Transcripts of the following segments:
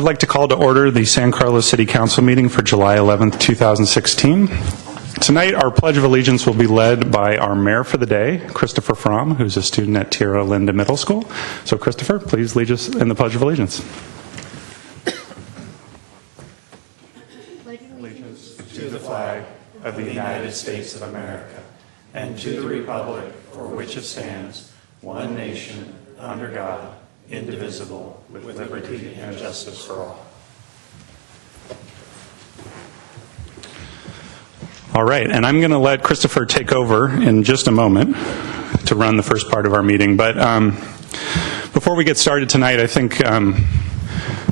I'd like to call to order the San Carlos City Council meeting for July 11th, 2016. Tonight, our Pledge of Allegiance will be led by our mayor for the day, Christopher Fromm, who's a student at Tierra Linda Middle School. So, Christopher, please lead us in the Pledge of Allegiance. Allegiance to the flag of the United States of America and to the republic for which it stands, one nation, under God, indivisible, with liberty and justice for all. All right, and I'm going to let Christopher take over in just a moment to run the first part of our meeting. But before we get started tonight, I think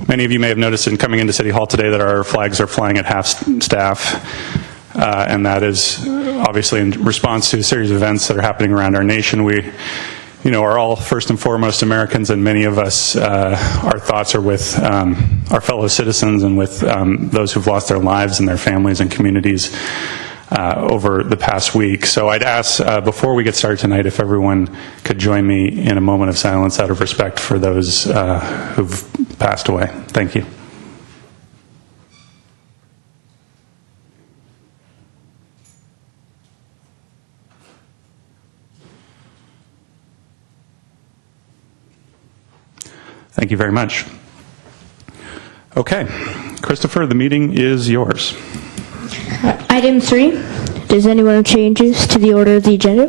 many of you may have noticed in coming into City Hall today that our flags are flying at half staff, and that is obviously in response to a series of events that are happening around our nation. We are all first and foremost Americans, and many of us, our thoughts are with our fellow citizens and with those who've lost their lives and their families and communities over the past week. So I'd ask, before we get started tonight, if everyone could join me in a moment of silence out of respect for those who've passed away. Thank you. Thank you very much. Okay, Christopher, the meeting is yours. Item 3, does anyone have changes to the order of the agenda?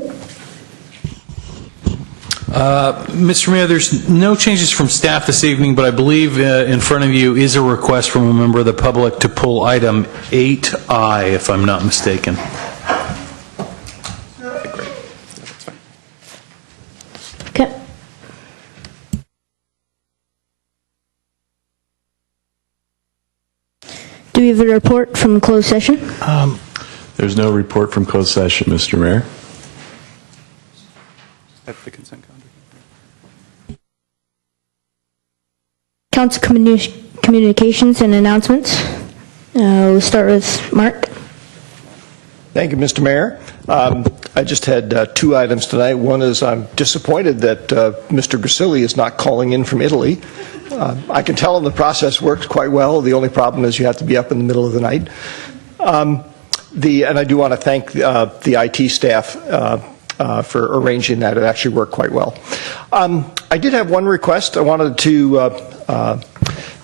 Mr. Mayor, there's no changes from staff this evening, but I believe in front of you is a request from a member of the public to pull item 8I, if I'm not mistaken. Okay. Do we have a report from closed session? There's no report from closed session, Mr. Mayor. That's the consent calendar. Council communications and announcements. We'll start with Mark. Thank you, Mr. Mayor. I just had two items tonight. One is I'm disappointed that Mr. Grisilli is not calling in from Italy. I can tell him the process works quite well. The only problem is you have to be up in the middle of the night. And I do want to thank the IT staff for arranging that. It actually worked quite well. I did have one request. I wanted to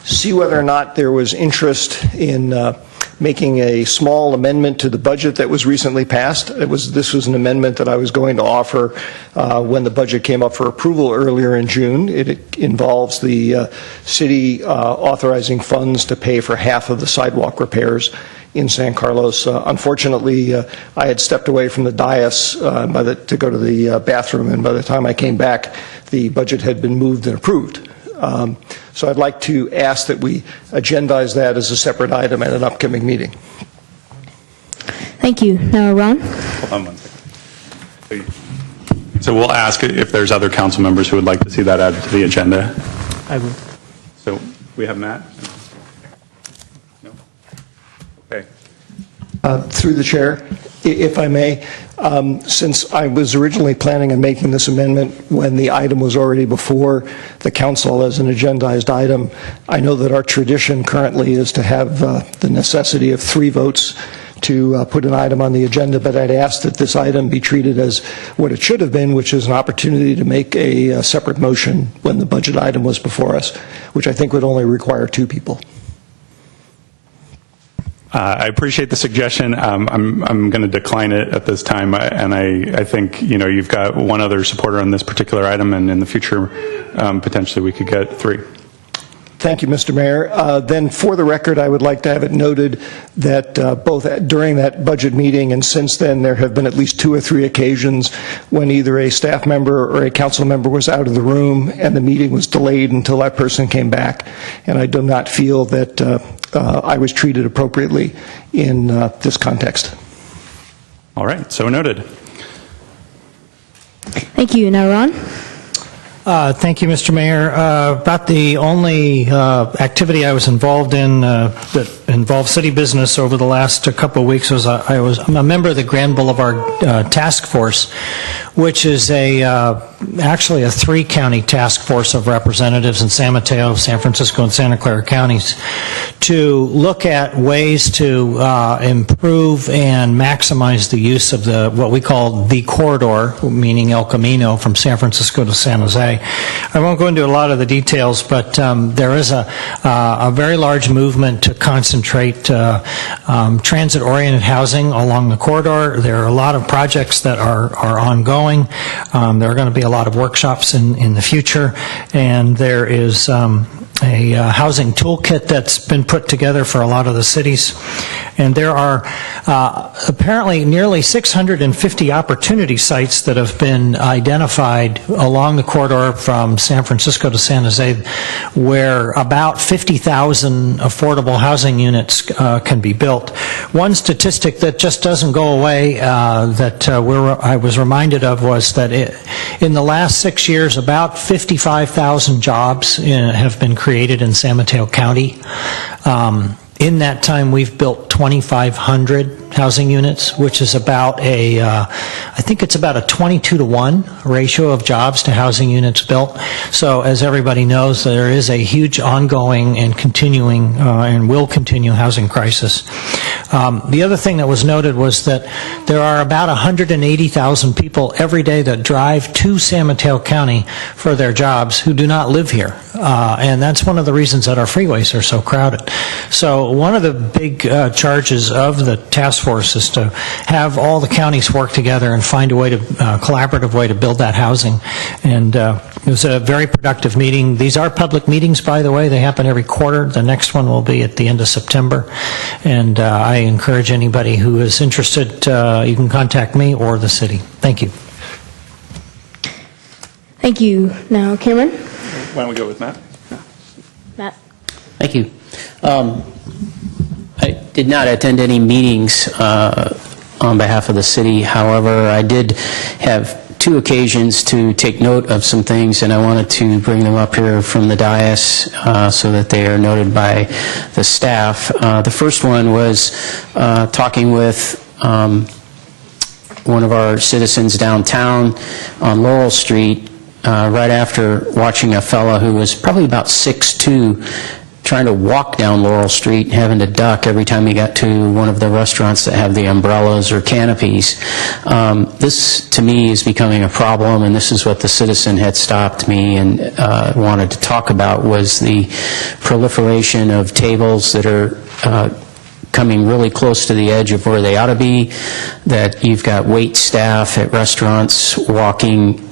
see whether or not there was interest in making a small amendment to the budget that was recently passed. This was an amendment that I was going to offer when the budget came up for approval earlier in June. It involves the city authorizing funds to pay for half of the sidewalk repairs in San Carlos. Unfortunately, I had stepped away from the dais to go to the bathroom, and by the time I came back, the budget had been moved and approved. So I'd like to ask that we agendize that as a separate item at an upcoming meeting. Thank you. Now, Ron. Hold on 1 second. So we'll ask if there's other council members who would like to see that added to the agenda. I will. So we have Matt? No? Okay. Through the chair, if I may, since I was originally planning on making this amendment when the item was already before the council as an agendized item, I know that our tradition currently is to have the necessity of 3 votes to put an item on the agenda, but I'd ask that this item be treated as what it should have been, which is an opportunity to make a separate motion when the budget item was before us, which I think would only require 2 people. I appreciate the suggestion. I'm going to decline it at this time, and I think you've got one other supporter on this particular item, and in the future, potentially we could get 3. Thank you, Mr. Mayor. Then, for the record, I would like to have it noted that both during that budget meeting and since then, there have been at least 2 or 3 occasions when either a staff member or a council member was out of the room and the meeting was delayed until that person came back. And I do not feel that I was treated appropriately in this context. All right, so noted. Thank you. Now, Ron. Thank you, Mr. Mayor. About the only activity I was involved in that involved city business over the last couple of weeks was I'm a member of the Grand Boulevard Task Force, which is actually a 3-county task force of representatives in San Mateo, San Francisco, and Santa Clara counties to look at ways to improve and maximize the use of what we call the corridor, meaning El Camino from San Francisco to San Jose. I won't go into a lot of the details, but there is a very large movement to concentrate transit-oriented housing along the corridor. There are a lot of projects that are ongoing. There are going to be a lot of workshops in the future, and there is a housing toolkit that's been put together for a lot of the cities. And there are apparently nearly 650 opportunity sites that have been identified along the corridor from San Francisco to San Jose, where about 50,000 affordable housing units can be built. One statistic that just doesn't go away that I was reminded of was that in the last 6 years, about 55,000 jobs have been created in San Mateo County. In that time, we've built 2,500 housing units, which is about I think it's about a 22-to-1 ratio of jobs to housing units built. So as everybody knows, there is a huge ongoing and continuing and will continue housing crisis. The other thing that was noted was that there are about 180,000 people every day that drive to San Mateo County for their jobs who do not live here. And that's one of the reasons that our freeways are so crowded. So one of the big charges of the task force is to have all the counties work together and find a collaborative way to build that housing. And it was a very productive meeting. These are public meetings, by the way. They happen every quarter. The next one will be at the end of September. And I encourage anybody who is interested, you can contact me or the city. Thank you. Thank you. Now, Cameron? Why don't we go with Matt? Matt? Thank you. I did not attend any meetings on behalf of the city. However, I did have 2 occasions to take note of some things, and I wanted to bring them up here from the dais so that they are noted by the staff. The first one was talking with one of our citizens downtown on Laurel Street right after watching a fella who was probably about 6'2", trying to walk down Laurel Street, having to duck every time he got to one of the restaurants that have the umbrellas or canopies. This, to me, is becoming a problem, and this is what the citizen had stopped me and wanted to talk about, was the proliferation of tables that are coming really close to the edge of where they ought to be, that you've got wait staff at restaurants walking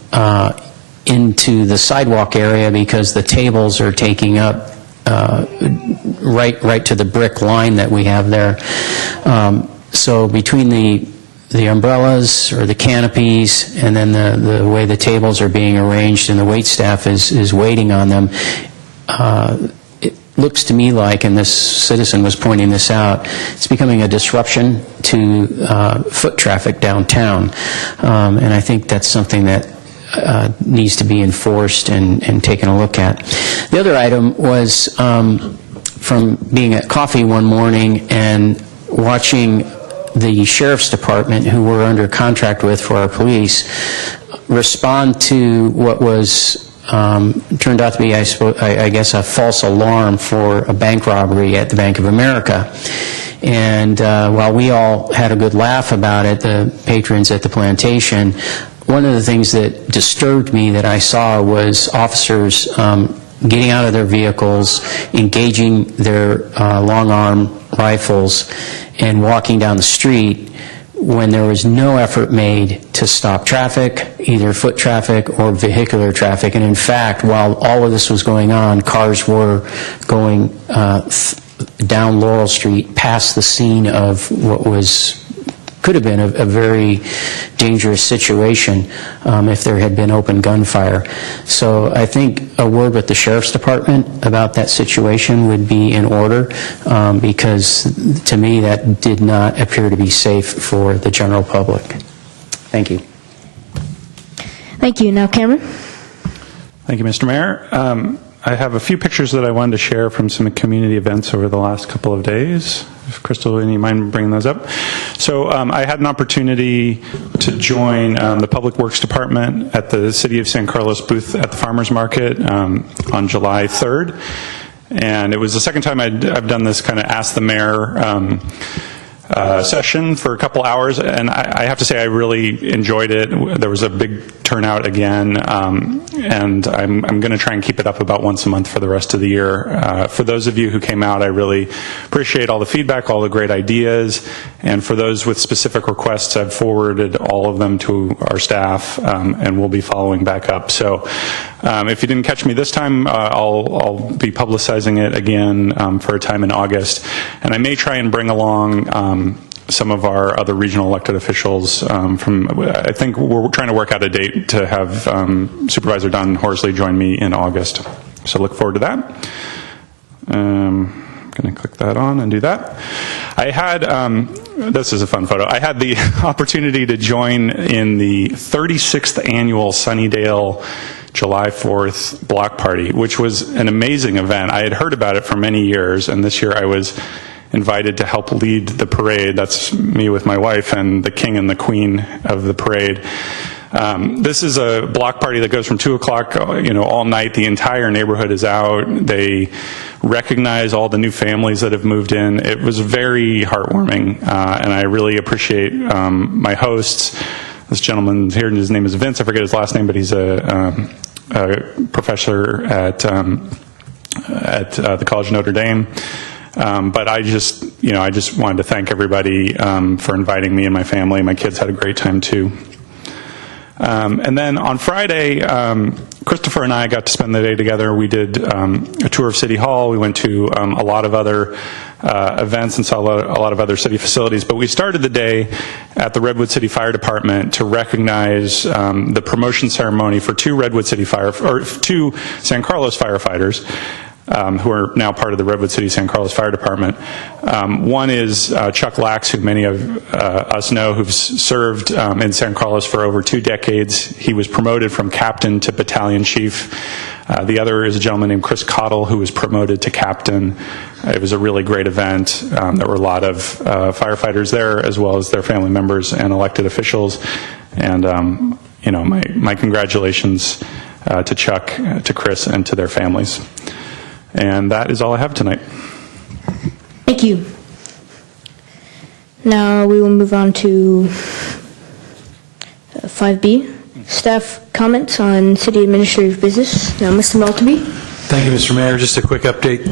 into the sidewalk area because the tables are taking up right to the brick line that we have there. So between the umbrellas or the canopies and then the way the tables are being arranged and the wait staff is waiting on them, it looks to me like, and this citizen was pointing this out, it's becoming a disruption to foot traffic downtown. And I think that's something that needs to be enforced and taken a look at. The other item was from being at coffee one morning and watching the sheriff's department, who we're under contract with for our police, respond to what was turned out to be, I guess, a false alarm for a bank robbery at the Bank of America. And while we all had a good laugh about it, the patrons at the plantation, one of the things that disturbed me that I saw was officers getting out of their vehicles, engaging their long-arm rifles, and walking down the street when there was no effort made to stop traffic, either foot traffic or vehicular traffic. And in fact, while all of this was going on, cars were going down Laurel Street past the scene of what could have been a very dangerous situation if there had been open gunfire. So I think a word with the Sheriff's Department about that situation would be in order, because to me that did not appear to be safe for the general public. Thank you. Thank you. Now, Cameron? Thank you, Mr. Mayor. I have a few pictures that I wanted to share from some community events over the last couple of days. If Crystal, you mind bringing those up? So I had an opportunity to join the Public Works Department at the City of San Carlos booth at the Farmers Market on July 3rd. And it was the second time I've done this kind of Ask the Mayor session for a couple hours, and I have to say I really enjoyed it. There was a big turnout again, and I'm going to try and keep it up about once a month for the rest of the year. For those of you who came out, I really appreciate all the feedback, all the great ideas, and for those with specific requests, I've forwarded all of them to our staff, and we'll be following back up. So if you didn't catch me this time, I'll be publicizing it again for a time in August, and I may try and bring along some of our other regional elected officials I think we're trying to work out a date to have Supervisor Don Horsley join me in August. So look forward to that. I'm going to click that on and do that. I had, this is a fun photo, I had the opportunity to join in the 36th annual Sunnydale July 4th block party, which was an amazing event. I had heard about it for many years, and this year I was invited to help lead the parade. That's me with my wife and the king and the queen of the parade. This is a block party that goes from 2 o'clock, all night. The entire neighborhood is out. They recognize all the new families that have moved in. It was very heartwarming, and I really appreciate my hosts. This gentleman here, his name is Vince. I forget his last name, but he's a professor at the College of Notre Dame. But I just wanted to thank everybody for inviting me and my family. My kids had a great time too. And then on Friday, Christopher and I got to spend the day together. We did a tour of City Hall. We went to a lot of other events and saw a lot of other city facilities. But we started the day at the Redwood City Fire Department to recognize the promotion ceremony for two two San Carlos firefighters. Who are now part of the Redwood City San Carlos Fire Department. One is Chuck Lax, who many of us know, who's served in San Carlos for over 2 decades. He was promoted from captain to battalion chief. The other is a gentleman named Chris Cottle, who was promoted to captain. It was a really great event. There were a lot of firefighters there, as well as their family members and elected officials. And my congratulations to Chuck, to Chris, and to their families. And that is all I have tonight. Thank you. Now we will move on to 5B, staff comments on city administrative business. Now, Mr. Maltby. Thank you, Mr. Mayor. Just a quick update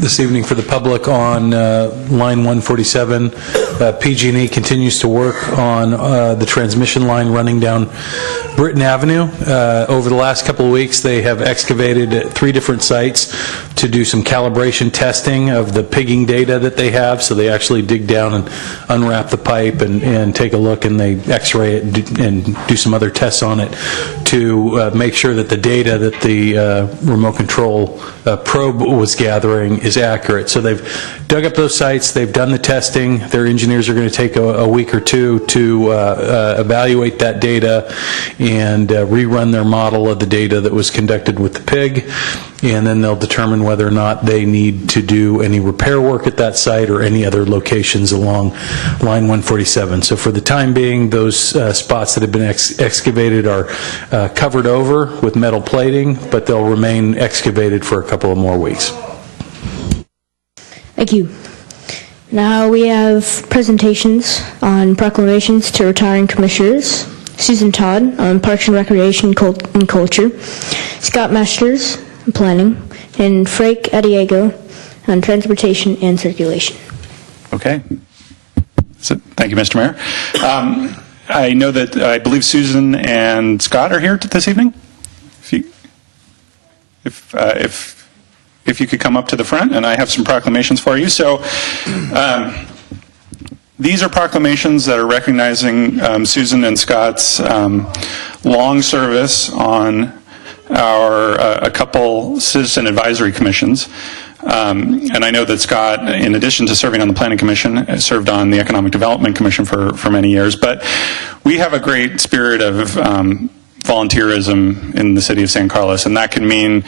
this evening for the public on line 147. PG&E continues to work on the transmission line running down Britton Avenue. Over the last couple of weeks, they have excavated at 3 different sites to do some calibration testing of the pigging data that they have. So they actually dig down and unwrap the pipe and take a look, and they x-ray it and do some other tests on it to make sure that the data that the remote control probe was gathering is accurate. So they've dug up those sites, they've done the testing. Their engineers are going to take a week or two to evaluate that data and rerun their model of the data that was conducted with the pig, and then they'll determine whether or not they need to do any repair work at that site or any other locations along line 147. So for the time being, those spots that have been excavated are covered over with metal plating, but they'll remain excavated for a couple of more weeks. Thank you. Now we have presentations on proclamations to retiring commissioners. Susan Todd on Parks and Recreation and Culture, Scott Masters on Planning, and Frank Adiego on Transportation and Circulation. Okay. So, thank you, Mr. Mayor. I know that I believe Susan and Scott are here this evening. If you could come up to the front, and I have some proclamations for you. So these are proclamations that are recognizing Susan and Scott's long service on a couple citizen advisory commissions. And I know that Scott, in addition to serving on the Planning Commission, served on the Economic Development Commission for many years. But we have a great spirit of volunteerism in the city of San Carlos. And that can mean,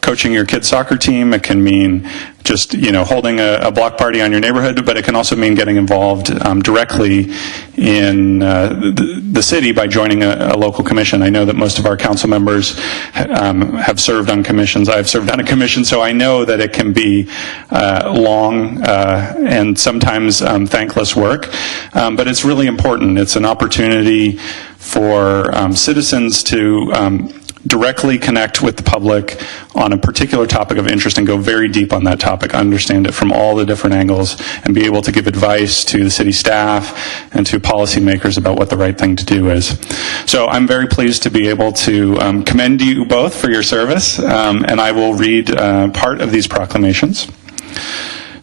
coaching your kid's soccer team. It can mean just, holding a block party on your neighborhood, but it can also mean getting involved directly in the city by joining a local commission. I know that most of our council members have served on commissions. I've served on a commission, so I know that it can be long and sometimes thankless work, but it's really important. It's an opportunity for citizens to directly connect with the public on a particular topic of interest and go very deep on that topic, understand it from all the different angles, and be able to give advice to the city staff and to policymakers about what the right thing to do is. So I'm very pleased to be able to commend you both for your service, and I will read part of these proclamations.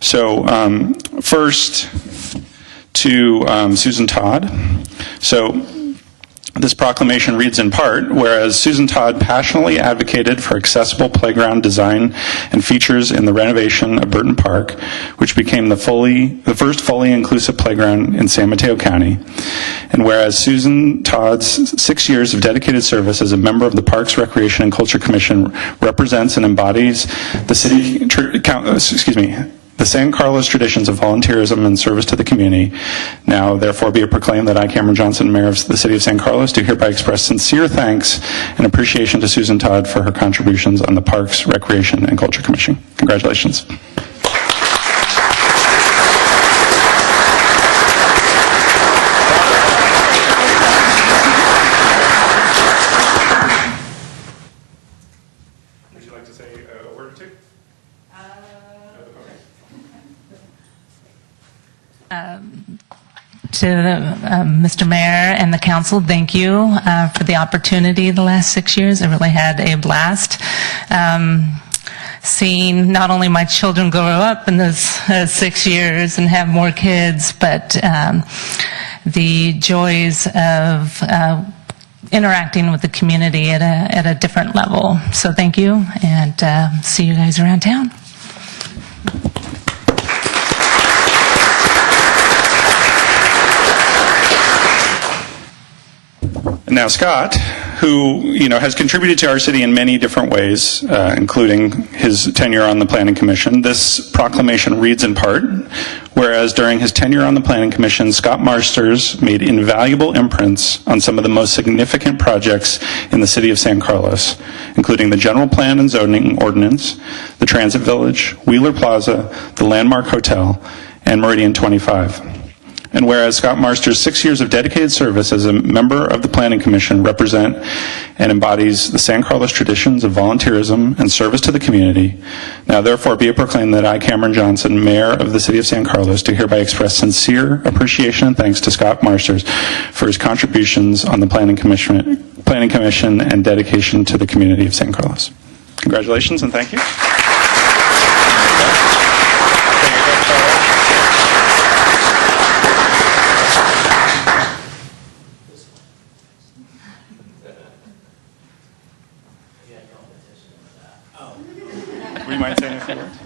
So first, to Susan Todd. So this proclamation reads in part, whereas Susan Todd passionately advocated for accessible playground design and features in the renovation of Burton Park, which became the first fully inclusive playground in San Mateo County, and whereas Susan Todd's 6 years of dedicated service as a member of the Parks, Recreation, and Culture Commission represents and embodies the San Carlos traditions of volunteerism and service to the community. Now, therefore, be it proclaimed that I, Cameron Johnson, Mayor of the City of San Carlos, do hereby express sincere thanks and appreciation to Susan Todd for her contributions on the Parks, Recreation, and Culture Commission. Congratulations. Would you like to say a word or two? To Mr. Mayor and the council, thank you for the opportunity the last 6 years. I really had a blast seeing not only my children grow up in those 6 years and have more kids, but the joys of interacting with the community at a different level. So thank you, and see you guys around town. Now, Scott, who has contributed to our city in many different ways, including his tenure on the Planning Commission. This proclamation reads in part, whereas during his tenure on the Planning Commission, Scott Marsters made invaluable imprints on some of the most significant projects in the city of San Carlos, including the General Plan and Zoning Ordinance, the Transit Village, Wheeler Plaza, the Landmark Hotel, and Meridian 25. And whereas Scott Marsters' 6 years of dedicated service as a member of the Planning Commission represent and embodies the San Carlos traditions of volunteerism and service to the community, now therefore be it proclaimed that I, Cameron Johnson, Mayor of the City of San Carlos, do hereby express sincere appreciation and thanks to Scott Marsters for his contributions on the Planning Commission and dedication to the community of San Carlos. Congratulations and thank you. We might say a few words.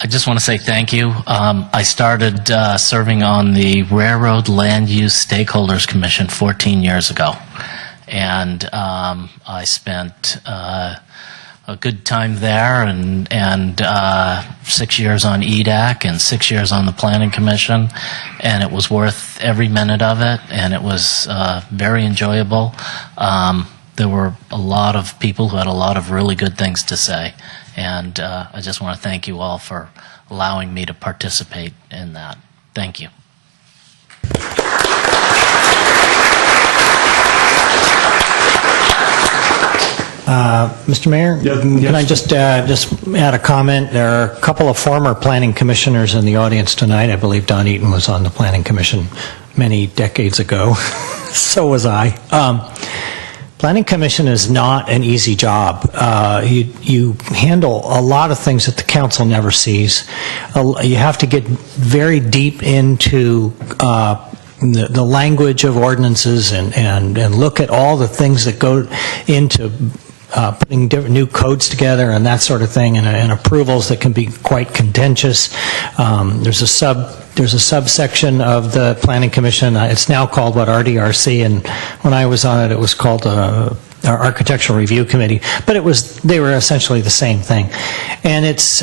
I just want to say thank you. I started serving on the Railroad Land Use Stakeholders Commission 14 years ago. And I spent a good time there and 6 years on EDAC and 6 years on the Planning Commission. And it was worth every minute of it, and it was very enjoyable. There were a lot of people who had a lot of really good things to say. And I just want to thank you all for allowing me to participate in that. Thank you. Mr. Mayor, can I just add a comment? There are a couple of former planning commissioners in the audience tonight. I believe Don Eaton was on the Planning Commission many decades ago. So was I. Planning Commission is not an easy job. You handle a lot of things that the council never sees. You have to get very deep into the language of ordinances and look at all the things that go into putting different new codes together and that sort of thing, and approvals that can be quite contentious. There's a there's a subsection of the Planning Commission. It's now called, RDRC, and when I was on it, it was called our Architectural Review Committee. But they were essentially the same thing. And it's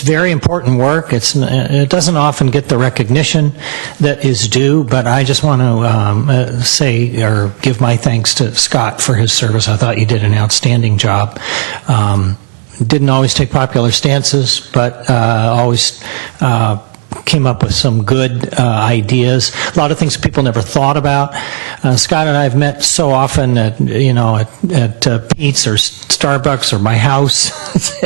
very important work. It doesn't often get the recognition that is due, but I just want to say or give my thanks to Scott for his service. I thought you did an outstanding job. Didn't always take popular stances, but always came up with some good ideas. A lot of things people never thought about. Scott and I have met so often at Pete's or Starbucks or my house.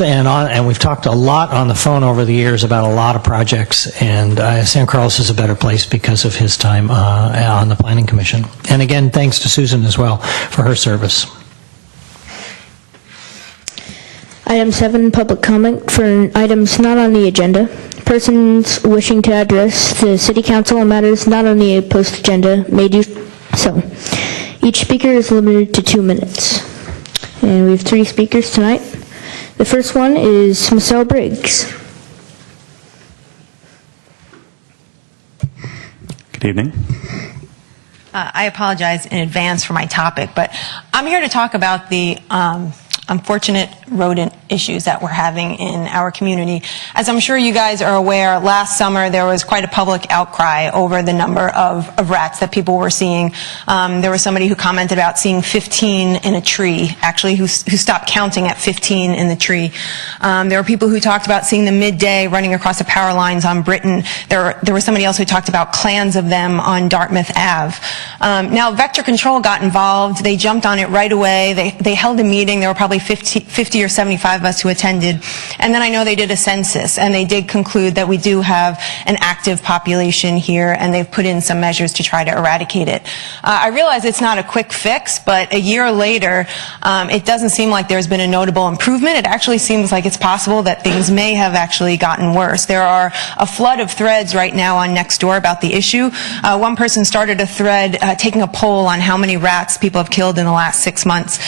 And we've talked a lot on the phone over the years about a lot of projects, and San Carlos is a better place because of his time on the Planning Commission. And again, thanks to Susan as well for her service. Item 7, public comment for items not on the agenda. Persons wishing to address the City Council on matters not on the post agenda may do so. Each speaker is limited to 2 minutes. And we have 3 speakers tonight. The first one is Michelle Briggs. Good evening. I apologize in advance for my topic, but I'm here to talk about the unfortunate rodent issues that we're having in our community. As I'm sure you guys are aware, last summer there was quite a public outcry over the number of rats that people were seeing. There was somebody who commented about seeing 15 in a tree, actually, who stopped counting at 15 in the tree. There were people who talked about seeing them midday running across the power lines on Britain. There was somebody else who talked about clans of them on Dartmouth Ave. Now, Vector Control got involved. They jumped on it right away. They held a meeting. There were probably 50 or 75 of us who attended. And then I know they did a census, and they did conclude that we do have an active population here, and they've put in some measures to try to eradicate it. I realize it's not a quick fix, but a year later, it doesn't seem like there's been a notable improvement. It actually seems like it's possible that things may have actually gotten worse. There are a flood of threads right now on Nextdoor about the issue. One person started a thread taking a poll on how many rats people have killed in the last 6 months.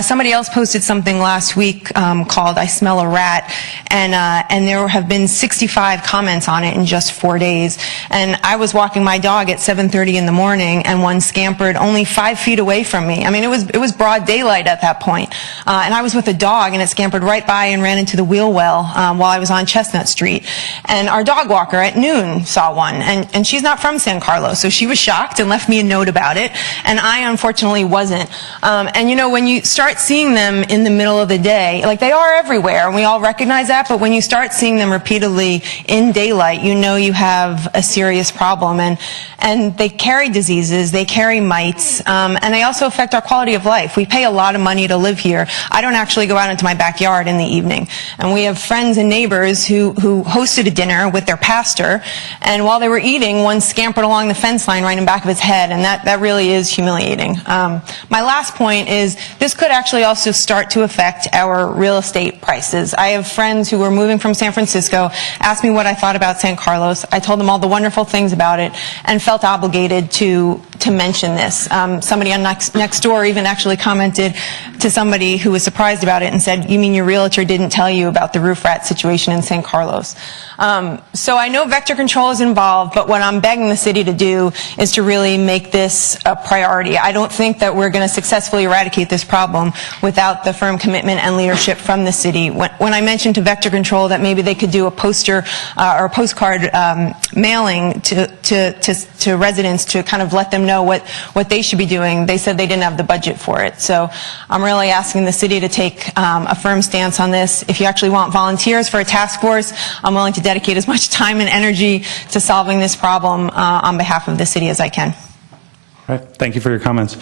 Somebody else posted something last week called "I Smell a Rat," and there have been 65 comments on it in just 4 days. And I was walking my dog at 7:30 in the morning, and one scampered only 5 feet away from me. I mean, it was broad daylight at that point. And I was with a dog, and it scampered right by and ran into the wheel well while I was on Chestnut Street. And our dog walker at noon saw one, and she's not from San Carlos, so she was shocked and left me a note about it, and I unfortunately wasn't. And you know, when you start seeing them in the middle of the day, like they are everywhere, and we all recognize that, but when you start seeing them repeatedly in daylight, you know you have a serious problem. And they carry diseases, they carry mites, and they also affect our quality of life. We pay a lot of money to live here. I don't actually go out into my backyard in the evening. And we have friends and neighbors who hosted a dinner with their pastor, and while they were eating, one scampered along the fence line right in back of his head, and that really is humiliating. My last point is this could actually also start to affect our real estate prices. I have friends who were moving from San Francisco, asked me what I thought about San Carlos. I told them all the wonderful things about it, and felt obligated to mention this. Somebody on Nextdoor even actually commented to somebody who was surprised about it and said, "You mean your realtor didn't tell you about the roof rat situation in San Carlos?" So I know Vector Control is involved, but what I'm begging the city to do is to really make this a priority. I don't think that we're going to successfully eradicate this problem without the firm commitment and leadership from the city. When I mentioned to Vector Control that maybe they could do a poster or a postcard mailing to residents to kind of let them know what they should be doing, they said they didn't have the budget for it. So I'm really asking the city to take a firm stance on this. If you actually want volunteers for a task force, I'm willing to dedicate as much time and energy to solving this problem on behalf of the city as I can. All right. Thank you for your comments.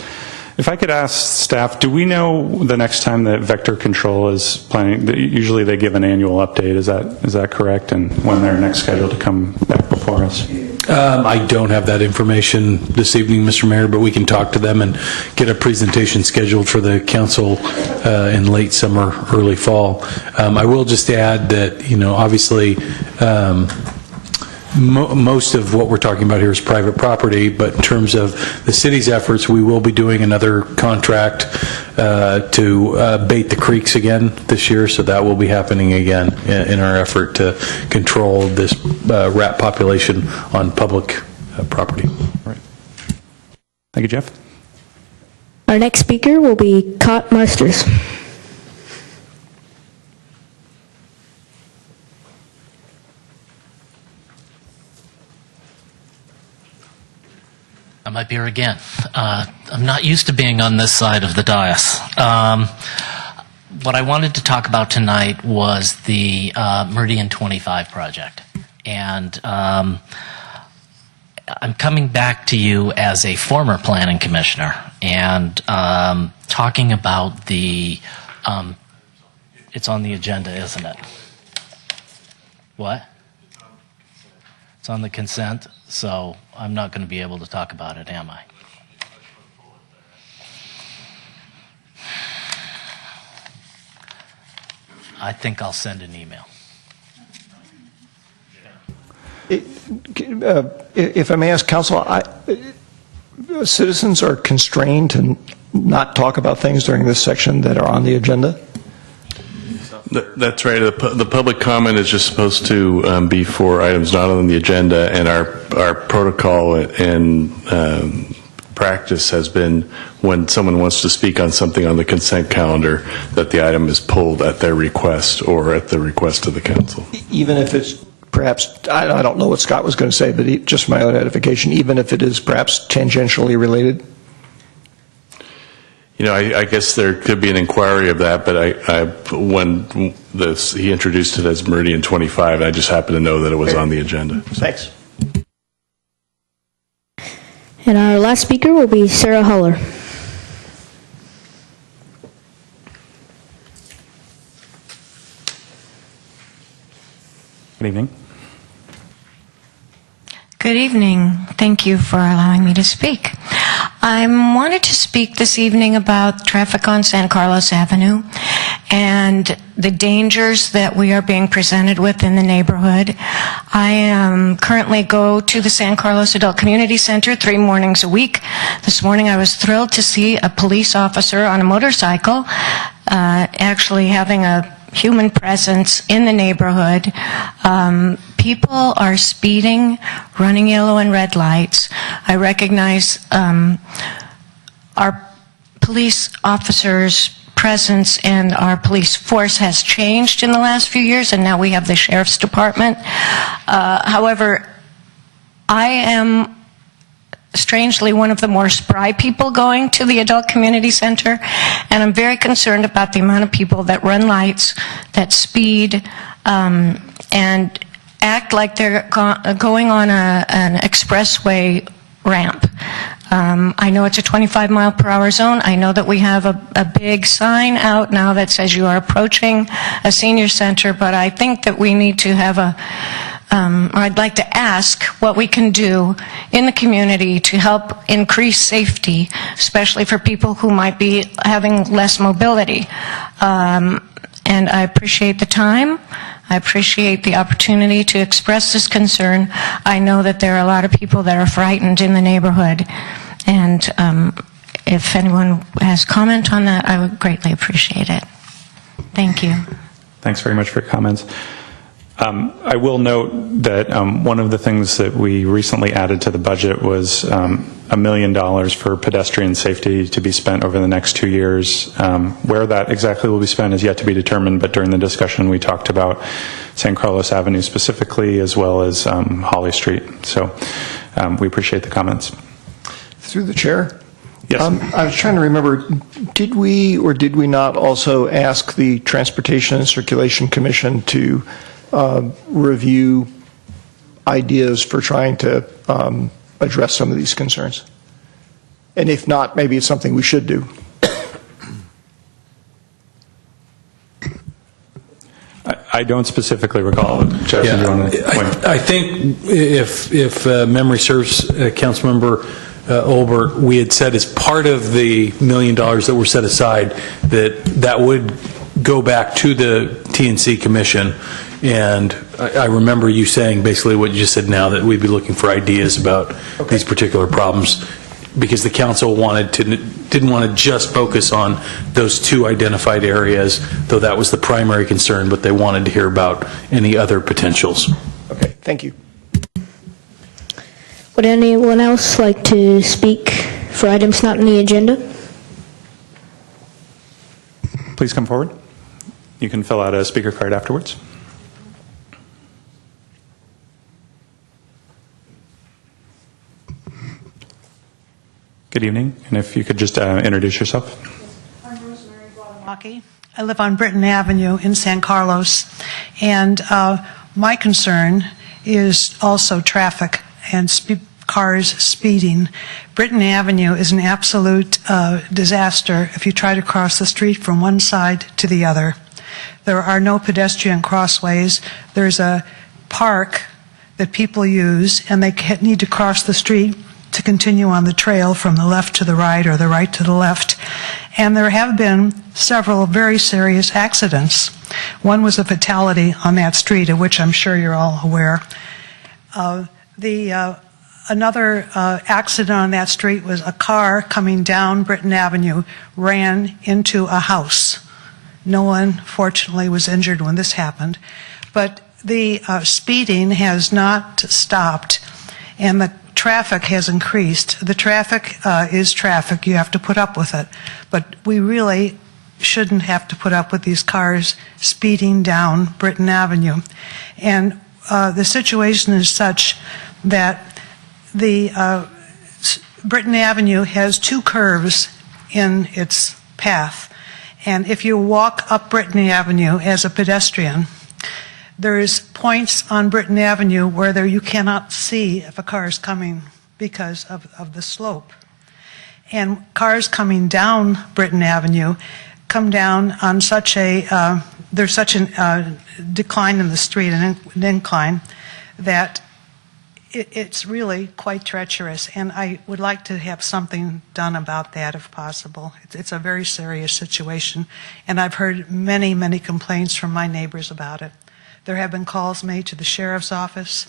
If I could ask staff, do we know the next time that Vector Control is planning? Usually they give an annual update. Is that correct? And when they're next scheduled to come back before us? I don't have that information this evening, Mr. Mayor, but we can talk to them and get a presentation scheduled for the council in late summer, early fall. I will just add that, obviously, most of what we're talking about here is private property, but in terms of the city's efforts, we will be doing another contract to bait the creeks again this year, so that will be happening again in our effort to control this rat population on public property. Thank you, Jeff. Our next speaker will be Scott Masters. I might be here again. I'm not used to being on this side of the dais. What I wanted to talk about tonight was the Meridian 25 project. And I'm coming back to you as a former planning commissioner and talking about the, it's on the agenda, isn't it? What? It's on the consent, so I'm not going to be able to talk about it, am I? I think I'll send an email. If I may ask, Council, citizens are constrained to not talk about things during this section that are on the agenda? That's right. The public comment is just supposed to be for items not on the agenda, and our protocol and practice has been when someone wants to speak on something on the consent calendar that the item is pulled at their request or at the request of the council. Even if it's perhaps, I don't know what Scott was going to say, but just for my own edification, even if it is perhaps tangentially related? You know, I guess there could be an inquiry of that, but when he introduced it as Meridian 25, I just happened to know that it was on the agenda. Thanks. And our last speaker will be Sarah Huller. Good evening. Good evening. Thank you for allowing me to speak. I wanted to speak this evening about traffic on San Carlos Avenue and the dangers that we are being presented with in the neighborhood. I currently go to the San Carlos Adult Community Center 3 mornings a week. This morning I was thrilled to see a police officer on a motorcycle actually having a human presence in the neighborhood. People are speeding, running yellow and red lights. I recognize our police officers' presence and our police force has changed in the last few years, and now we have the sheriff's department. However, I am strangely one of the more spry people going to the adult community center, and I'm very concerned about the amount of people that run lights, that speed, and act like they're going on an expressway ramp. I know it's a 25-mile-per-hour zone. I know that we have a big sign out now that says you are approaching a senior center, but I think that we need to have I'd like to ask what we can do in the community to help increase safety, especially for people who might be having less mobility. And I appreciate the time. I appreciate the opportunity to express this concern. I know that there are a lot of people that are frightened in the neighborhood. And if anyone has comment on that, I would greatly appreciate it. Thank you. Thanks very much for your comments. I will note that one of the things that we recently added to the budget was $1 million for pedestrian safety to be spent over the next 2 years. Where that exactly will be spent is yet to be determined, but during the discussion we talked about San Carlos Avenue specifically, as well as Holly Street. So we appreciate the comments. Through the chair? Yes. I was trying to remember, did we or did we not also ask the Transportation and Circulation Commission to review ideas for trying to address some of these concerns? And if not, maybe it's something we should do. I don't specifically recall. Jeff, Yeah, do you want to point? I think if memory serves, Councilmember Olbert, we had said as part of the $1 million that were set aside that would go back to the TNC Commission. And I remember you saying basically what you just said now, that we'd be looking for ideas about these particular problems. because the council didn't want to just focus on those two identified areas, though that was the primary concern, but they wanted to hear about any other potentials. Okay, thank you. Would anyone else like to speak for items not on the agenda? Please come forward. You can fill out a speaker card afterwards. Good evening, and if you could just introduce yourself. I'm Rosemary Guadalaki. I live on Britton Avenue in San Carlos, and my concern is also traffic and cars speeding. Britton Avenue is an absolute disaster if you try to cross the street from one side to the other. There are no pedestrian crossways. There's a park that people use, and they need to cross the street to continue on the trail from the left to the right or the right to the left. And there have been several very serious accidents. One was a fatality on that street, of which I'm sure you're all aware. Another accident on that street was a car coming down Britton Avenue ran into a house. No one, fortunately, was injured when this happened. But the speeding has not stopped, and the traffic has increased. The traffic is traffic. You have to put up with it. But we really shouldn't have to put up with these cars speeding down Britton Avenue. And the situation is such that the Britton Avenue has two curves in its path. And if you walk up Britton Avenue as a pedestrian, there's points on Britton Avenue where you cannot see if a car is coming because of the slope. And cars coming down Britton Avenue come down on such a, there's such a decline in the street, an incline, that it's really quite treacherous. And I would like to have something done about that if possible. It's a very serious situation. And I've heard many, many complaints from my neighbors about it. There have been calls made to the sheriff's office,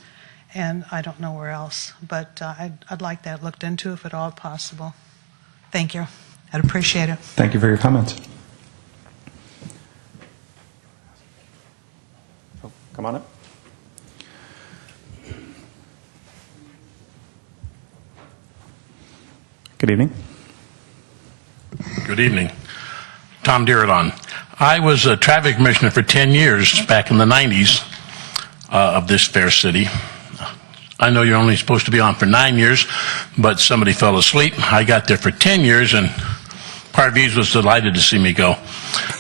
and I don't know where else. But I'd like that looked into if at all possible. Thank you. I'd appreciate it. Thank you for your comments. Oh, come on up. Good evening. Good evening. Tom Diridon. I was a traffic commissioner for 10 years back in the 90s of this fair city. I know you're only supposed to be on for 9 years, but somebody fell asleep. I got there for 10 years, and Parviz was delighted to see me go.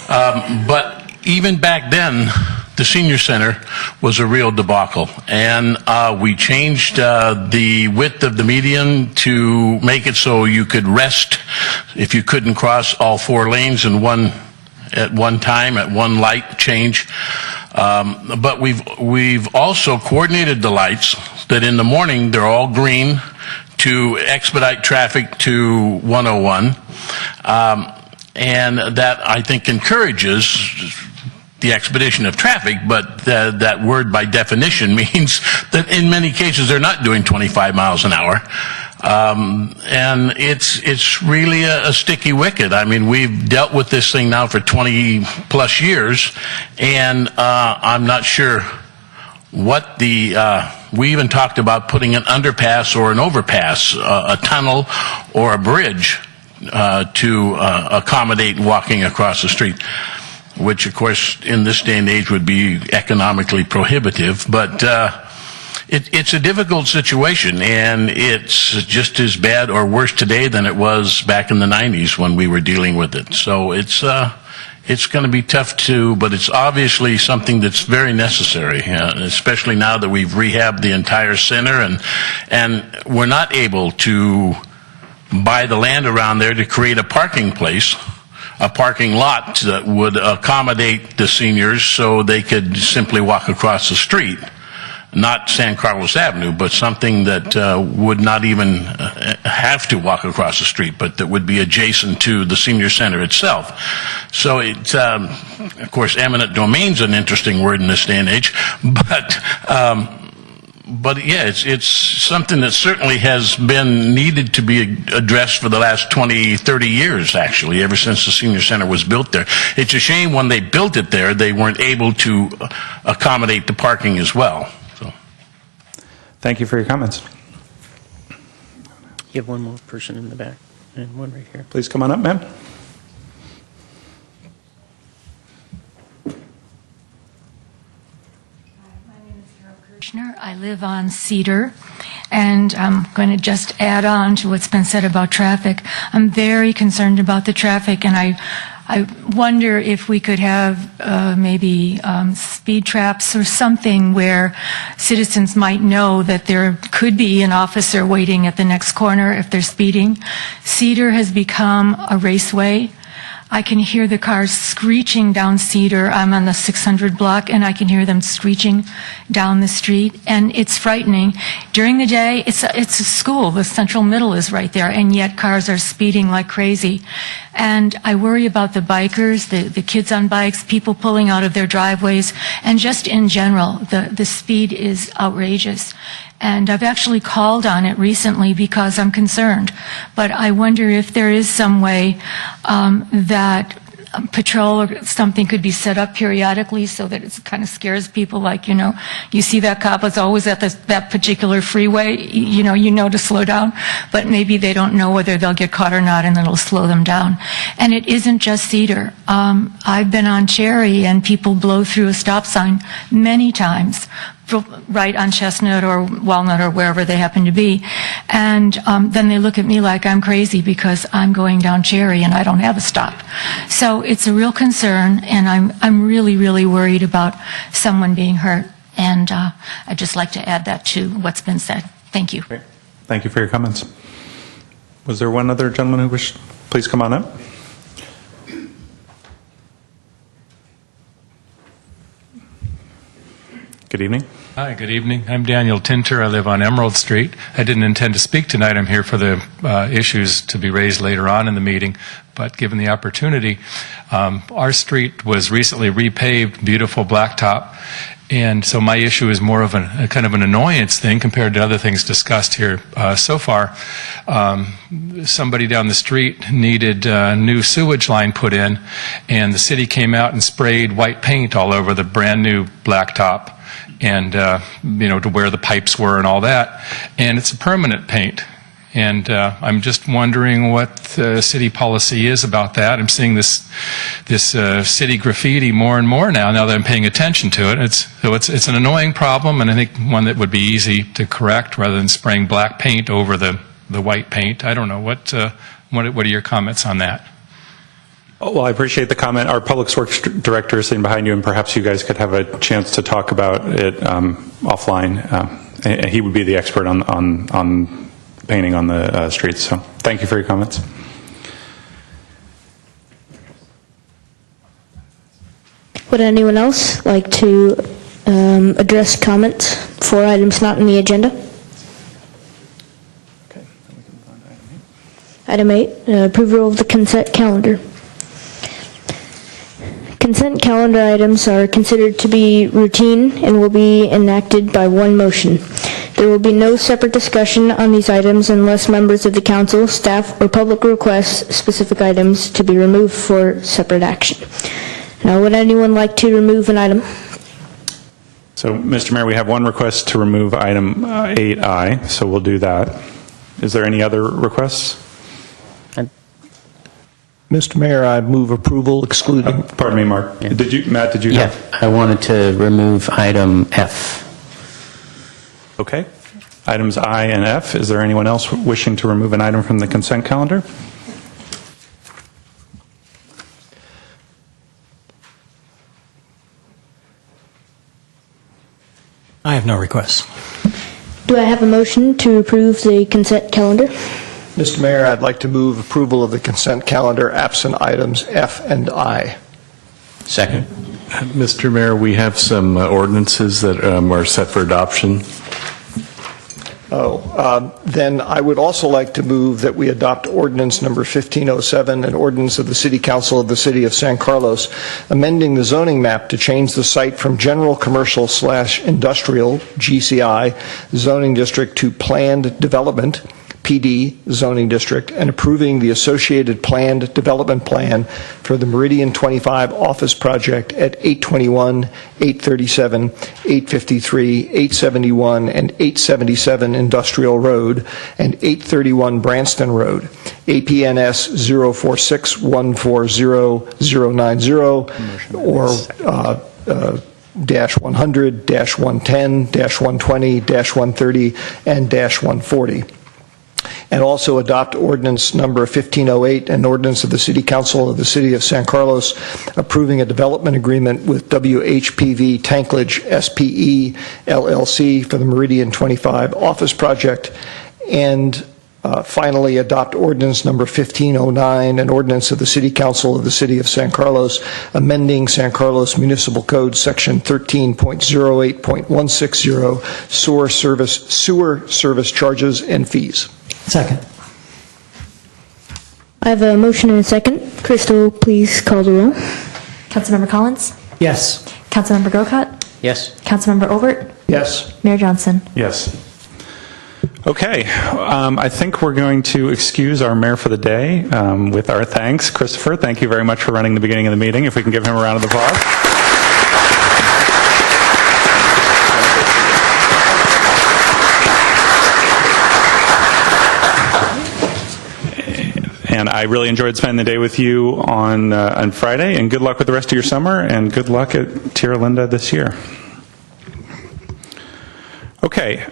But even back then, the senior center was a real debacle, and we changed the width of the median to make it so you could rest if you couldn't cross all 4 lanes in at one time, at one light change. But we've also coordinated the lights that in the morning they're all green to expedite traffic to 101, and that I think encourages the expedition of traffic, but that word by definition means that in many cases they're not doing 25 miles an hour. And it's really a sticky wicket. I mean, we've dealt with this thing now for 20 plus years, and I'm not sure what we even talked about putting an underpass or an overpass, a tunnel or a bridge to accommodate walking across the street, which of course in this day and age would be economically prohibitive. But it's a difficult situation, and it's just as bad or worse today than it was back in the 90s when we were dealing with it. So it's going to be tough too, but it's obviously something that's very necessary, especially now that we've rehabbed the entire center, and we're not able to buy the land around there to create a parking place, a parking lot that would accommodate the seniors so they could simply walk across the street. Not San Carlos Avenue, but something that would not even have to walk across the street, but that would be adjacent to the senior center itself. So it's, of course, eminent domain's an interesting word in this day and age, but But yeah, it's something that certainly has been needed to be addressed for the last 20, 30 years, actually, ever since the senior center was built there. It's a shame when they built it there, they weren't able to accommodate the parking as well. So. Thank you for your comments. You have one more person in the back and one right here. Please come on up, ma'am. I live on Cedar, and I'm going to just add on to what's been said about traffic. I'm very concerned about the traffic, and I wonder if we could have maybe speed traps or something where citizens might know that there could be an officer waiting at the next corner if they're speeding. Cedar has become a raceway. I can hear the cars screeching down Cedar. I'm on the 600 block, and I can hear them screeching down the street, and it's frightening. During the day, it's a school. The Central Middle is right there, and yet cars are speeding like crazy. And I worry about the bikers, the kids on bikes, people pulling out of their driveways, and just in general, the speed is outrageous. And I've actually called on it recently because I'm concerned. But I wonder if there is some way that patrol or something could be set up periodically so that it kind of scares people, like, you see that cop is always at that particular freeway, you know to slow down, but maybe they don't know whether they'll get caught or not, and it'll slow them down. And it isn't just Cedar. I've been on Cherry, and people blow through a stop sign many times, right on Chestnut or Walnut or wherever they happen to be. And then they look at me like I'm crazy because I'm going down Cherry and I don't have a stop. So it's a real concern, and I'm really, really worried about someone being hurt. And I'd just like to add that to what's been said. Thank you. Great. Thank you for your comments. Was there one other gentleman who wished? Please come on up. Good evening. Hi, good evening. I'm Daniel Tinter. I live on Emerald Street. I didn't intend to speak tonight. I'm here for the issues to be raised later on in the meeting, but given the opportunity, our street was recently repaved, beautiful blacktop, and so my issue is more of a kind of an annoyance thing compared to other things discussed here so far. Somebody down the street needed a new sewage line put in, and the city came out and sprayed white paint all over the brand new blacktop, and to where the pipes were and all that, and it's a permanent paint. And I'm just wondering what the city policy is about that. I'm seeing this city graffiti more and more now that I'm paying attention to it. It's an annoying problem, and I think one that would be easy to correct rather than spraying black paint over the white paint. I don't know. What are your comments on that? Oh, well, I appreciate the comment. Our Public Works Director is sitting behind you, and perhaps you guys could have a chance to talk about it offline. He would be the expert on painting on the streets. So thank you for your comments. Would anyone else like to address comments for items not on the agenda? Okay, then we can move on to item 8. Item 8, approval of the consent calendar. Consent calendar items are considered to be routine and will be enacted by one motion. There will be no separate discussion on these items unless members of the council, staff, or public request specific items to be removed for separate action. Now, would anyone like to remove an item? So, Mr. Mayor, we have one request to remove item 8I, so we'll do that. Is there any other requests? Mr. Mayor, I move approval excluding. Pardon me, Mark. Yeah. Matt, did you Yeah, have? I wanted to remove item F. Okay. Items I and F. Is there anyone else wishing to remove an item from the consent calendar? I have no requests. Do I have a motion to approve the consent calendar? Mr. Mayor, I'd like to move approval of the consent calendar absent items F and I. Second. Mr. Mayor, we have some ordinances that are set for adoption. Then I would also like to move that we adopt ordinance number 1507, an ordinance of the City Council of the City of San Carlos, amending the zoning map to change the site from general commercial/industrial, GCI, zoning district to planned development, PD zoning district, and approving the associated planned development plan for the Meridian 25 office project at 821, 837, 853, 871, and 877 Industrial Road and 831 Branston Road, APNS 046140090 or -100, -110, -120, -130, and -140. And also adopt ordinance number 1508, an ordinance of the City Council of the City of San Carlos approving a development agreement with WHPV Tankage SPE LLC for the Meridian 25 office project. And finally, adopt ordinance number 1509, an ordinance of the City Council of the City of San Carlos amending San Carlos Municipal Code Section 13.08.160 sewer service charges and fees. Second. I have a motion and a second. Crystal, please call the roll. Councilmember Collins? Yes. Councilmember Grocott? Yes. Councilmember Overt? Yes. Mayor Johnson? Yes. Okay, I think we're going to excuse our mayor for the day with our thanks. Christopher, thank you very much for running the beginning of the meeting. If we can give him a round of applause. And I really enjoyed spending the day with you on Friday, and good luck with the rest of your summer, and good luck at Tierra Linda this year. Okay,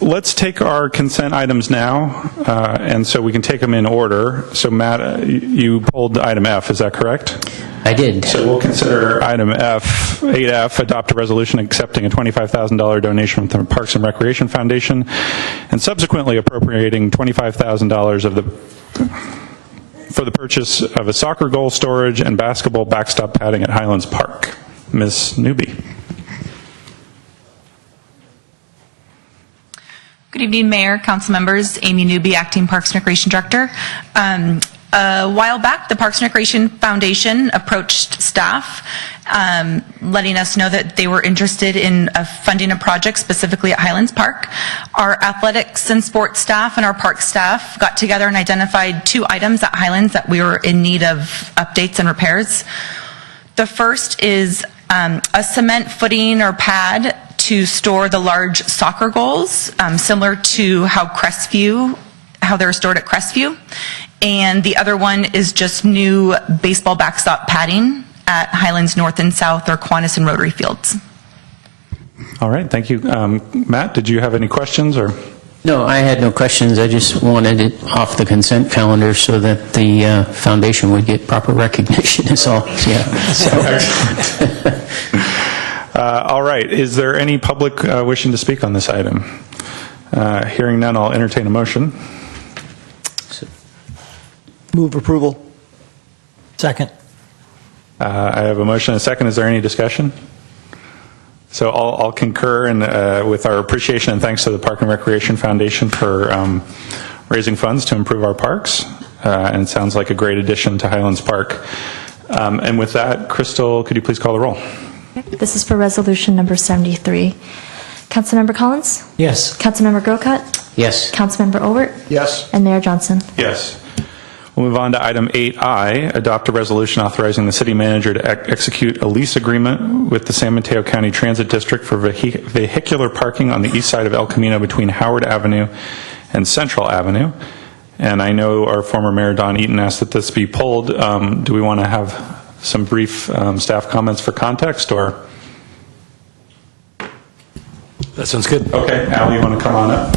let's take our consent items now, and so we can take them in order. So Matt, you pulled item F, is that correct? I did. So we'll consider item F, 8F, adopt a resolution accepting a $25,000 donation from the Parks and Recreation Foundation, and subsequently appropriating $25,000 for the purchase of a soccer goal storage and basketball backstop padding at Highlands Park. Ms. Newby. Good evening, Mayor, council members. Amy Newby, Acting Parks and Recreation Director. A while back, the Parks and Recreation Foundation approached staff, letting us know that they were interested in funding a project specifically at Highlands Park. Our athletics and sports staff and our park staff got together and identified 2 items at Highlands that we were in need of updates and repairs. The first is a cement footing or pad to store the large soccer goals, similar to how they're stored at Crestview. And the other one is just new baseball backstop padding at Highlands North and South or Kiwanis and Rotary Fields. All right, thank you. Matt, did you have any questions or? No, I had no questions. I just wanted it off the consent calendar so that the foundation would get proper recognition is all. Yeah. All right, is there any public wishing to speak on this item? Hearing none, I'll entertain a motion. Move approval. Second. I have a motion and a second. Is there any discussion? So I'll concur with our appreciation and thanks to the Park and Recreation Foundation for raising funds to improve our parks. And it sounds like a great addition to Highlands Park. And with that, Crystal, could you please call the roll? This is for resolution number 73. Councilmember Collins? Yes. Councilmember Grocott? Yes. Councilmember Overt? Yes. And Mayor Johnson? Yes. We'll move on to item 8I, adopt a resolution authorizing the city manager to execute a lease agreement with the San Mateo County Transit District for vehicular parking on the east side of El Camino between Howard Avenue and Central Avenue. And I know our former Mayor Don Eaton asked that this be pulled. Do we want to have some brief staff comments for context, or? That sounds good. Okay, Al, you want to come on up?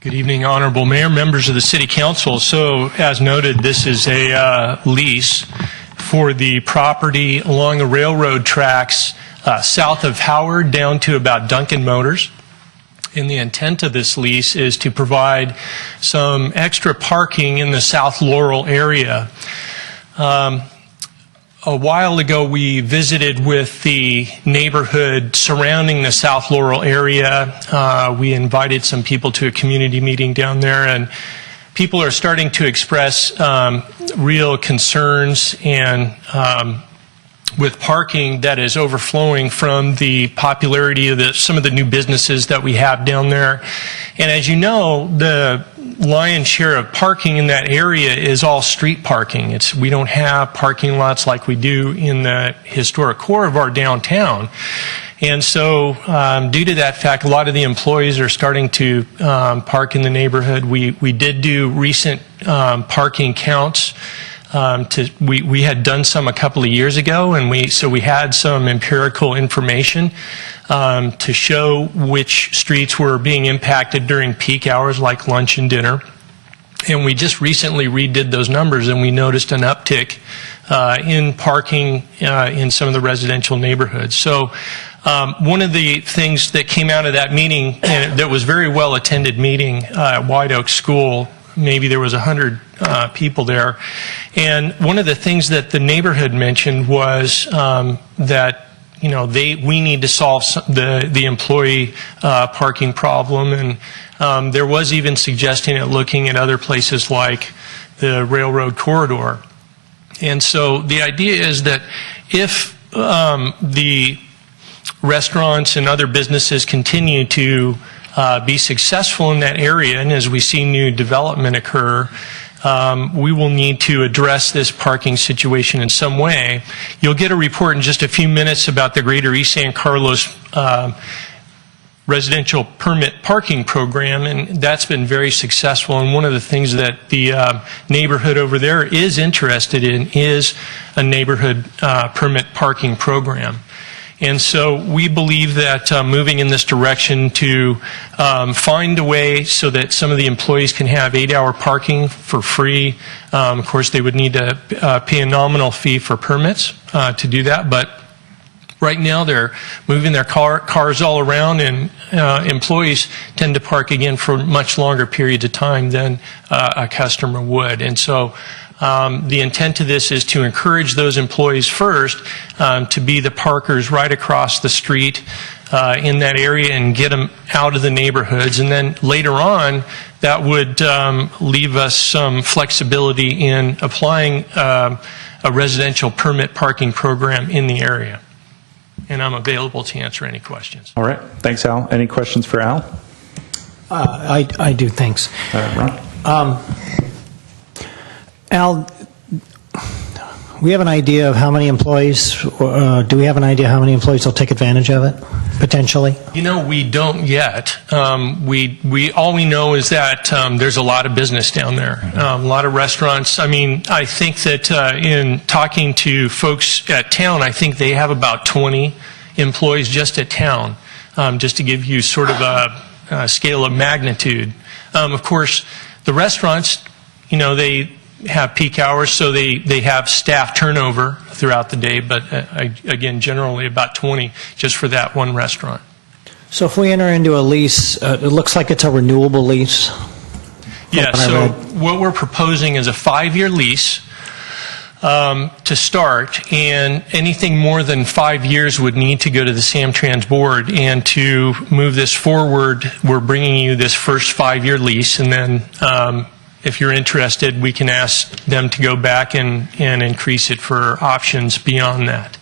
Good evening, Honorable Mayor, members of the City Council. So, as noted, this is a lease for the property along the railroad tracks south of Howard down to about Duncan Motors. And the intent of this lease is to provide some extra parking in the South Laurel area. A while ago, we visited with the neighborhood surrounding the South Laurel area. We invited some people to a community meeting down there, and people are starting to express real concerns and with parking that is overflowing from the popularity of some of the new businesses that we have down there. And as you know, the lion's share of parking in that area is all street parking. We don't have parking lots like we do in the historic core of our downtown. And so due to that fact, a lot of the employees are starting to park in the neighborhood. We did do recent parking counts. We had done some a couple of years ago, and we had some empirical information to show which streets were being impacted during peak hours like lunch and dinner. And we just recently redid those numbers, and we noticed an uptick in parking in some of the residential neighborhoods. So one of the things that came out of that meeting, and that was very well attended meeting at White Oak School, maybe there was 100 people there, and one of the things that the neighborhood mentioned was that we need to solve the employee parking problem, and there was even suggesting at looking at other places like the railroad corridor. And so the idea is that if the restaurants and other businesses continue to be successful in that area, and as we see new development occur, we will need to address this parking situation in some way. You'll get a report in just a few minutes about the Greater East San Carlos residential permit parking program, and that's been very successful. And one of the things that the neighborhood over there is interested in is a neighborhood permit parking program. And so we believe that moving in this direction to find a way so that some of the employees can have 8-hour parking for free. Of course, they would need to pay a nominal fee for permits to do that. But right now, they're moving their cars all around, and employees tend to park again for much longer periods of time than a customer would. And so the intent of this is to encourage those employees first to be the parkers right across the street in that area and get them out of the neighborhoods. And then later on, that would leave us some flexibility in applying a residential permit parking program in the area. And I'm available to answer any questions. All right. Thanks, Al. Any questions for Al? I do, thanks. Ron? Al, we have an idea of how many employees, do we have an idea how many employees will take advantage of it, potentially? We don't yet. All we know is that there's a lot of business down there, a lot of restaurants. I think that in talking to folks at town, I think they have about 20 employees just at town, just to give you sort of a scale of magnitude. Of course, the restaurants, they have peak hours, so they have staff turnover throughout the day, but again, generally about 20 just for that one restaurant. So if we enter into a lease, it looks like it's a renewable lease? Yeah, so what we're proposing is a 5-year lease to start, and anything more than 5 years would need to go to the Samtrans board. And to move this forward, we're bringing you this first 5-year lease, and then if you're interested, we can ask them to go back and increase it for options beyond that.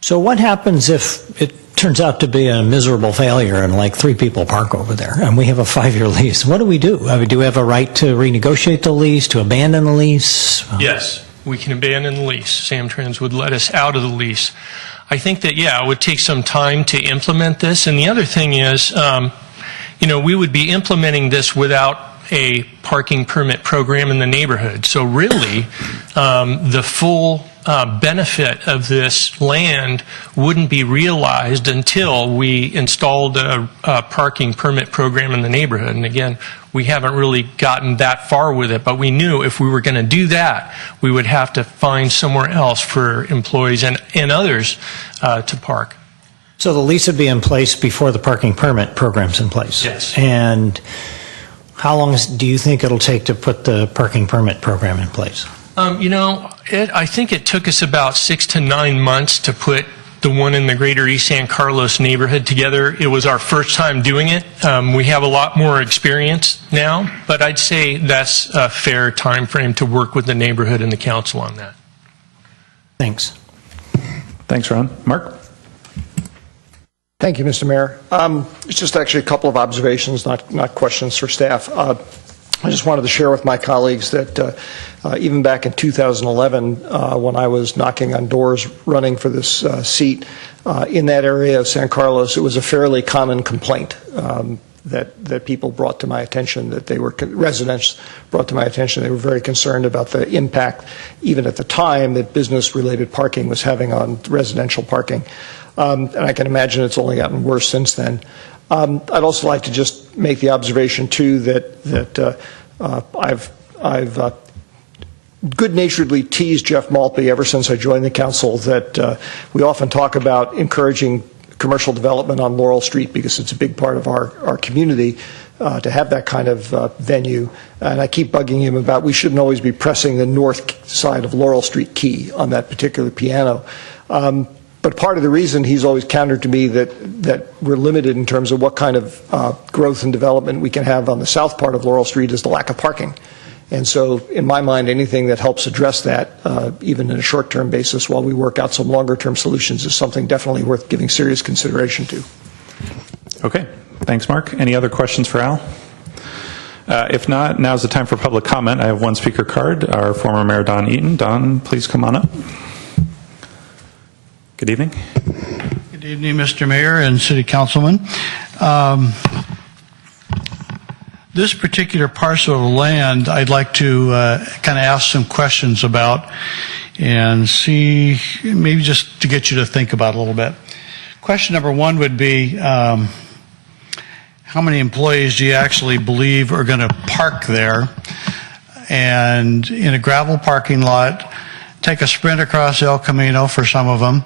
So what happens if it turns out to be a miserable failure and like 3 people park over there and we have a 5-year lease? What do we do? Do we have a right to renegotiate the lease, to abandon the lease? Yes, we can abandon the lease. Samtrans would let us out of the lease. I think that, it would take some time to implement this. And the other thing is, we would be implementing this without a parking permit program in the neighborhood. So really, the full benefit of this land wouldn't be realized until we installed a parking permit program in the neighborhood. And again, we haven't really gotten that far with it, but we knew if we were going to do that, we would have to find somewhere else for employees and others to park. So the lease would be in place before the parking permit program's in place? Yes. And how long do you think it'll take to put the parking permit program in place? I think it took us about 6 to 9 months to put the one in the greater East San Carlos neighborhood together. It was our first time doing it. We have a lot more experience now, but I'd say that's a fair time frame to work with the neighborhood and the council on that. Thanks. Thanks, Ron. Mark? Thank you, Mr. Mayor. It's just actually a couple of observations, not questions for staff. I just wanted to share with my colleagues that even back in 2011, when I was knocking on doors running for this seat, in that area of San Carlos, it was a fairly common complaint that people brought to my attention, that they were, residents brought to my attention. They were very concerned about the impact, even at the time, that business-related parking was having on residential parking. And I can imagine it's only gotten worse since then. I'd also like to just make the observation, too, that I've good-naturedly teased Jeff Maltby ever since I joined the council that we often talk about encouraging commercial development on Laurel Street because it's a big part of our community to have that kind of venue. And I keep bugging him about we shouldn't always be pressing the north side of Laurel Street key on that particular piano. But part of the reason he's always countered to me that we're limited in terms of what kind of growth and development we can have on the south part of Laurel Street is the lack of parking. And so, in my mind, anything that helps address that, even in a short-term basis, while we work out some longer-term solutions, is something definitely worth giving serious consideration to. Okay. Thanks, Mark. Any other questions for Al? If not, now's the time for public comment. I have one speaker card, our former Mayor Don Eaton. Don, please come on up. Good evening. Good evening, Mr. Mayor and City Councilman. This particular parcel of land, I'd like to kind of ask some questions about and see, maybe just to get you to think about it a little bit. Question number one would be, how many employees do you actually believe are going to park there? And in a gravel parking lot, take a sprint across El Camino for some of them,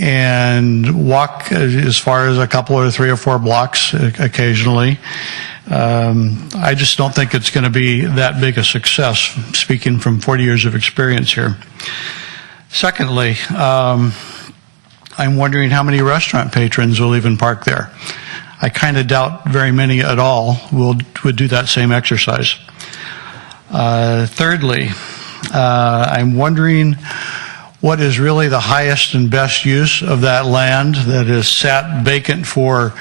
and walk as far as a couple or 3 or 4 blocks occasionally. I just don't think it's going to be that big a success, speaking from 40 years of experience here. Secondly, I'm wondering how many restaurant patrons will even park there. I kind of doubt very many at all would do that same exercise. Thirdly, I'm wondering what is really the highest and best use of that land that has sat vacant for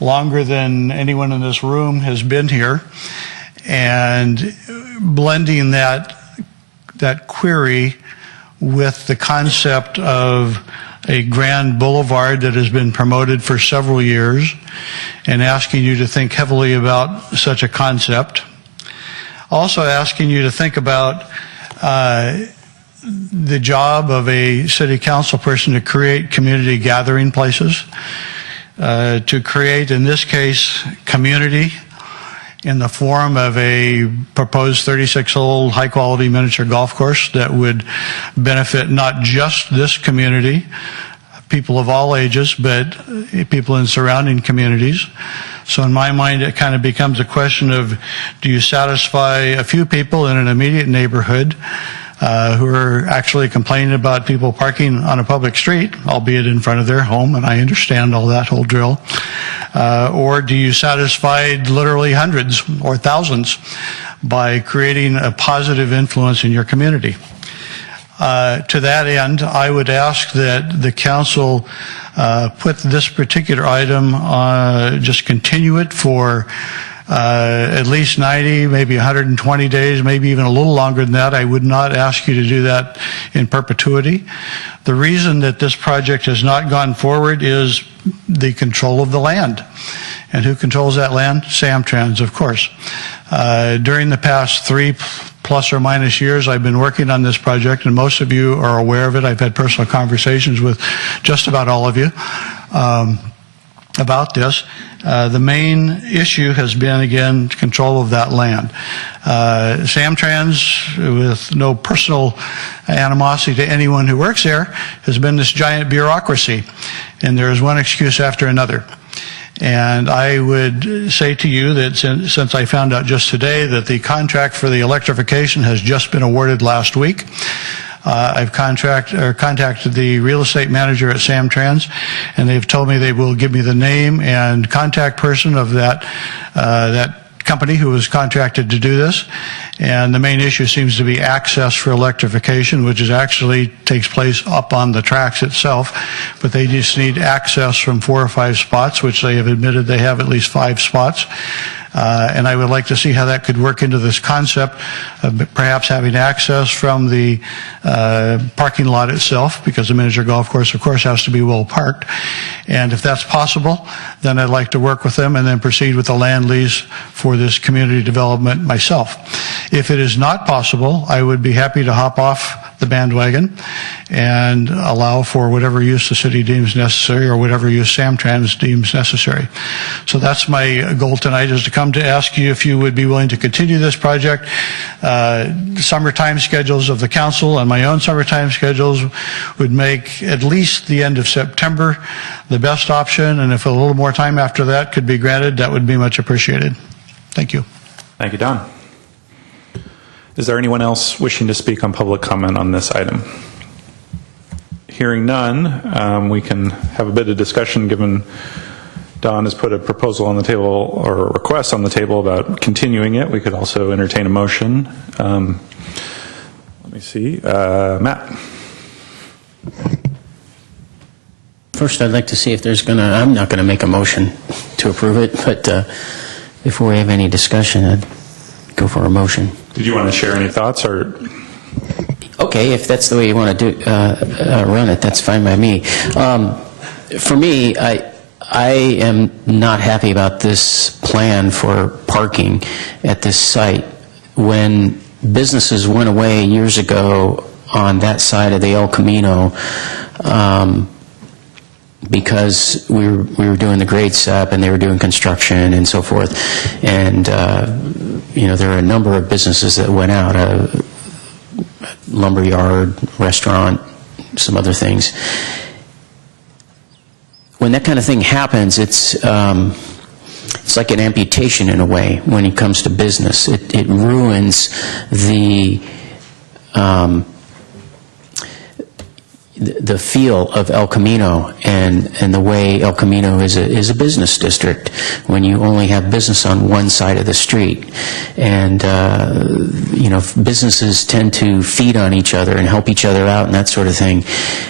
longer than anyone in this room has been here, and blending that query with the concept of a grand boulevard that has been promoted for several years, and asking you to think heavily about such a concept. Also asking you to think about the job of a city council person to create community gathering places, to create, in this case, community in the form of a proposed 36-hole high-quality miniature golf course that would benefit not just this community, people of all ages, but people in surrounding communities. So in my mind, it kind of becomes a question of, do you satisfy a few people in an immediate neighborhood who are actually complaining about people parking on a public street, albeit in front of their home, and I understand all that whole drill, or do you satisfy literally hundreds or thousands by creating a positive influence in your community? To that end, I would ask that the council put this particular item on, just continue it for at least 90, maybe 120 days, maybe even a little longer than that. I would not ask you to do that in perpetuity. The reason that this project has not gone forward is the control of the land. And who controls that land? Samtrans, of course. During the past 3 plus or minus years I've been working on this project, and most of you are aware of it. I've had personal conversations with just about all of you about this. The main issue has been, again, control of that land. Samtrans, with no personal animosity to anyone who works there, has been this giant bureaucracy, and there is one excuse after another. And I would say to you that since I found out just today that the contract for the electrification has just been awarded last week, I've contacted the real estate manager at Samtrans, and they've told me they will give me the name and contact person of that company who was contracted to do this. And the main issue seems to be access for electrification, which is actually takes place up on the tracks itself, but they just need access from 4 or 5 spots, which they have admitted they have at least 5 spots. And I would like to see how that could work into this concept of perhaps having access from the parking lot itself, because the miniature golf course, of course, has to be well parked. And if that's possible, then I'd like to work with them and then proceed with the land lease for this community development myself. If it is not possible, I would be happy to hop off the bandwagon and allow for whatever use the city deems necessary or whatever use Samtrans deems necessary. So that's my goal tonight, is to come to ask you if you would be willing to continue this project. Summertime schedules of the council and my own summertime schedules would make at least the end of September the best option, and if a little more time after that could be granted, that would be much appreciated. Thank you. Thank you, Don. Is there anyone else wishing to speak on public comment on this item? Hearing none, we can have a bit of discussion, given Don has put a proposal on the table, or a request on the table about continuing it. We could also entertain a motion. Let me see. Matt. First, I'd like to see if there's I'm not going to make a motion to approve it, but before we have any discussion, I'd go for a motion. Did you want to share any thoughts, or? Okay, if that's the way you want to run it, that's fine by me. For me, I am not happy about this plan for parking at this site. When businesses went away years ago on that side of the El Camino, because we were doing the grade SEP and they were doing construction and so forth, and there are a number of businesses that went out, a lumberyard, restaurant, some other things. When that kind of thing happens, it's like an amputation in a way when it comes to business. It ruins the feel of El Camino and the way El Camino is a business district when you only have business on one side of the street. And businesses tend to feed on each other and help each other out and that sort of thing.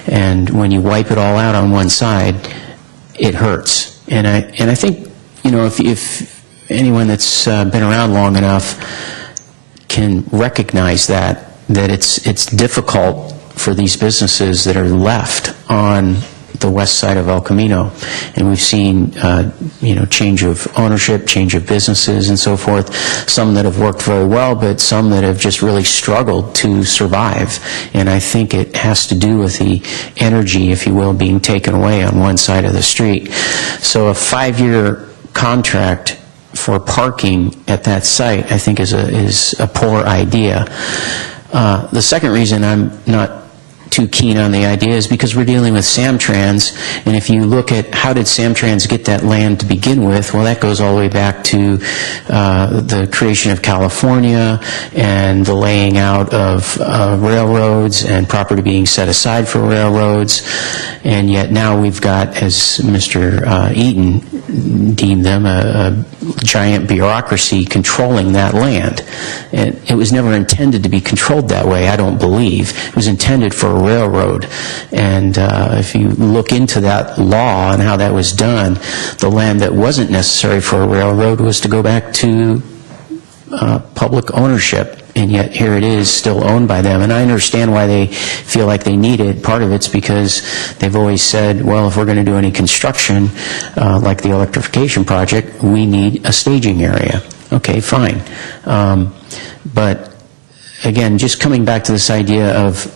And when you wipe it all out on one side, it hurts. And I think, if anyone that's been around long enough can recognize that it's difficult for these businesses that are left on the west side of El Camino. And we've seen, change of ownership, change of businesses and so forth, some that have worked very well, but some that have just really struggled to survive. And I think it has to do with the energy, if you will, being taken away on one side of the street. So a 5-year contract for parking at that site, I think, is a poor idea. The second reason I'm not too keen on the idea is because we're dealing with Samtrans, and if you look at how did Samtrans get that land to begin with, well, that goes all the way back to the creation of California and the laying out of railroads and property being set aside for railroads, and yet now we've got, as Mr. Eaton deemed them, a giant bureaucracy controlling that land. And it was never intended to be controlled that way, I don't believe. It was intended for a railroad. And if you look into that law and how that was done, the land that wasn't necessary for a railroad was to go back to public ownership. And yet here it is, still owned by them. And I understand why they feel like they need it. Part of it's because they've always said, well, if we're going to do any construction, like the electrification project, we need a staging area. Okay, fine. But again, just coming back to this idea of,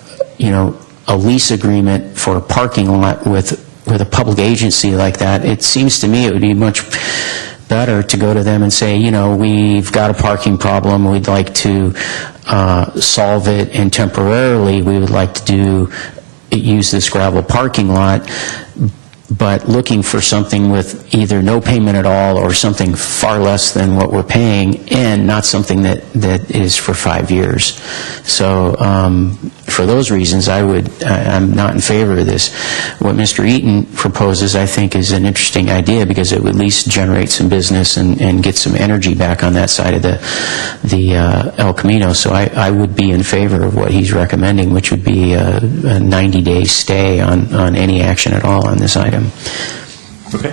a lease agreement for a parking lot with a public agency like that, it seems to me it would be much better to go to them and say, we've got a parking problem, we'd like to solve it, and temporarily we would like to use this gravel parking lot, but looking for something with either no payment at all or something far less than what we're paying, and not something that is for 5 years. So for those reasons, I'm not in favor of this. What Mr. Eaton proposes, I think, is an interesting idea, because it would at least generate some business and get some energy back on that side of the El Camino. So I would be in favor of what he's recommending, which would be a 90-day stay on any action at all on this item. Okay.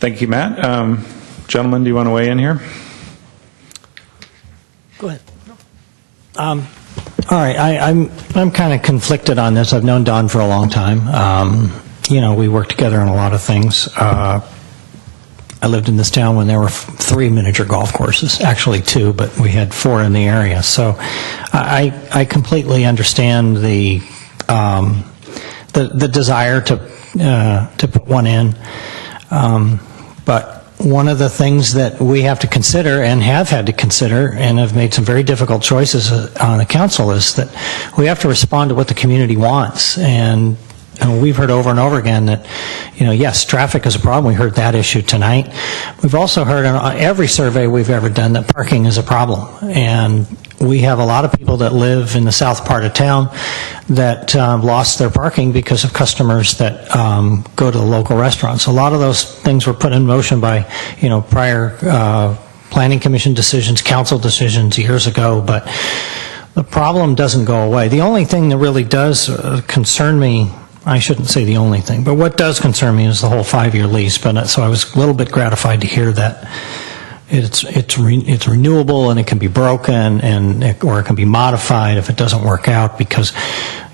Thank you, Matt. Gentlemen, do you want to weigh in here? Go ahead. All right, I'm kind of conflicted on this. I've known Don for a long time. We work together on a lot of things. I lived in this town when there were 3 miniature golf courses, actually 2, but we had 4 in the area. So I completely understand the desire to put one in, but one of the things that we have to consider and have had to consider and have made some very difficult choices on the council is that we have to respond to what the community wants. And we've heard over and over again that, yes, traffic is a problem. We heard that issue tonight. We've also heard on every survey we've ever done that parking is a problem. And we have a lot of people that live in the south part of town that lost their parking because of customers that go to the local restaurants. A lot of those things were put in motion by, prior planning commission decisions, council decisions years ago, but the problem doesn't go away. The only thing that really does concern me, I shouldn't say the only thing, but what does concern me is the whole 5-year lease. But so I was a little bit gratified to hear that it's renewable and it can be broken or it can be modified if it doesn't work out, because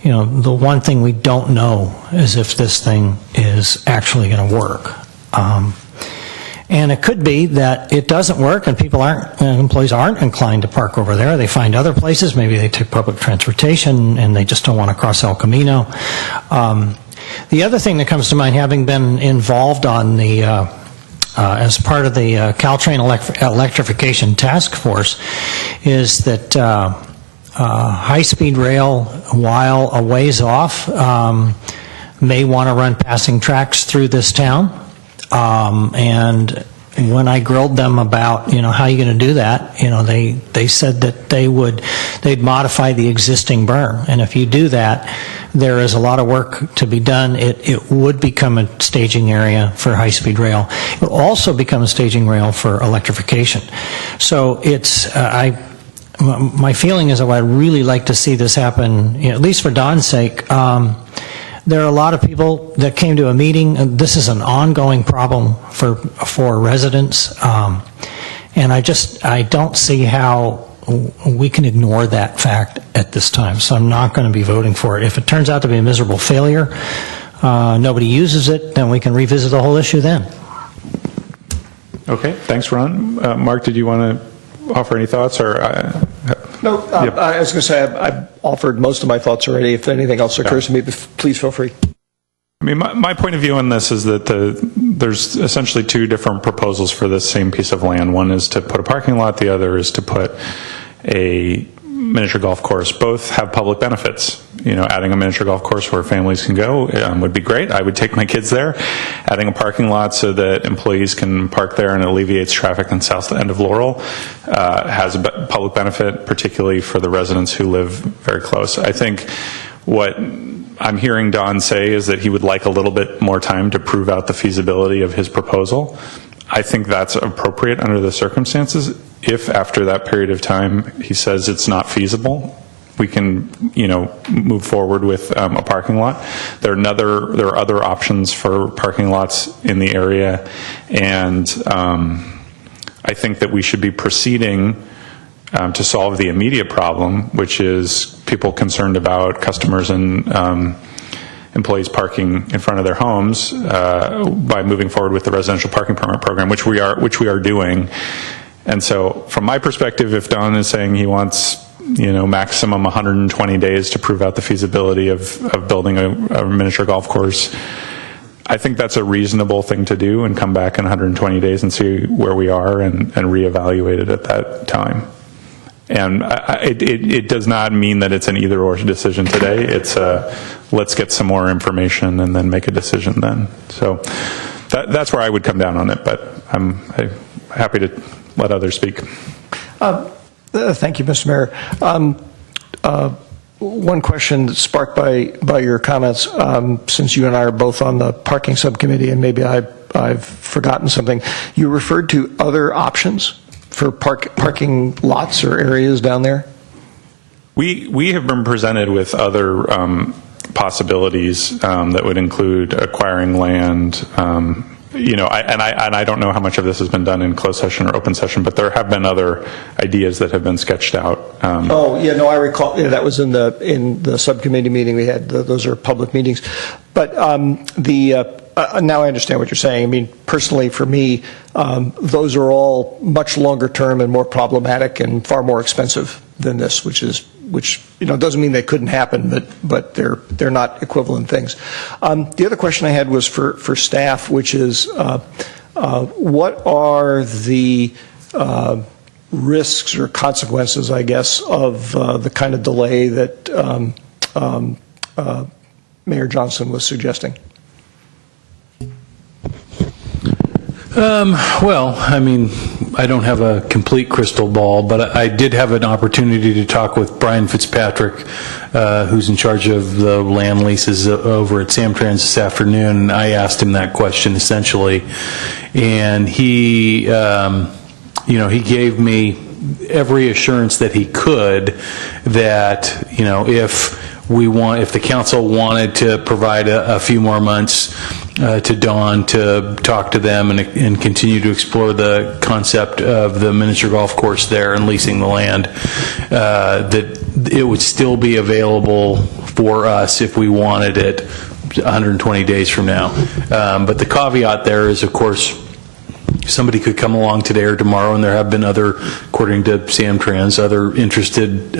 the one thing we don't know is if this thing is actually going to work. And it could be that it doesn't work and employees aren't inclined to park over there. They find other places. Maybe they take public transportation and they just don't want to cross El Camino. The other thing that comes to mind, having been involved on the as part of the Caltrain Electrification Task Force, is that high-speed rail, while a ways off, may want to run passing tracks through this town. And when I grilled them about, how are you going to do that, they said that they'd modify the existing berm. And if you do that, there is a lot of work to be done. It would become a staging area for high-speed rail. It will also become a staging rail for electrification. So my feeling is that I'd really like to see this happen, at least for Don's sake. There are a lot of people that came to a meeting. This is an ongoing problem for residents, and I don't see how we can ignore that fact at this time. So I'm not going to be voting for it. If it turns out to be a miserable failure, nobody uses it, then we can revisit the whole issue then. Okay, thanks, Ron. Mark, did you want to offer any thoughts? No, Yep. I was going to say I've offered most of my thoughts already. If anything else occurs to me, please feel free. I mean, my point of view on this is that there's essentially 2 different proposals for this same piece of land. One is to put a parking lot. The other is to put a miniature golf course. Both have public benefits. Adding a miniature golf course where families can go would be great. I would take my kids there. Adding a parking lot so that employees can park there and alleviates traffic on south end of Laurel has a public benefit, particularly for the residents who live very close. I think what I'm hearing Don say is that he would like a little bit more time to prove out the feasibility of his proposal. I think that's appropriate under the circumstances. If after that period of time he says it's not feasible, we can, move forward with a parking lot. There are other options for parking lots in the area, and I think that we should be proceeding to solve the immediate problem, which is people concerned about customers and employees parking in front of their homes by moving forward with the residential parking permit program, which we are doing. And so, from my perspective, if Don is saying he wants, maximum 120 days to prove out the feasibility of building a miniature golf course, I think that's a reasonable thing to do, and come back in 120 days and see where we are and reevaluate it at that time. And it does not mean that it's an either-or decision today. It's let's get some more information and then make a decision then. So that's where I would come down on it, but I'm happy to let others speak. Thank you, Mr. Mayor. One question sparked by your comments, since you and I are both on the parking subcommittee, and maybe I've forgotten something. You referred to other options for parking lots or areas down there? We have been presented with other possibilities that would include acquiring land. I don't know how much of this has been done in closed session or open session, but there have been other ideas that have been sketched out. I recall. Yeah, that was in the subcommittee meeting we had. Those are public meetings. But now I understand what you're saying. I mean, personally, for me, those are all much longer term and more problematic and far more expensive than this, which doesn't mean they couldn't happen, but they're not equivalent things. The other question I had was for staff, which is what are the risks or consequences, I guess, of the kind of delay that Mayor Johnson was suggesting? Well, I mean, I don't have a complete crystal ball, but I did have an opportunity to talk with Brian Fitzpatrick, who's in charge of the land leases over at Samtrans this afternoon, and I asked him that question essentially, and he gave me every assurance that he could that, if the council wanted to provide a few more months to Dawn to talk to them and continue to explore the concept of the miniature golf course there and leasing the land, that it would still be available for us if we wanted it 120 days from now. But the caveat there is, of course, somebody could come along today or tomorrow, and there have been according to Samtrans, other interested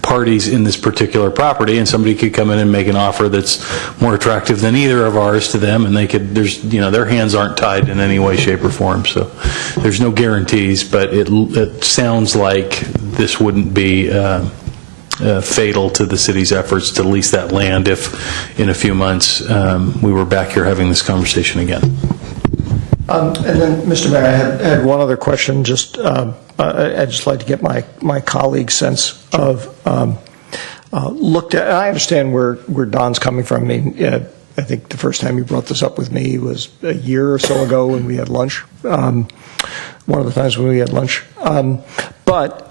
parties in this particular property, and somebody could come in and make an offer that's more attractive than either of ours to them, and their hands aren't tied in any way, shape, or form. So there's no guarantees, but it sounds like this wouldn't be fatal to the city's efforts to lease that land if in a few months we were back here having this conversation again. And then, Mr. Mayor, I had one other question. I'd just like to get my colleague's sense of looked at. And I understand where Don's coming from. I mean, I think the first time you brought this up with me was a year or so ago when we had lunch. One of the times when we had lunch, but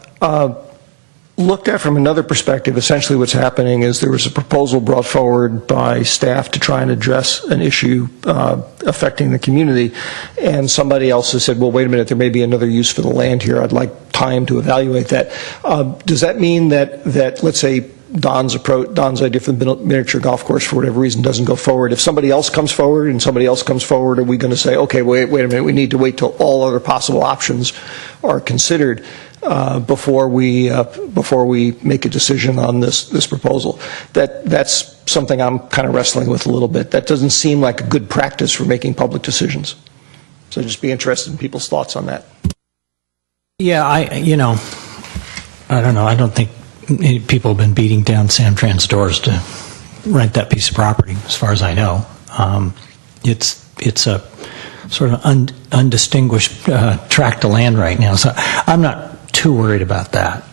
looked at from another perspective, essentially what's happening is there was a proposal brought forward by staff to try and address an issue affecting the community, and somebody else has said, well, wait a minute, there may be another use for the land here. I'd like time to evaluate that. Does that mean that let's say, Don's idea for the miniature golf course, for whatever reason, doesn't go forward? If somebody else comes forward, are we going to say, okay, wait a minute, we need to wait till all other possible options are considered before we make a decision on this proposal? That's something I'm kind of wrestling with a little bit. That doesn't seem like a good practice for making public decisions. So I'd just be interested in people's thoughts on that. Yeah, I don't know. I don't think people have been beating down Samtrans doors to rent that piece of property, as far as I know. It's a sort of undistinguished tract of land right now, so I'm not too worried about that.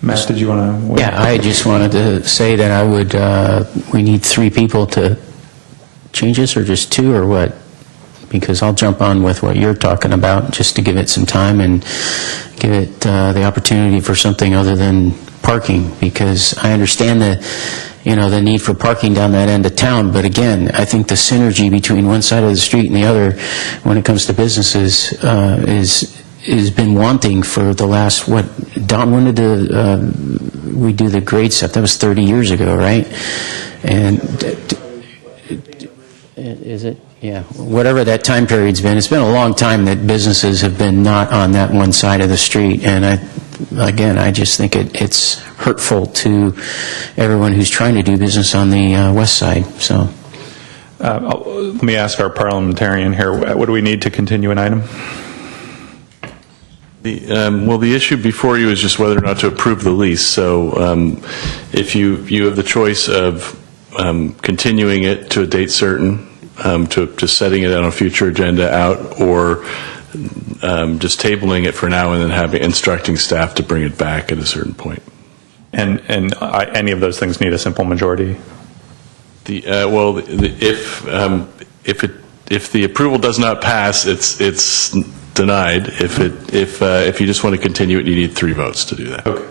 Matt, did you want to? Yeah, I just wanted to say that we need 3 people to change this, or just 2, or what? Because I'll jump on with what you're talking about, just to give it some time and give it the opportunity for something other than parking, because I understand the need for parking down that end of town, but again, I think the synergy between one side of the street and the other when it comes to businesses has been wanting for the last, Don, when did we do the grade stuff? That was 30 years ago, right? And is it? Yeah, whatever that time period's been, it's been a long time that businesses have been not on that one side of the street, and I just think it's hurtful to everyone who's trying to do business on the west side. So, let me ask our parliamentarian here, what do we need to continue an item? The issue before you is just whether or not to approve the lease. So if you have the choice of continuing it to a date certain, to setting it on a future agenda out, or just tabling it for now and then instructing staff to bring it back at a certain point. And any of those things need a simple majority? If the approval does not pass, it's denied. If you just want to continue it, you need 3 votes to do that. Okay.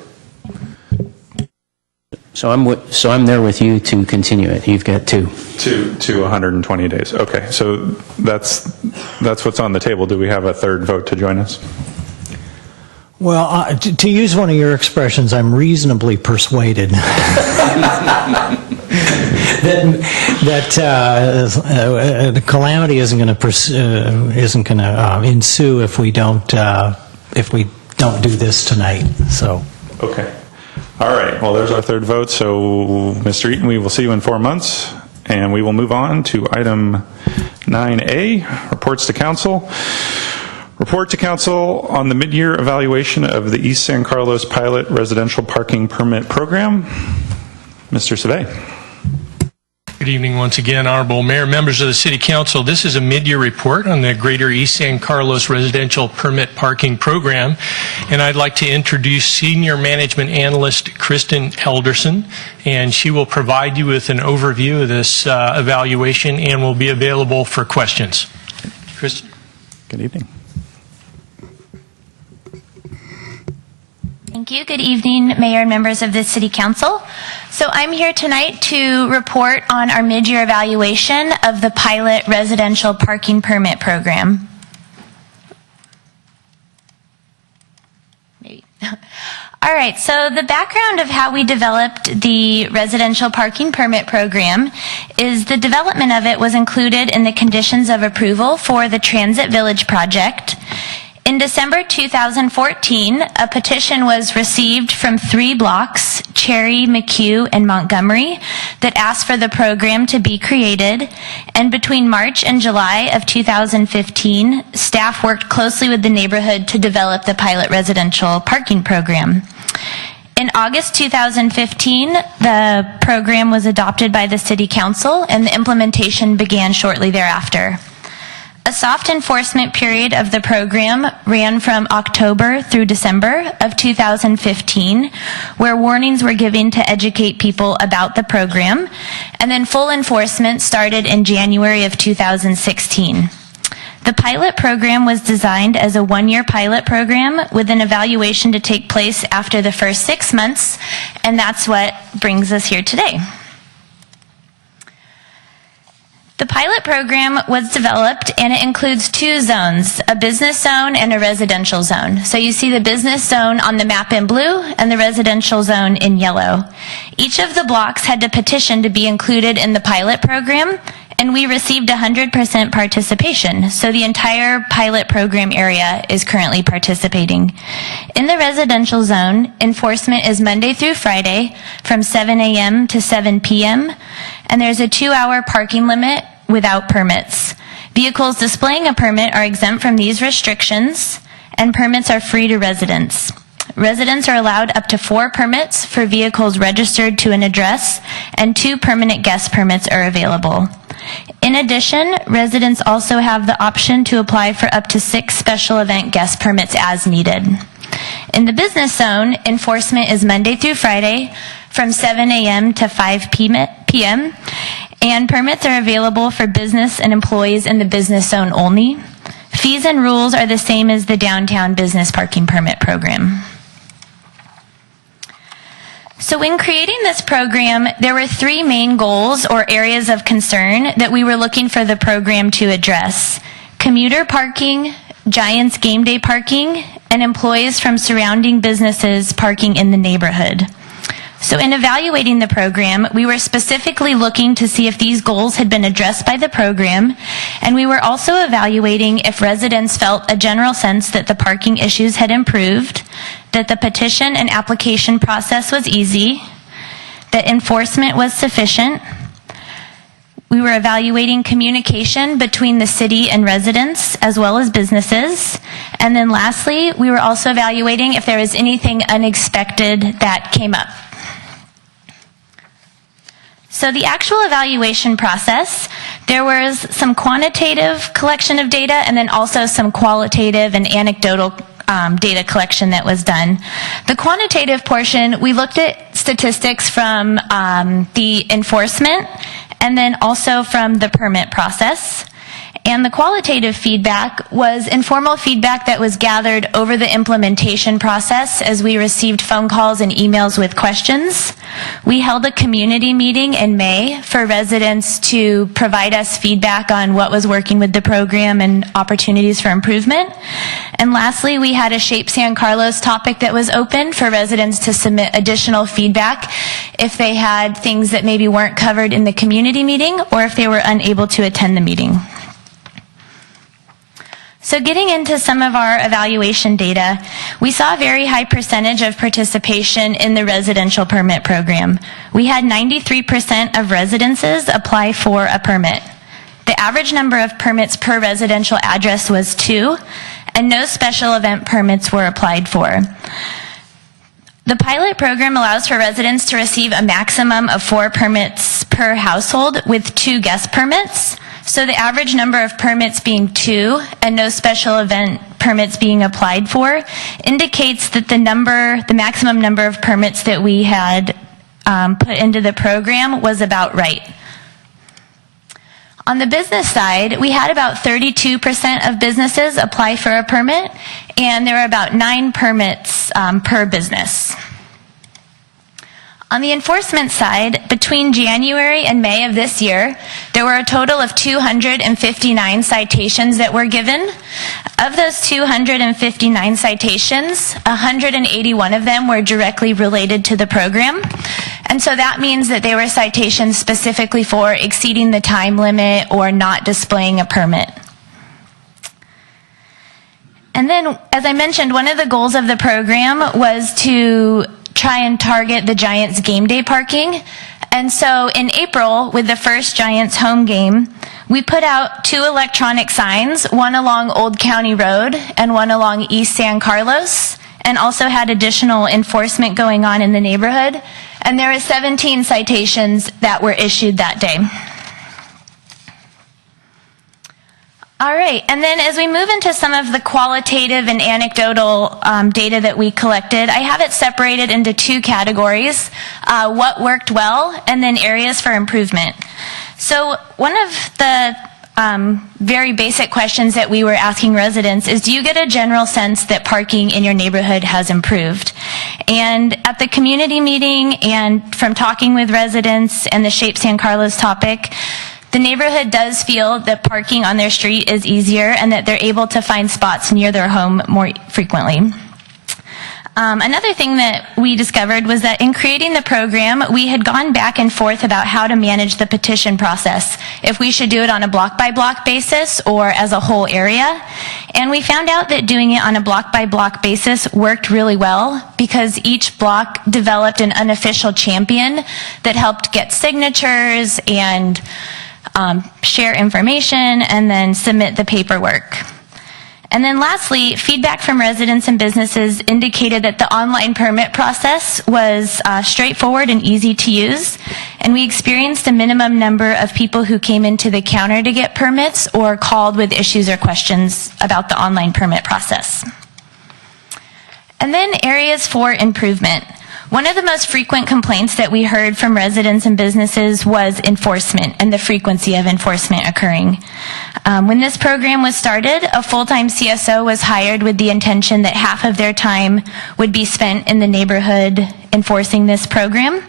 So I'm there with you to continue it. You've got 2. To 120 days. Okay, so that's what's on the table. Do we have a third vote to join us? Well, to use one of your expressions, I'm reasonably persuaded that the calamity isn't going to ensue if we don't do this tonight. So. Okay. All right. Well, there's our third vote. So, Mr. Eaton, we will see you in 4 months, and we will move on to item 9A, reports to council. Report to council on the mid-year evaluation of the East San Carlos Pilot Residential Parking Permit Program. Mr. Savay. Good evening once again, Honorable Mayor, members of the City Council. This is a mid-year report on the Greater East San Carlos Residential Permit Parking Program, and I'd like to introduce Senior Management Analyst Kristen Helderson, and she will provide you with an overview of this evaluation and will be available for questions. Kristen. Good evening. Thank you. Good evening, Mayor and members of the City Council. So I'm here tonight to report on our mid-year evaluation of the Pilot Residential Parking Permit Program. All right, so the background of how we developed the Residential Parking Permit Program is the development of it was included in the conditions of approval for the Transit Village project. In December 2014, a petition was received from 3 blocks, Cherry, McHugh, and Montgomery, that asked for the program to be created. And between March and July of 2015, staff worked closely with the neighborhood to develop the pilot residential parking program. In August 2015, the program was adopted by the City Council, and the implementation began shortly thereafter. A soft enforcement period of the program ran from October through December of 2015, where warnings were given to educate people about the program, and then full enforcement started in January of 2016. The pilot program was designed as a 1-year pilot program with an evaluation to take place after the first 6 months, and that's what brings us here today. The pilot program was developed and it includes 2 zones, a business zone and a residential zone. So you see the business zone on the map in blue and the residential zone in yellow. Each of the blocks had to petition to be included in the pilot program, and we received 100% participation. So the entire pilot program area is currently participating. In the residential zone, enforcement is Monday through Friday from 7 a.m. to 7 p.m., and there's a 2-hour parking limit without permits. Vehicles displaying a permit are exempt from these restrictions, and permits are free to residents. Residents are allowed up to 4 permits for vehicles registered to an address, and 2 permanent guest permits are available. In addition, residents also have the option to apply for up to 6 special event guest permits as needed. In the business zone, enforcement is Monday through Friday from 7 a.m. to 5 p.m., and permits are available for business and employees in the business zone only. Fees and rules are the same as the downtown business parking permit program. So in creating this program, there were 3 main goals or areas of concern that we were looking for the program to address: commuter parking, Giants game day parking, and employees from surrounding businesses parking in the neighborhood. So in evaluating the program, we were specifically looking to see if these goals had been addressed by the program, and we were also evaluating if residents felt a general sense that the parking issues had improved, that the petition and application process was easy, that enforcement was sufficient, we were evaluating communication between the city and residents as well as businesses. And then lastly, we were also evaluating if there was anything unexpected that came up. So the actual evaluation process, there was some quantitative collection of data and then also some qualitative and anecdotal data collection that was done. The quantitative portion, we looked at statistics from the enforcement and then also from the permit process. And the qualitative feedback was informal feedback that was gathered over the implementation process as we received phone calls and emails with questions. We held a community meeting in May for residents to provide us feedback on what was working with the program and opportunities for improvement. And lastly, we had a Shape San Carlos topic that was open for residents to submit additional feedback if they had things that maybe weren't covered in the community meeting or if they were unable to attend the meeting. So getting into some of our evaluation data, we saw a very high percentage of participation in the residential permit program. We had 93% of residences apply for a permit. The average number of permits per residential address was 2, and no special event permits were applied for. The pilot program allows for residents to receive a maximum of 4 permits per household with 2 guest permits. So the average number of permits being 2 and no special event permits being applied for indicates that the maximum number of permits that we had put into the program was about right. On the business side, we had about 32% of businesses apply for a permit, and there were about 9 permits per business. On the enforcement side, between January and May of this year, there were a total of 259 citations that were given. Of those 259 citations, 181 of them were directly related to the program. And so that means that they were citations specifically for exceeding the time limit or not displaying a permit. And then, as I mentioned, one of the goals of the program was to try and target the Giants game day parking. And so in April, with the first Giants home game, we put out 2 electronic signs, one along Old County Road and one along East San Carlos, and also had additional enforcement going on in the neighborhood. And there were 17 citations that were issued that day. All right, and then as we move into some of the qualitative and anecdotal data that we collected, I have it separated into 2 categories, what worked well and then areas for improvement. So one of the very basic questions that we were asking residents is, do you get a general sense that parking in your neighborhood has improved? And at the community meeting and from talking with residents and the Shape San Carlos topic, the neighborhood does feel that parking on their street is easier and that they're able to find spots near their home more frequently. Another thing that we discovered was that in creating the program, we had gone back and forth about how to manage the petition process, if we should do it on a block-by-block basis or as a whole area. And we found out that doing it on a block-by-block basis worked really well because each block developed an unofficial champion that helped get signatures and share information and then submit the paperwork. And then lastly, feedback from residents and businesses indicated that the online permit process was straightforward and easy to use, and we experienced a minimum number of people who came into the counter to get permits or called with issues or questions about the online permit process. And then areas for improvement. One of the most frequent complaints that we heard from residents and businesses was enforcement and the frequency of enforcement occurring. When this program was started, a full-time CSO was hired with the intention that half of their time would be spent in the neighborhood enforcing this program.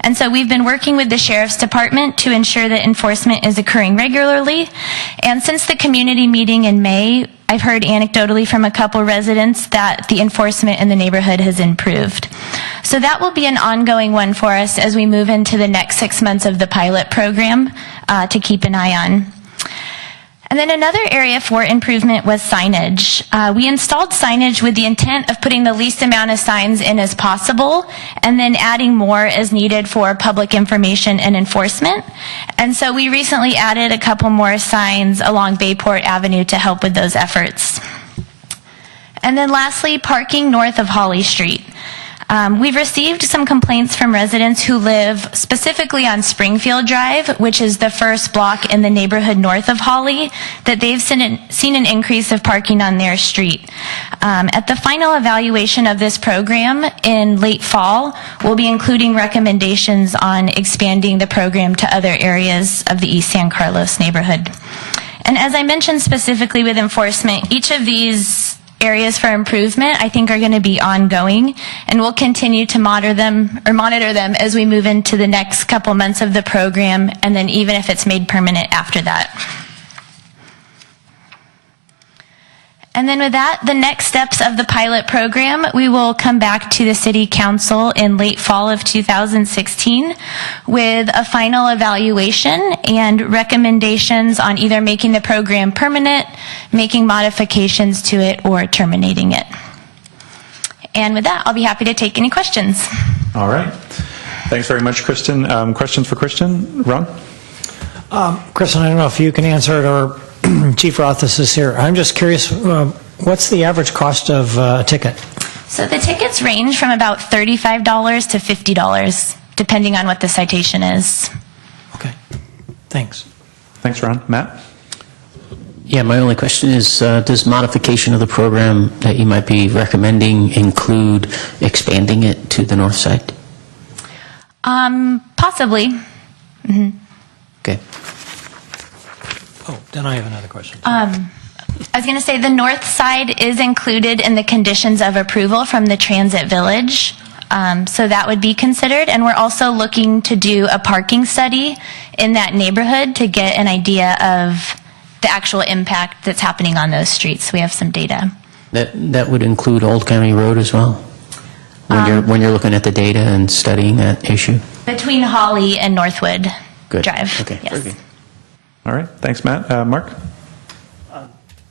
And so we've been working with the Sheriff's Department to ensure that enforcement is occurring regularly. And since the community meeting in May, I've heard anecdotally from a couple residents that the enforcement in the neighborhood has improved. So that will be an ongoing one for us as we move into the next 6 months of the pilot program to keep an eye on. And then another area for improvement was signage. We installed signage with the intent of putting the least amount of signs in as possible and then adding more as needed for public information and enforcement. And so we recently added a couple more signs along Bayport Avenue to help with those efforts. And then lastly, parking north of Holly Street. We've received some complaints from residents who live specifically on Springfield Drive, which is the first block in the neighborhood north of Holly, that they've seen an increase of parking on their street. At the final evaluation of this program in late fall, we'll be including recommendations on expanding the program to other areas of the East San Carlos neighborhood. And as I mentioned specifically with enforcement, each of these areas for improvement I think are going to be ongoing, and we'll continue to monitor them as we move into the next couple months of the program, and then even if it's made permanent after that. And then with that, the next steps of the pilot program, we will come back to the City Council in late fall of 2016 with a final evaluation and recommendations on either making the program permanent, making modifications to it, or terminating it. And with that, I'll be happy to take any questions. All right. Thanks very much, Kristen. Questions for Kristen? Ron? Kristen, I don't know if you can answer it or Chief Rothfuss is here. I'm just curious, what's the average cost of a ticket? So the tickets range from about $35 to $50, depending on what the citation is. Okay. Thanks. Thanks, Ron. Matt? Yeah, my only question is, does modification of the program that you might be recommending include expanding it to the north side? Possibly. Mm-hmm. Okay. Oh, then I have another question. I was going to say the north side is included in the conditions of approval from the Transit Village. So that would be considered. And we're also looking to do a parking study in that neighborhood to get an idea of the actual impact that's happening on those streets. We have some data. That would include Old County Road as well? When you're looking at the data and studying that issue? Between Holly and Northwood Good. Drive. Okay. Yes. Very good. All right. Thanks, Matt. Mark?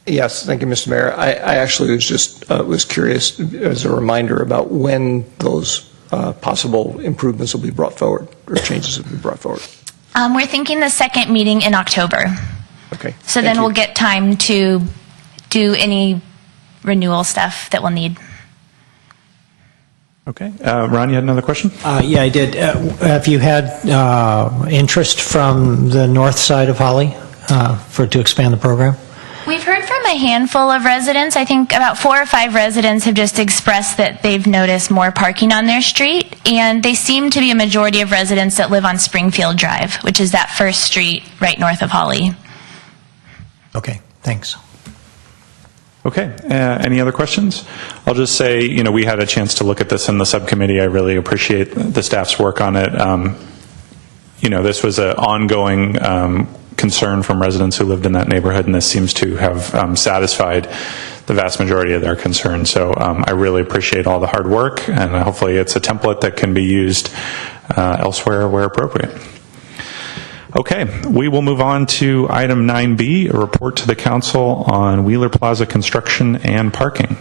Yes, thank you, Mr. Mayor. I actually was just was curious as a reminder about when those possible improvements will be brought forward or changes will be brought forward. We're thinking the second meeting in October. Okay. So then we'll get time to do any renewal stuff that we'll need. Okay. Ron, you had another question? Yeah, I did. Have you had interest from the north side of Holly to expand the program? We've heard from a handful of residents. I think about 4 or 5 residents have just expressed that they've noticed more parking on their street, and they seem to be a majority of residents that live on Springfield Drive, which is that first street right north of Holly. Okay, thanks. Okay. Any other questions? I'll just say, we had a chance to look at this in the subcommittee. I really appreciate the staff's work on it. This was an ongoing concern from residents who lived in that neighborhood, and this seems to have satisfied the vast majority of their concerns. So I really appreciate all the hard work, and hopefully it's a template that can be used elsewhere where appropriate. Okay, we will move on to item 9B, a report to the council on Wheeler Plaza construction and parking.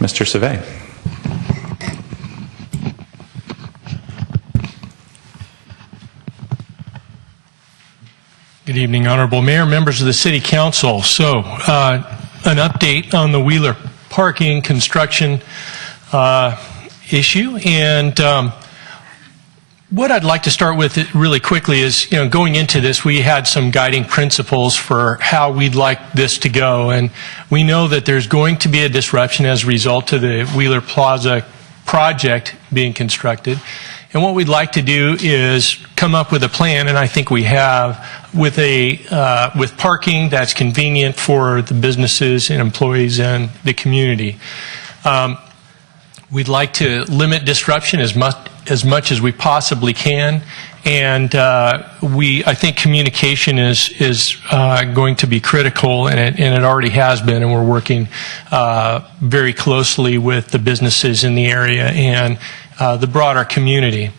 Mr. Savay. Good evening, Honorable Mayor, members of the City Council. So, an update on the Wheeler parking construction issue, and what I'd like to start with really quickly is, going into this, we had some guiding principles for how we'd like this to go, and we know that there's going to be a disruption as a result of the Wheeler Plaza project being constructed. And what we'd like to do is come up with a plan, and I think we have, with parking that's convenient for the businesses and employees and the community. We'd like to limit disruption as much as we possibly can, and I think communication is going to be critical, and it already has been, and we're working very closely with the businesses in the area and the broader community.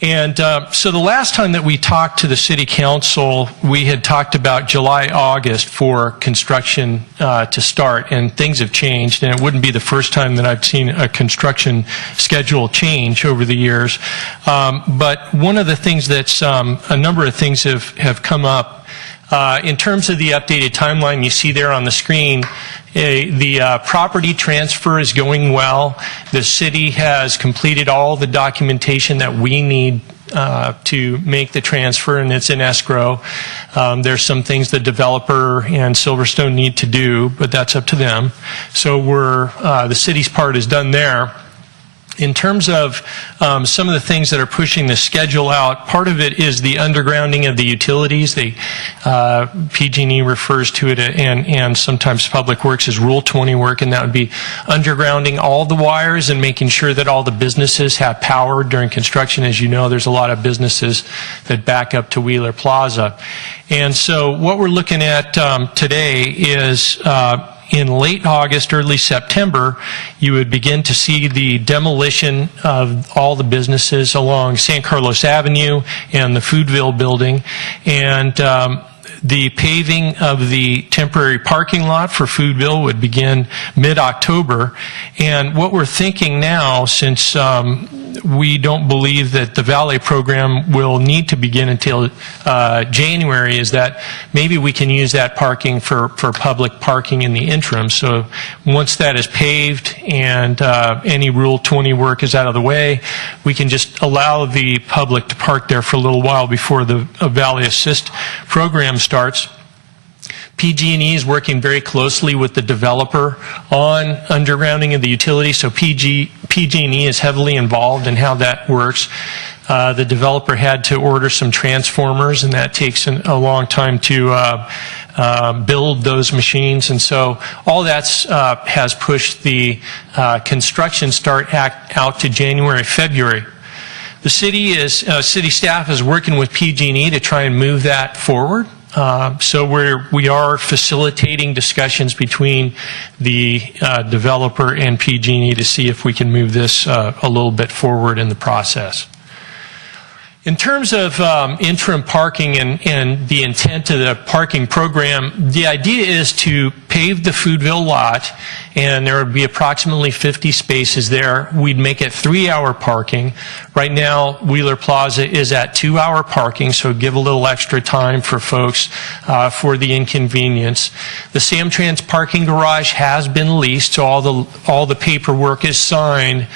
And so the last time that we talked to the City Council, we had talked about July, August for construction to start, and things have changed, and it wouldn't be the first time that I've seen a construction schedule change over the years. But one of the things that's, a number of things have come up. In terms of the updated timeline you see there on the screen, the property transfer is going well. The city has completed all the documentation that we need to make the transfer, and it's in escrow. There's some things the developer and Silverstone need to do, but that's up to them. So the city's part is done there. In terms of some of the things that are pushing the schedule out, part of it is the undergrounding of the utilities. PG&E refers to it, and sometimes Public Works, as Rule 20 work, and that would be undergrounding all the wires and making sure that all the businesses have power during construction. As you know, there's a lot of businesses that back up to Wheeler Plaza. And so what we're looking at today is in late August, early September, you would begin to see the demolition of all the businesses along San Carlos Avenue and the Foodville building, and the paving of the temporary parking lot for Foodville would begin mid-October. And what we're thinking now, since we don't believe that the valet program will need to begin until January, is that maybe we can use that parking for public parking in the interim. So once that is paved and any Rule 20 work is out of the way, we can just allow the public to park there for a little while before the Valet Assist program starts. PG&E is working very closely with the developer on undergrounding of the utility, so PG&E is heavily involved in how that works. The developer had to order some transformers, and that takes a long time to build those machines, and so all that's has pushed the construction start out to January, February. The city staff is working with PG&E to try and move that forward. So we are facilitating discussions between the developer and PG&E to see if we can move this a little bit forward in the process. In terms of interim parking and the intent of the parking program, the idea is to pave the Foodville lot, and there would be approximately 50 spaces there. We'd make it 3-hour parking. Right now, Wheeler Plaza is at 2-hour parking, so give a little extra time for folks for the inconvenience. The Samtrans parking garage has been leased, so all the paperwork is signed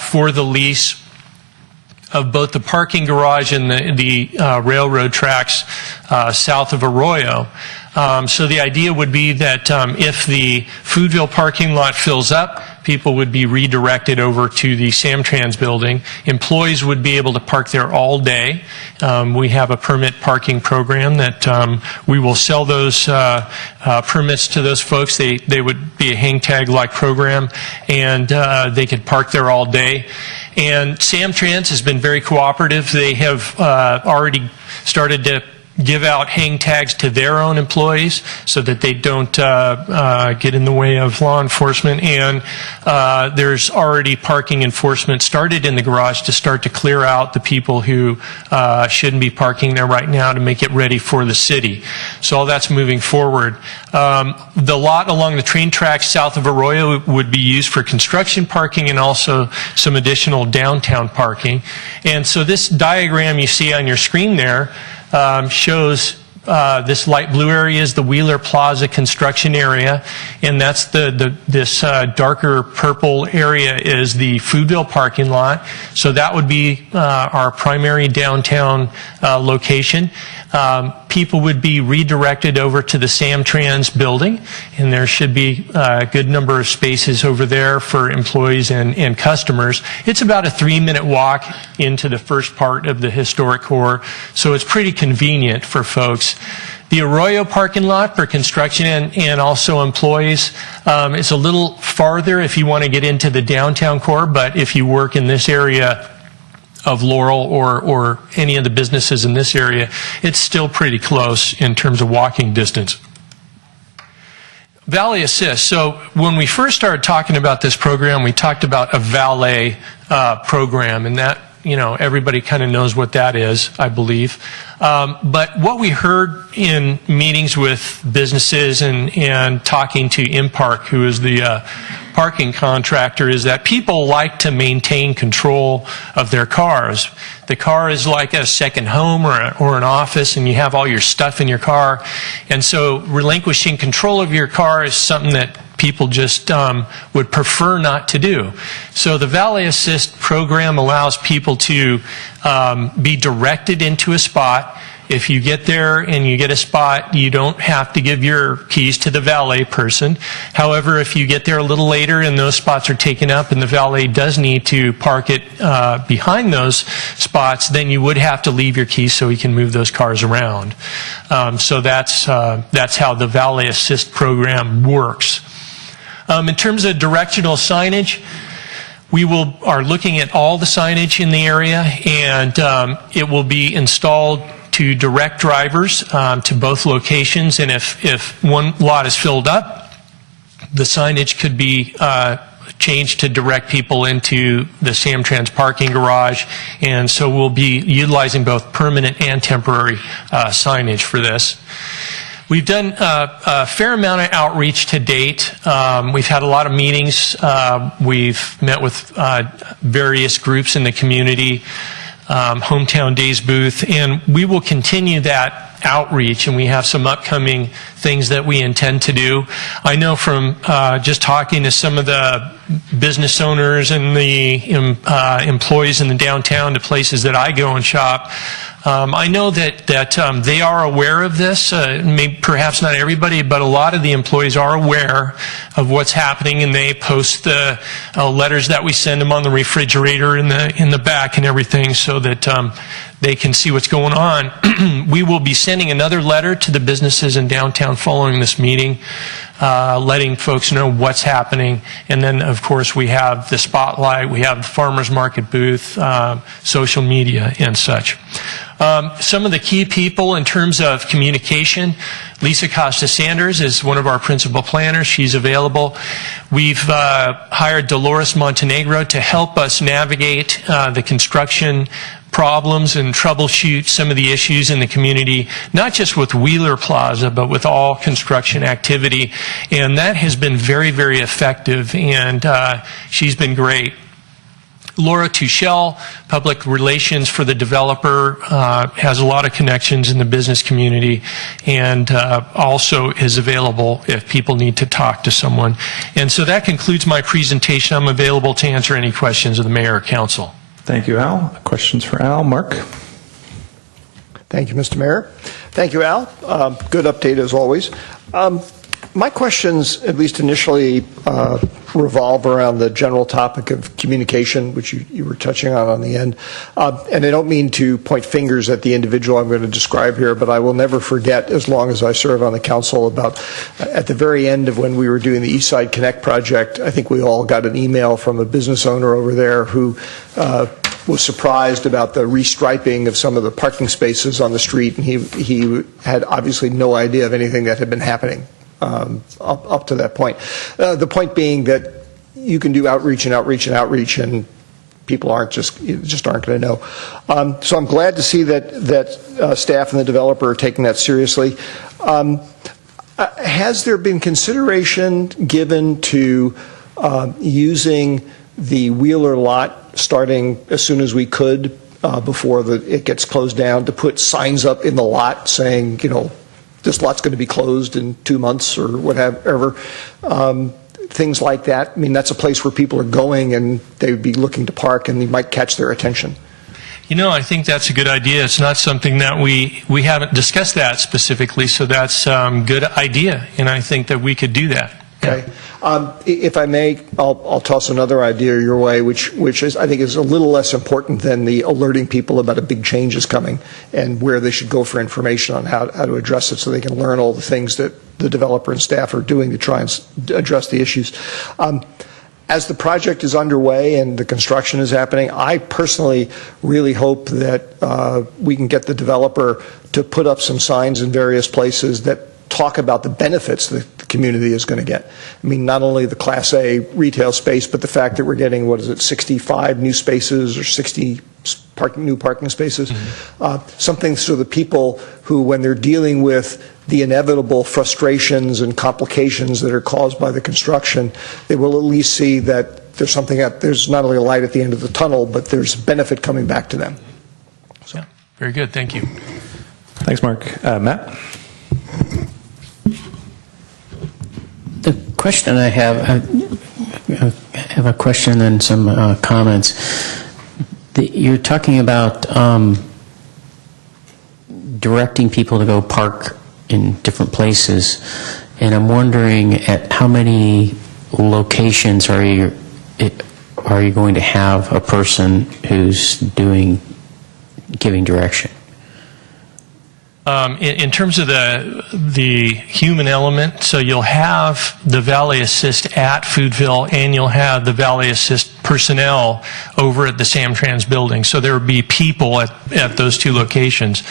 for the lease of both the parking garage and the railroad tracks south of Arroyo. So the idea would be that if the Foodville parking lot fills up, people would be redirected over to the Samtrans building. Employees would be able to park there all day. We have a permit parking program that we will sell those permits to those folks. They would be a hang tag-like program, and they could park there all day. And Samtrans has been very cooperative. They have already started to give out hang tags to their own employees so that they don't get in the way of law enforcement. And there's already parking enforcement started in the garage to start to clear out the people who shouldn't be parking there right now to make it ready for the city. So all that's moving forward. The lot along the train tracks south of Arroyo would be used for construction parking and also some additional downtown parking. And so this diagram you see on your screen there shows this light blue area is the Wheeler Plaza construction area, and that's this darker purple area is the Foodville parking lot. So that would be our primary downtown location. People would be redirected over to the Samtrans building, and there should be a good number of spaces over there for employees and customers. It's about a 3-minute walk into the first part of the historic core, so it's pretty convenient for folks. The Arroyo parking lot for construction and also employees is a little farther if you want to get into the downtown core, but if you work in this area of Laurel or any of the businesses in this area, it's still pretty close in terms of walking distance. Valet Assist. So when we first started talking about this program, we talked about a valet program, and that everybody kind of knows what that is, I believe. But what we heard in meetings with businesses and talking to Impark, who is the parking contractor, is that people like to maintain control of their cars. The car is like a second home or an office, and you have all your stuff in your car. And so relinquishing control of your car is something that people just would prefer not to do. So the Valet Assist program allows people to be directed into a spot. If you get there and you get a spot, you don't have to give your keys to the valet person. However, if you get there a little later and those spots are taken up and the valet does need to park it behind those spots, then you would have to leave your keys so he can move those cars around. So that's how the Valet Assist program works. In terms of directional signage, we are looking at all the signage in the area, and it will be installed to direct drivers to both locations. And if one lot is filled up, the signage could be changed to direct people into the Samtrans parking garage. And so we'll be utilizing both permanent and temporary signage for this. We've done a fair amount of outreach to date. We've had a lot of meetings. We've met with various groups in the community, Hometown Days booth, and we will continue that outreach, and we have some upcoming things that we intend to do. I know from just talking to some of the business owners and the employees in the downtown, to places that I go and shop, I know that they are aware of this. Maybe, perhaps not everybody, but a lot of the employees are aware of what's happening, and they post the letters that we send them on the refrigerator in the back and everything, so that they can see what's going on. We will be sending another letter to the businesses in downtown following this meeting, letting folks know what's happening. And then, of course, we have the spotlight, we have the farmers market booth, social media, and such. Some of the key people in terms of communication: Lisa Costa-Sanders is one of our principal planners. She's available. We've hired Dolores Montenegro to help us navigate the construction problems and troubleshoot some of the issues in the community, not just with Wheeler Plaza, but with all construction activity. And that has been very, very effective, and she's been great. Laura Tuchel, public relations for the developer, has a lot of connections in the business community, and also is available if people need to talk to someone. And so that concludes my presentation. I'm available to answer any questions of the mayor or council. Thank you, Al. Questions for Al? Mark? Thank you, Mr. Mayor. Thank you, Al. Good update as always. My questions, at least initially, revolve around the general topic of communication, which you were touching on the end. And I don't mean to point fingers at the individual I'm going to describe here, but I will never forget, as long as I serve on the council, about at the very end of when we were doing the East Side Connect project, I think we all got an email from a business owner over there who was surprised about the restriping of some of the parking spaces on the street, and he had obviously no idea of anything that had been happening up to that point. The point being that you can do outreach and outreach and outreach, and people just aren't going to know. So I'm glad to see that staff and the developer are taking that seriously. Has there been consideration given to using the Wheeler lot starting as soon as we could before it gets closed down, to put signs up in the lot saying, this lot's going to be closed in 2 months or whatever, things like that? I mean, that's a place where people are going and they would be looking to park, and they might catch their attention. I think that's a good idea. It's not something that we haven't discussed that specifically, so that's a good idea, and I think that we could do that. Okay. If I may, I'll toss another idea your way, which is, I think, is a little less important than the alerting people about a big change is coming and where they should go for information on how to address it, so they can learn all the things that the developer and staff are doing to try and address the issues. As the project is underway and the construction is happening, I personally really hope that we can get the developer to put up some signs in various places that talk about the benefits that the community is going to get. I mean, not only the Class A retail space, but the fact that we're getting, 65 new spaces or 60 new parking spaces, something so the people who, when they're dealing with the inevitable frustrations and complications that are caused by the construction, they will at least see that there's not only a light at the end of the tunnel, but there's benefit coming back to them. So. Yeah, very good. Thank you. Thanks, Mark. Matt? The question I have a question and then some comments. You're talking about directing people to go park in different places, and I'm wondering at how many locations are you going to have a person who's giving direction? In terms of the human element, so you'll have the Valley Assist at Foodville, and you'll have the Valley Assist personnel over at the Samtrans building. So there will be people at those two locations.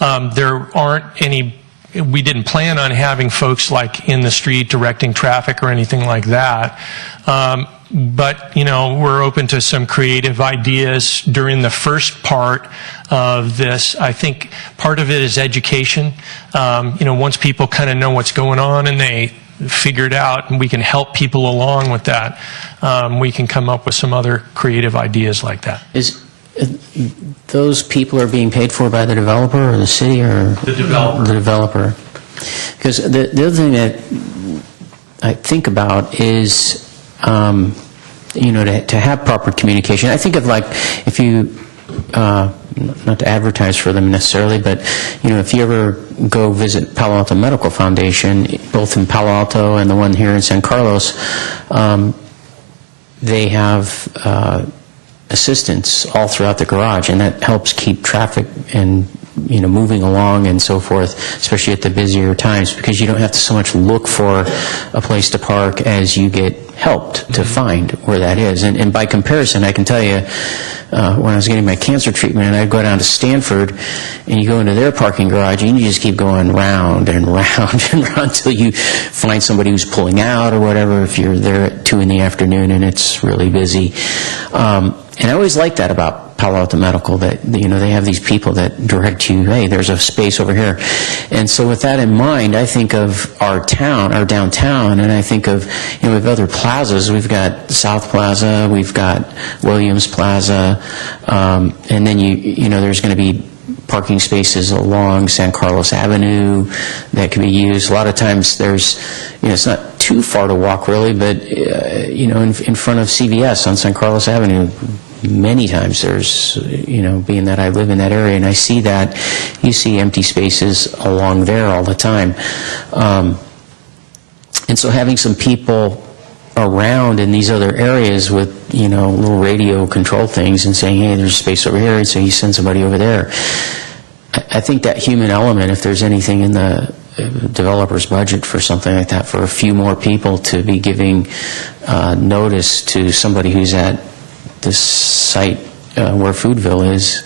There aren't any. We didn't plan on having folks like in the street directing traffic or anything like that. But, we're open to some creative ideas during the first part of this. I think part of it is education. Once people kind of know what's going on and they figure it out, and we can help people along with that, we can come up with some other creative ideas like that. Those people are being paid for by the developer or the city or the developer? The developer. Because the other thing that I think about is, to have proper communication. I think of like if you, not to advertise for them necessarily, but if you ever go visit Palo Alto Medical Foundation, both in Palo Alto and the one here in San Carlos, they have assistants all throughout the garage, and that helps keep traffic and moving along and so forth, especially at the busier times, because you don't have to so much look for a place to park as you get helped to find where that is. And by comparison, I can tell you, when I was getting my cancer treatment, and I'd go down to Stanford, and you go into their parking garage, and you just keep going round and round and round until you find somebody who's pulling out or whatever, if you're there at 2 in the afternoon and it's really busy. And I always like that about Palo Alto Medical, that they have these people that direct you, hey, there's a space over here. And so with that in mind, I think of our downtown, and I think of, we have other plazas. We've got South Plaza, we've got Williams Plaza, and then there's going to be parking spaces along San Carlos Avenue that can be used. A lot of times there's, it's not too far to walk really, but, in front of CVS on San Carlos Avenue, many times there's, being that I live in that area and I see that, you see empty spaces along there all the time. And so having some people around in these other areas with, little radio control things and saying, hey, there's space over here, and so you send somebody over there. I think that human element, if there's anything in the developer's budget for something like that, for a few more people to be giving notice to somebody who's at this site where Foodville is,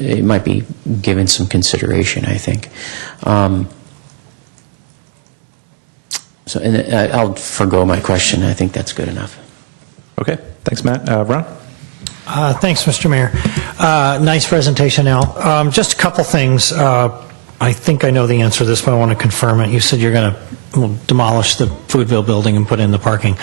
it might be given some consideration, I think. And I'll forgo my question. I think that's good enough. Okay. Thanks, Matt. Ron? Thanks, Mr. Mayor. Nice presentation, Al. Just a couple things. I think I know the answer to this, but I want to confirm it. You said you're going to demolish the Foodville building and put in the parking.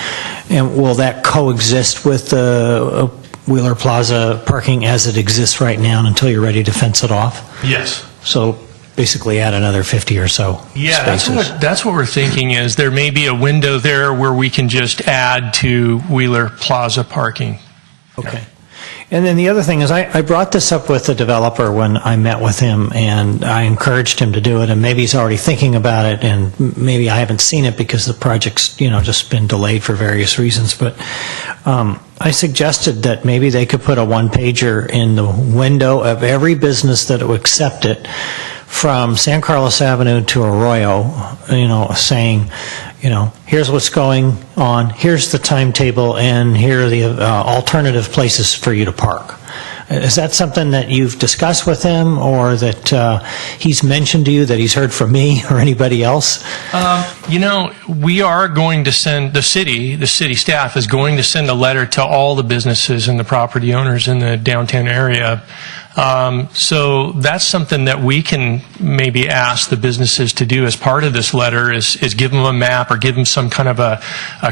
And will that coexist with the Wheeler Plaza parking as it exists right now until you're ready to fence it off? Yes. So basically add another 50 or so spaces. That's what we're thinking is there may be a window there where we can just add to Wheeler Plaza parking. Okay. And then the other thing is I brought this up with the developer when I met with him, and I encouraged him to do it, and maybe he's already thinking about it, and maybe I haven't seen it because the project's just been delayed for various reasons. But I suggested that maybe they could put a one-pager in the window of every business that would accept it from San Carlos Avenue to Arroyo, saying, here's what's going on, here's the timetable, and here are the alternative places for you to park. Is that something that you've discussed with him, or that he's mentioned to you, that he's heard from me or anybody else? We are going to send, the city staff is going to send a letter to all the businesses and the property owners in the downtown area. So that's something that we can maybe ask the businesses to do as part of this letter is give them a map or give them some kind of a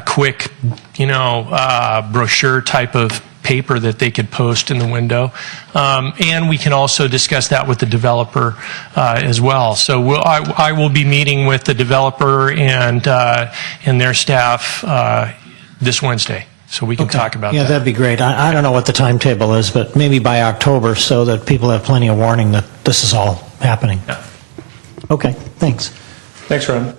quick, brochure type of paper that they could post in the window. And we can also discuss that with the developer as well. So I will be meeting with the developer and their staff this Wednesday. So we can talk about that. Yeah, that'd be great. I don't know what the timetable is, but maybe by October, so that people have plenty of warning that this is all happening. Yeah. Okay, thanks. Thanks, Ron.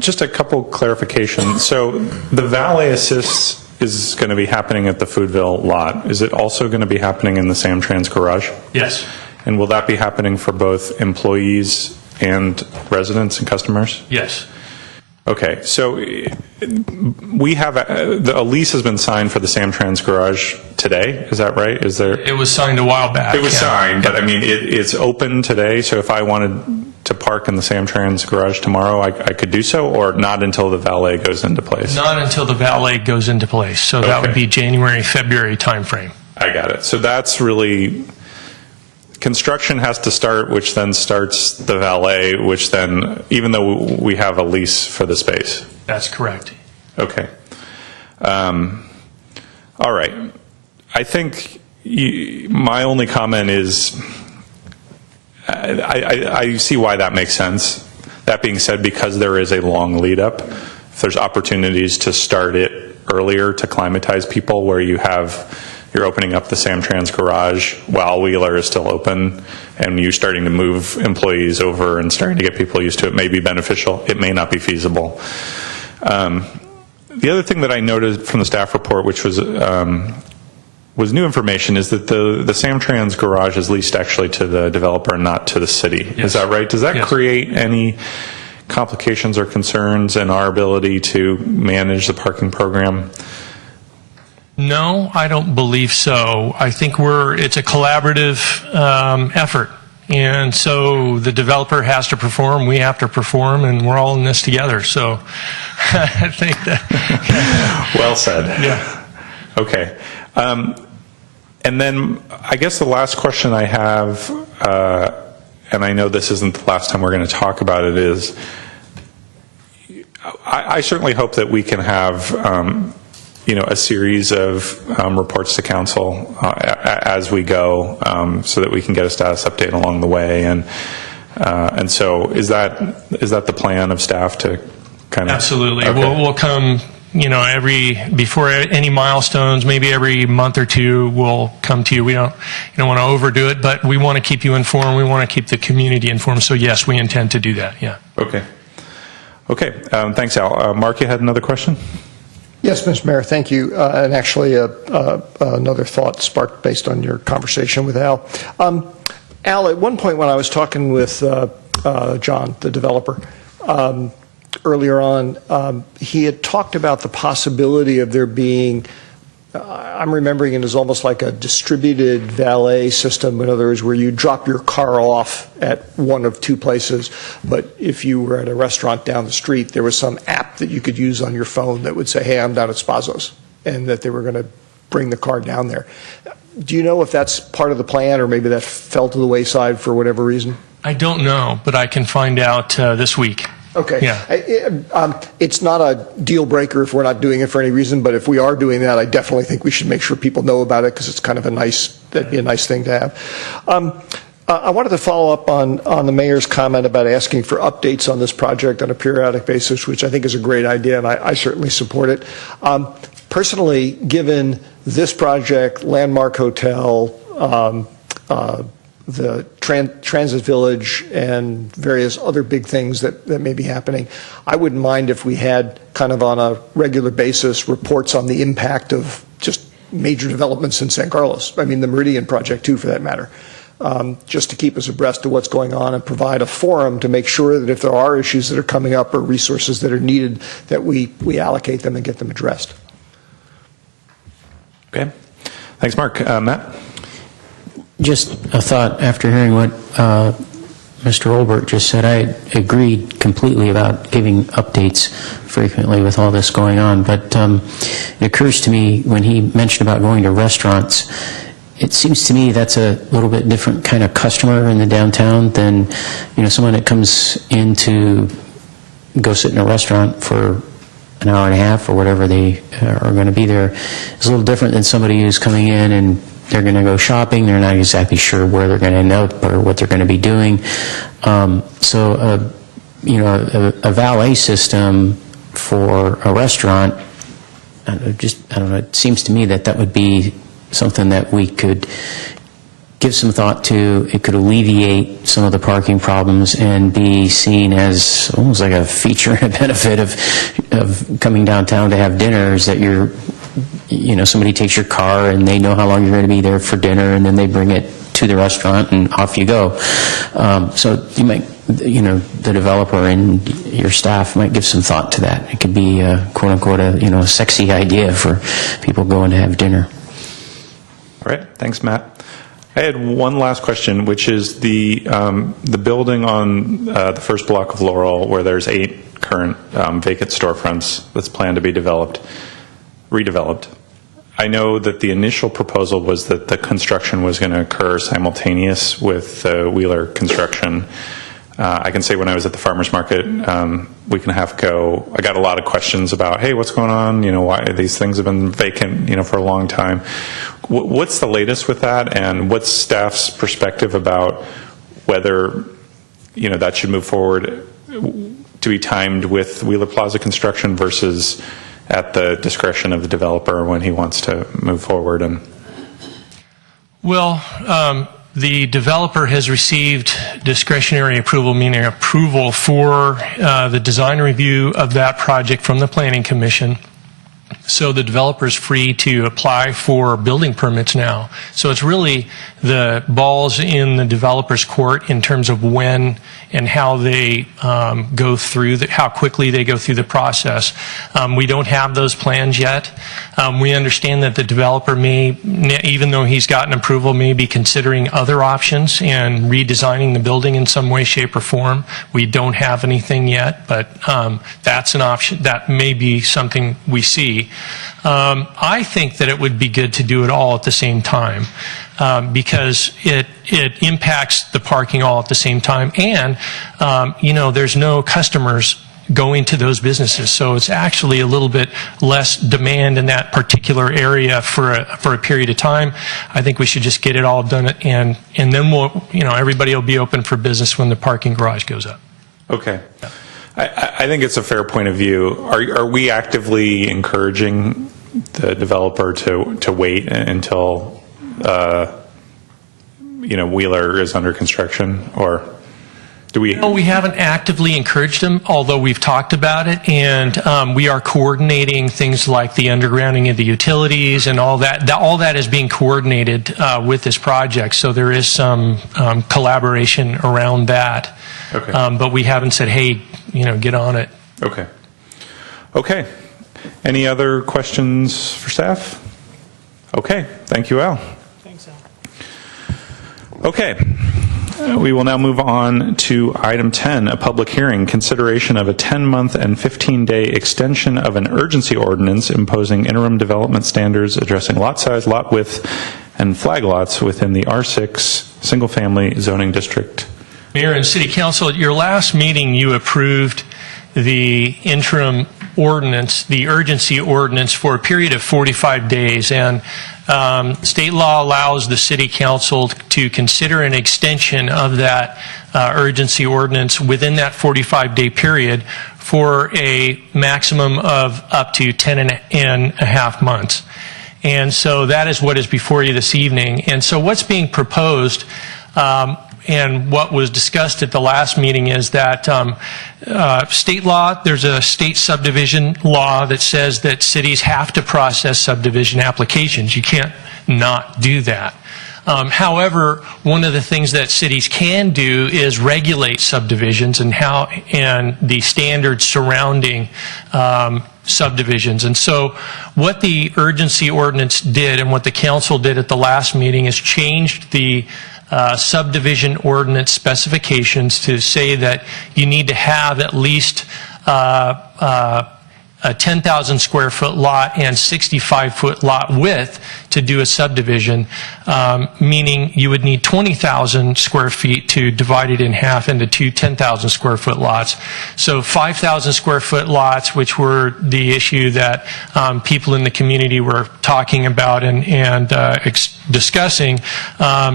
Just a couple clarifications. So the valet assist is going to be happening at the Foodville lot. Is it also going to be happening in the Samtrans garage? Yes. And will that be happening for both employees and residents and customers? Yes. Okay, so we have a lease has been signed for the Samtrans garage today. Is that right? Is there? It was signed a while back. It was yeah. signed, but I mean, it's open today. So if I wanted to park in the Samtrans garage tomorrow, I could do so, or not until the valet goes into place? Not until the valet goes into place. So that would be January, February timeframe. I got it. So that's really. Construction has to start, which then starts the valet, which then, even though we have a lease for the space. That's correct. Okay. All right. I think my only comment is I see why that makes sense. That being said, because there is a long lead up, if there's opportunities to start it earlier to climatize people, where you're opening up the Samtrans garage while Wheeler is still open, and you're starting to move employees over and starting to get people used to it, may be beneficial. It may not be feasible. The other thing that I noted from the staff report, which was new information, is that the Samtrans garage is leased actually to the developer and not to the city. Yes. Is that right? Does that create any complications or concerns in our ability to manage the parking program? No, I don't believe so. I think it's a collaborative effort. And so the developer has to perform, we have to perform, and we're all in this together. So I think that. Well said. Yeah. Okay. And then I guess the last question I have, and I know this isn't the last time we're going to talk about it, is I certainly hope that we can have a series of reports to council as we go, so that we can get a status update along the way. And so is that the plan of staff to kind of? Absolutely. Okay. We'll come, before any milestones, maybe every month or two, we'll come to you. We don't want to overdo it, but we want to keep you informed. We want to keep the community informed. So yes, we intend to do that. Yeah. Okay. Okay. Thanks, Al. Mark, you had another question? Yes, Mr. Mayor, thank you. And actually, another thought sparked based on your conversation with Al. Al, at one point when I was talking with John, the developer, earlier on, he had talked about the possibility of there being, I'm remembering it as almost like a distributed valet system. In other words, where you drop your car off at one of two places, but if you were at a restaurant down the street, there was some app that you could use on your phone that would say, hey, I'm down at Spazos, and that they were going to bring the car down there. Do you know if that's part of the plan, or maybe that fell to the wayside for whatever reason? I don't know, but I can find out this week. Okay. Yeah. It's not a deal breaker if we're not doing it for any reason, but if we are doing that, I definitely think we should make sure people know about it, because it's kind of that'd be a nice thing to have. I wanted to follow up on the mayor's comment about asking for updates on this project on a periodic basis, which I think is a great idea, and I certainly support it. Personally, given this project, Landmark Hotel, the Transit Village, and various other big things that may be happening, I wouldn't mind if we had kind of on a regular basis reports on the impact of just major developments in San Carlos. I mean, the Meridian project too, for that matter. Just to keep us abreast of what's going on and provide a forum to make sure that if there are issues that are coming up or resources that are needed, that we allocate them and get them addressed. Okay. Thanks, Mark. Matt? Just a thought after hearing what Mr. Olbert just said. I agreed completely about giving updates frequently with all this going on, but it occurs to me when he mentioned about going to restaurants, it seems to me that's a little bit different kind of customer in the downtown than, someone that comes in to go sit in a restaurant for an hour and a half or whatever they are going to be there. It's a little different than somebody who's coming in and they're going to go shopping. They're not exactly sure where they're going to end up or what they're going to be doing. So a valet system for a restaurant, I don't know, it seems to me that would be something that we could give some thought to. It could alleviate some of the parking problems and be seen as almost like a feature and a benefit of coming downtown to have dinner, is that somebody takes your car and they know how long you're going to be there for dinner, and then they bring it to the restaurant and off you go. So you might, the developer and your staff might give some thought to that. It could be quote unquote a sexy idea for people going to have dinner. All right, thanks, Matt. I had one last question, which is the building on the first block of Laurel, where there's 8 current vacant storefronts that's planned to be redeveloped. I know that the initial proposal was that the construction was going to occur simultaneous with Wheeler construction. I can say when I was at the farmers market a week and a half ago, I got a lot of questions about, hey, what's going on? Why these things have been vacant, for a long time. What's the latest with that, and what's staff's perspective about whether, that should move forward to be timed with Wheeler Plaza construction versus at the discretion of the developer when he wants to move forward? And Well, the developer has received discretionary approval, meaning approval for the design review of that project from the Planning Commission. So the developer is free to apply for building permits now. So it's really the ball's in the developer's court in terms of when and how they go through, how quickly they go through the process. We don't have those plans yet. We understand that the developer may, even though he's gotten approval, may be considering other options and redesigning the building in some way, shape, or form. We don't have anything yet, but that's an option. That may be something we see. I think that it would be good to do it all at the same time. Because it impacts the parking all at the same time, and there's no customers going to those businesses, so it's actually a little bit less demand in that particular area for a period of time. I think we should just get it all done, and then everybody will be open for business when the parking garage goes up. Okay. I think it's a fair point of view. Are we actively encouraging the developer to wait until Wheeler is under construction, or do we? No, we haven't actively encouraged them, although we've talked about it, and we are coordinating things like the undergrounding of the utilities and all that. All that is being coordinated with this project, so there is some collaboration around that. Okay. But we haven't said, hey, get on it. Okay. Okay. Any other questions for staff? Okay. Thank you, Al. Okay. We will now move on to item 10, a public hearing, consideration of a 10-month and 15-day extension of an urgency ordinance imposing interim development standards addressing lot size, lot width, and flag lots within the R6 single-family zoning district. Mayor and City Council, at your last meeting, you approved the interim ordinance, the urgency ordinance, for a period of 45 days. And state law allows the City Council to consider an extension of that urgency ordinance within that 45-day period for a maximum of up to 10 and a half months. And so that is what is before you this evening. And so what's being proposed and what was discussed at the last meeting is that state law, there's a state subdivision law that says that cities have to process subdivision applications. You can't not do that. However, one of the things that cities can do is regulate subdivisions and the standards surrounding subdivisions. And so what the urgency ordinance did and what the council did at the last meeting is changed the subdivision ordinance specifications to say that you need to have at least a 10,000 square foot lot and 65-foot lot width to do a subdivision, meaning you would need 20,000 square feet to divide it in half into two 10,000 square foot lots. So 5,000 square foot lots, which were the issue that people in the community were talking about and discussing,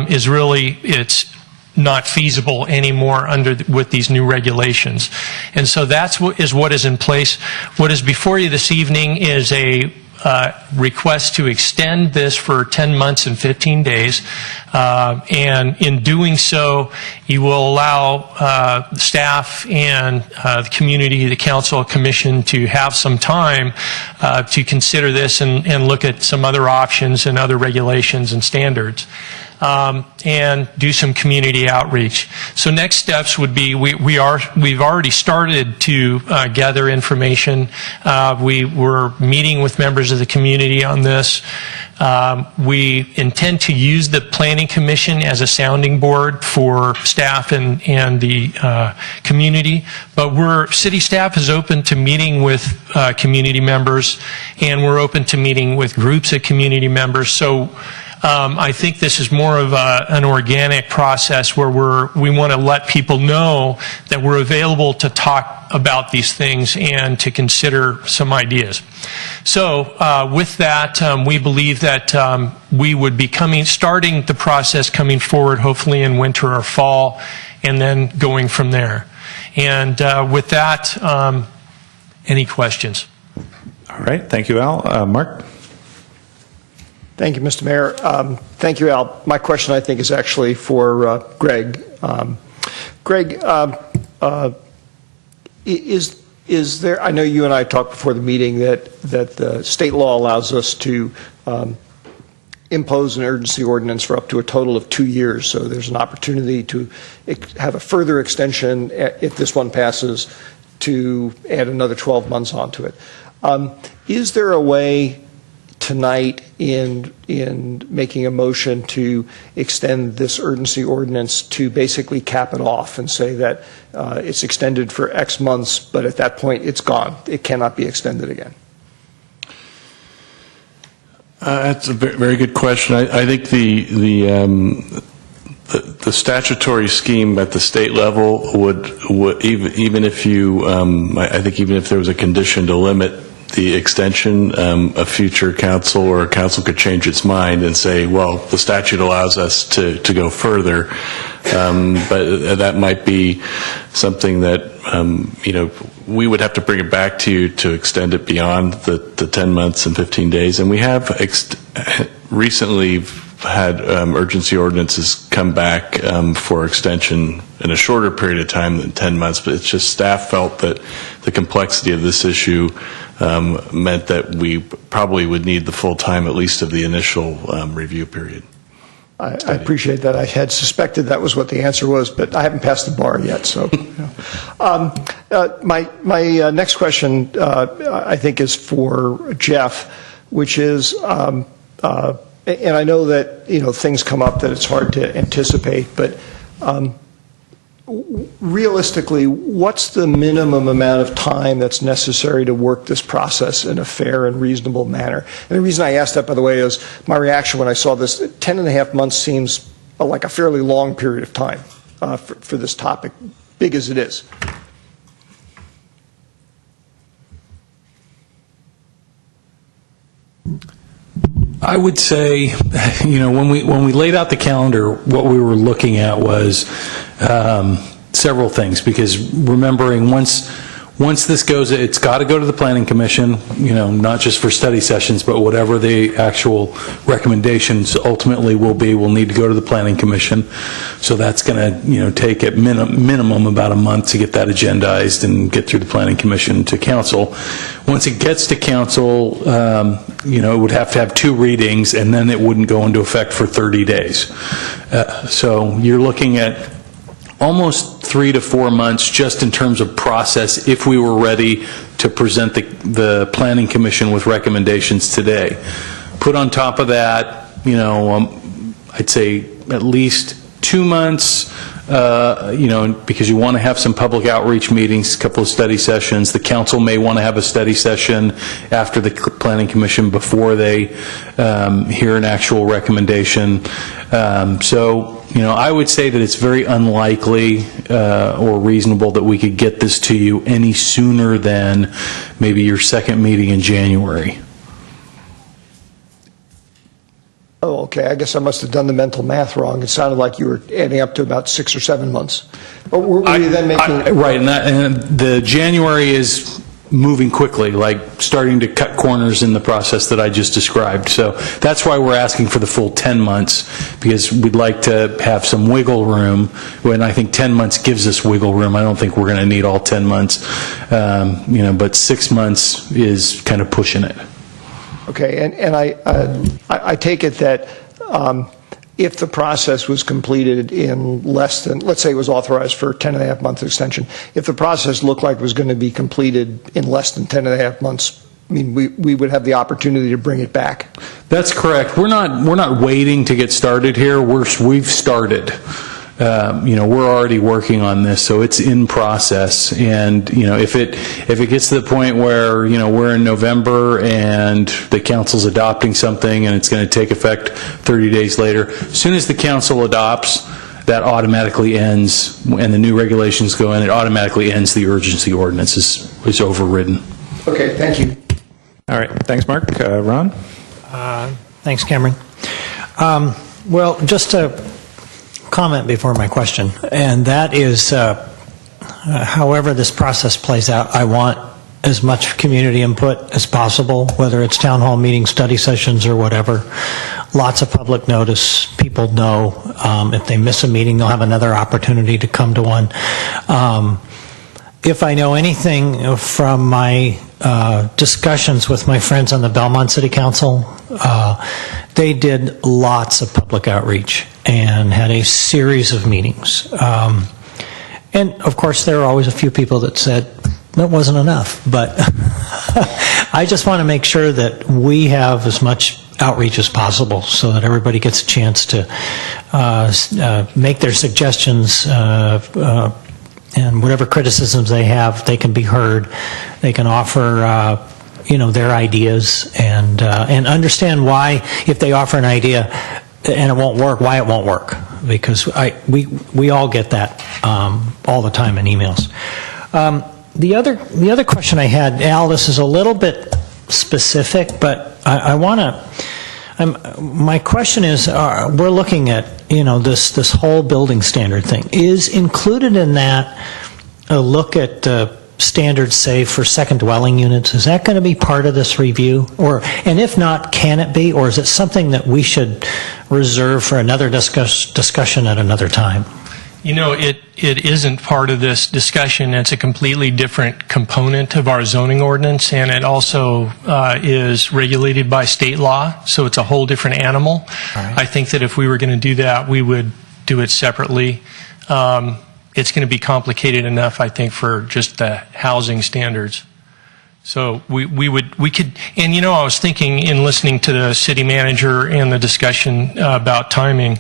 is really, it's not feasible anymore with these new regulations. And so that's what is in place. What is before you this evening is a request to extend this for 10 months and 15 days. And in doing so, you will allow staff and the community, the council, commission to have some time to consider this and look at some other options and other regulations and standards. And do some community outreach. So next steps would be we've already started to gather information. We were meeting with members of the community on this. We intend to use the Planning Commission as a sounding board for staff and the community, but city staff is open to meeting with community members, and we're open to meeting with groups of community members. So I think this is more of an organic process where we want to let people know that we're available to talk about these things and to consider some ideas. So with that, we believe that we would be starting the process coming forward, hopefully in winter or fall, and then going from there. And with that, any questions? All right. Thank you, Al. Mark? Thank you, Mr. Mayor. Thank you, Al. My question, I think, is actually for Greg. Greg, is there, I know you and I talked before the meeting that the state law allows us to impose an urgency ordinance for up to a total of 2 years. So there's an opportunity to have a further extension if this one passes to add another 12 months onto it. Is there a way tonight in making a motion to extend this urgency ordinance to basically cap it off and say that it's extended for X months, but at that point it's gone. It cannot be extended again? That's a very good question. I think the statutory scheme at the state level would even if you I think even if there was a condition to limit the extension, a future council or a council could change its mind and say, well, the statute allows us to go further. But that might be something that, we would have to bring it back to you to extend it beyond the 10 months and 15 days. And we have recently had urgency ordinances come back for extension in a shorter period of time than 10 months, but it's just staff felt that the complexity of this issue meant that we probably would need the full time, at least of the initial review period. I appreciate that. I had suspected that was what the answer was, but I haven't passed the bar yet. So, my next question, I think, is for Jeff, which is, and I know that things come up that it's hard to anticipate, but realistically, what's the minimum amount of time that's necessary to work this process in a fair and reasonable manner? And the reason I asked that, by the way, is my reaction when I saw this, 10.5 months seems like a fairly long period of time for this topic, big as it is. I would say, when we laid out the calendar, what we were looking at was several things, because remembering once this goes, it's got to go to the Planning Commission, not just for study sessions, but whatever the actual recommendations ultimately will be, will need to go to the Planning Commission. So that's going to, take at minimum about a month to get that agendized and get through the Planning Commission to council. Once it gets to council, it would have to have 2 readings, and then it wouldn't go into effect for 30 days. So you're looking at almost 3 to 4 months just in terms of process if we were ready to present the Planning Commission with recommendations today. Put on top of that, I'd say at least 2 months, because you want to have some public outreach meetings, a couple of study sessions. The council may want to have a study session after the Planning Commission before they hear an actual recommendation. I would say that it's very unlikely or reasonable that we could get this to you any sooner than maybe your second meeting in January. Oh, okay. I guess I must have done the mental math wrong. It sounded like you were adding up to about 6 or 7 months. But were you then making... Right, and the January is moving quickly, like starting to cut corners in the process that I just described. So that's why we're asking for the full 10 months, because we'd like to have some wiggle room, and I think 10 months gives us wiggle room. I don't think we're going to need all 10 months, but 6 months is kind of pushing it. Okay, and I take it that if the process was completed in less than, let's say it was authorized for a 10.5-month extension, if the process looked like it was going to be completed in less than 10.5 months, I mean, we would have the opportunity to bring it back. That's correct. We're not waiting to get started here. We've started. We're already working on this, so it's in process. And if it gets to the point where we're in November and the council's adopting something and it's going to take effect 30 days later, as soon as the council adopts, that automatically ends, and the new regulations go in, it automatically ends. The urgency ordinance is overridden. Okay, thank you. All right, thanks, Mark. Ron? Thanks, Cameron. Well, just a comment before my question, and that is, however this process plays out, I want as much community input as possible, whether it's town hall meetings, study sessions, or whatever. Lots of public notice. People know if they miss a meeting, they'll have another opportunity to come to one. If I know anything from my discussions with my friends on the Belmont City Council, they did lots of public outreach and had a series of meetings. And of course, there are always a few people that said that wasn't enough, but I just want to make sure that we have as much outreach as possible so that everybody gets a chance to make their suggestions, and whatever criticisms they have, they can be heard. They can offer their ideas and understand why, if they offer an idea and it won't work, why it won't work. Because we all get that all the time in emails. The other question I had, Al, this is a little bit specific, but I want to. My question is, we're looking at this whole building standard thing. Is included in that a look at the standards, say, for second dwelling units? Is that going to be part of this review? And if not, can it be? Or is it something that we should reserve for another discussion at another time? It isn't part of this discussion. It's a completely different component of our zoning ordinance, and it also is regulated by state law, so it's a whole different animal. Right. I think that if we were going to do that, we would do it separately. It's going to be complicated enough, I think, for just the housing standards. So we could, and I was thinking in listening to the city manager and the discussion about timing,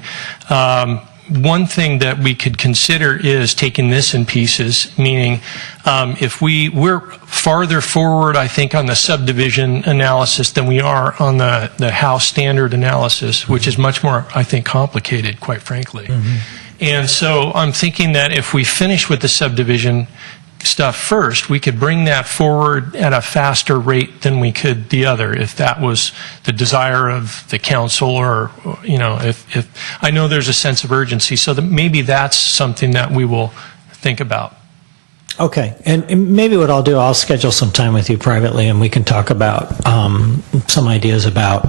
one thing that we could consider is taking this in pieces, meaning if we're farther forward, I think, on the subdivision analysis than we are on the house standard analysis, which is much more, I think, complicated, quite frankly. Mm-hmm. And so I'm thinking that if we finish with the subdivision stuff first, we could bring that forward at a faster rate than we could the other, if that was the desire of the council, or if I know there's a sense of urgency, so that maybe that's something that we will think about. Okay, and maybe what I'll do, I'll schedule some time with you privately, and we can talk about some ideas about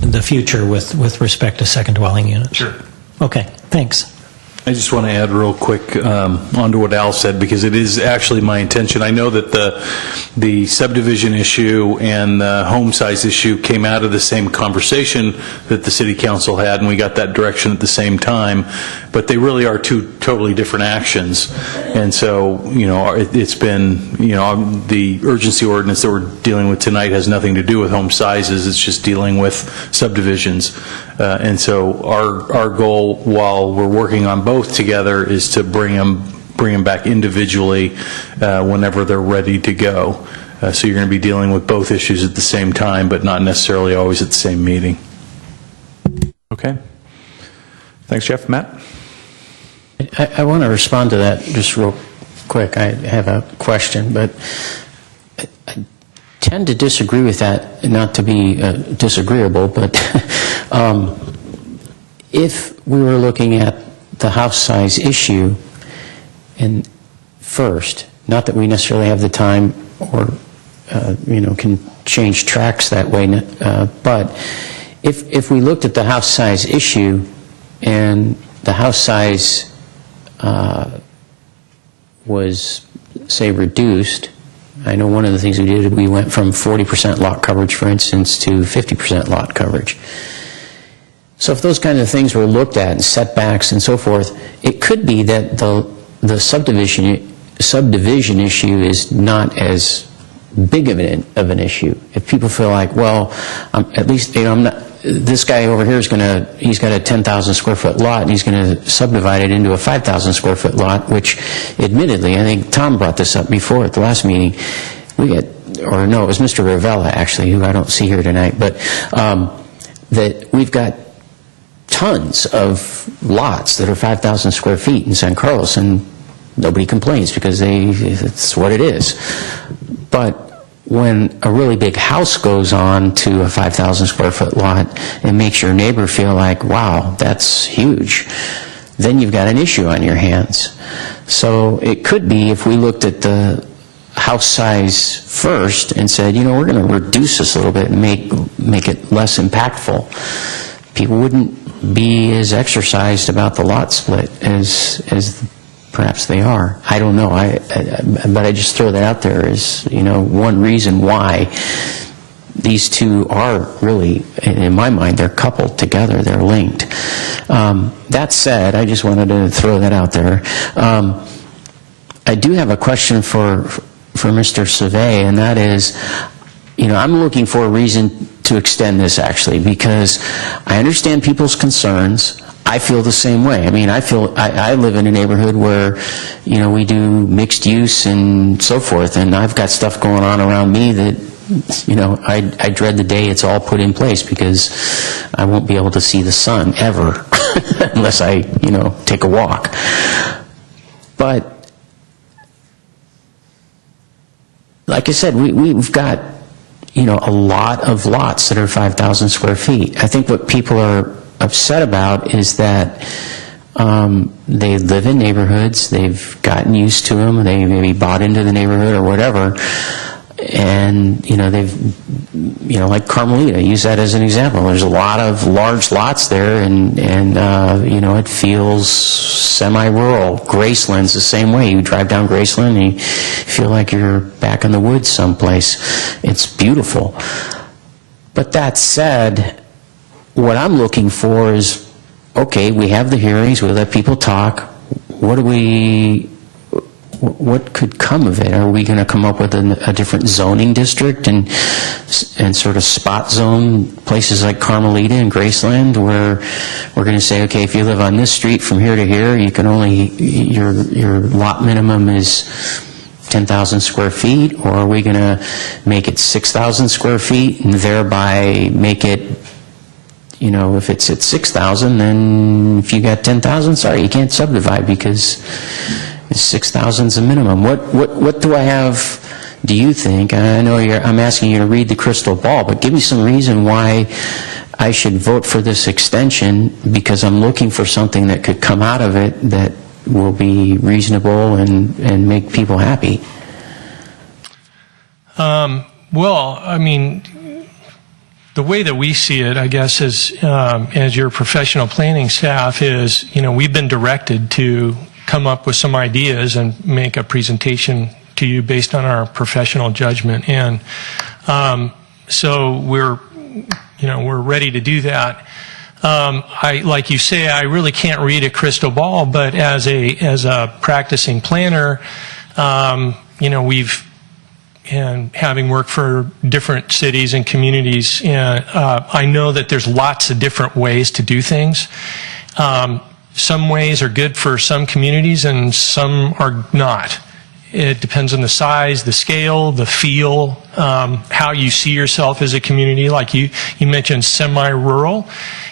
the future with respect to second dwelling units. Sure. Okay, thanks. I just want to add real quick onto what Al said, because it is actually my intention. I know that the subdivision issue and the home size issue came out of the same conversation that the city council had, and we got that direction at the same time, but they really are two totally different actions. And so, it's been, the urgency ordinance that we're dealing with tonight has nothing to do with home sizes. It's just dealing with subdivisions. And so our goal, while we're working on both together, is to bring them back individually whenever they're ready to go. So you're going to be dealing with both issues at the same time, but not necessarily always at the same meeting. Okay. Thanks, Jeff. Matt? I want to respond to that just real quick. I have a question, but I tend to disagree with that, not to be disagreeable, but if we were looking at the house size issue and first, not that we necessarily have the time or can change tracks that way, but if we looked at the house size issue and the house size was, say, reduced. I know one of the things we did, we went from 40% lot coverage, for instance, to 50% lot coverage. So if those kind of things were looked at, and setbacks and so forth, it could be that the subdivision issue is not as big of an issue. If people feel like, well, at least I'm not. This guy over here he's got a 10,000 square foot lot, and he's going to subdivide it into a 5,000 square foot lot, which admittedly, I think Tom brought this up before at the last meeting. It was Mr. Ravella, actually, who I don't see here tonight, but that we've got tons of lots that are 5,000 square feet in San Carlos, and nobody complains because it's what it is. But when a really big house goes on to a 5,000 square foot lot and makes your neighbor feel like, wow, that's huge, then you've got an issue on your hands. So it could be, if we looked at the house size first and said, we're going to reduce this a little bit and make it less impactful, people wouldn't be as exercised about the lot split as perhaps they are. I don't know. But I just throw that out there as, one reason why these two are really, in my mind, they're coupled together. They're linked. That said, I just wanted to throw that out there. I do have a question for Mr. Savay, and that is, I'm looking for a reason to extend this, actually, because I understand people's concerns. I feel the same way. I mean, I live in a neighborhood where, we do mixed use and so forth, and I've got stuff going on around me that, I dread the day it's all put in place, because I won't be able to see the sun ever unless I, take a walk. But like I said, we've got, a lot of lots that are 5,000 square feet. I think what people are upset about is that they live in neighborhoods, they've gotten used to them, they maybe bought into the neighborhood or whatever, and they've like Carmelita, use that as an example. There's a lot of large lots there, and it feels semi-rural. Graceland's the same way. You drive down Graceland and you feel like you're back in the woods someplace. It's beautiful. But that said, what I'm looking for is, okay, we have the hearings, we let people talk. What could come of it? Are we going to come up with a different zoning district and sort of spot zone places like Carmelita and Graceland, where we're going to say, okay, if you live on this street from here to here, you can only, your lot minimum is 10,000 square feet, or are we going to make it 6,000 square feet and thereby make it, if it's at 6,000, then if you got 10,000, sorry, you can't subdivide because 6,000 is the minimum. What do I have, do you think? I know I'm asking you to read the crystal ball, but give me some reason why I should vote for this extension, because I'm looking for something that could come out of it that will be reasonable and make people happy. Well, I mean, the way that we see it, I guess, is as your professional planning staff is, we've been directed to come up with some ideas and make a presentation to you based on our professional judgment. And so we're ready to do that. Like you say, I really can't read a crystal ball, but as a practicing planner, and having worked for different cities and communities, I know that there's lots of different ways to do things. Some ways are good for some communities and some are not. It depends on the size, the scale, the feel, how you see yourself as a community. Like you mentioned semi-rural.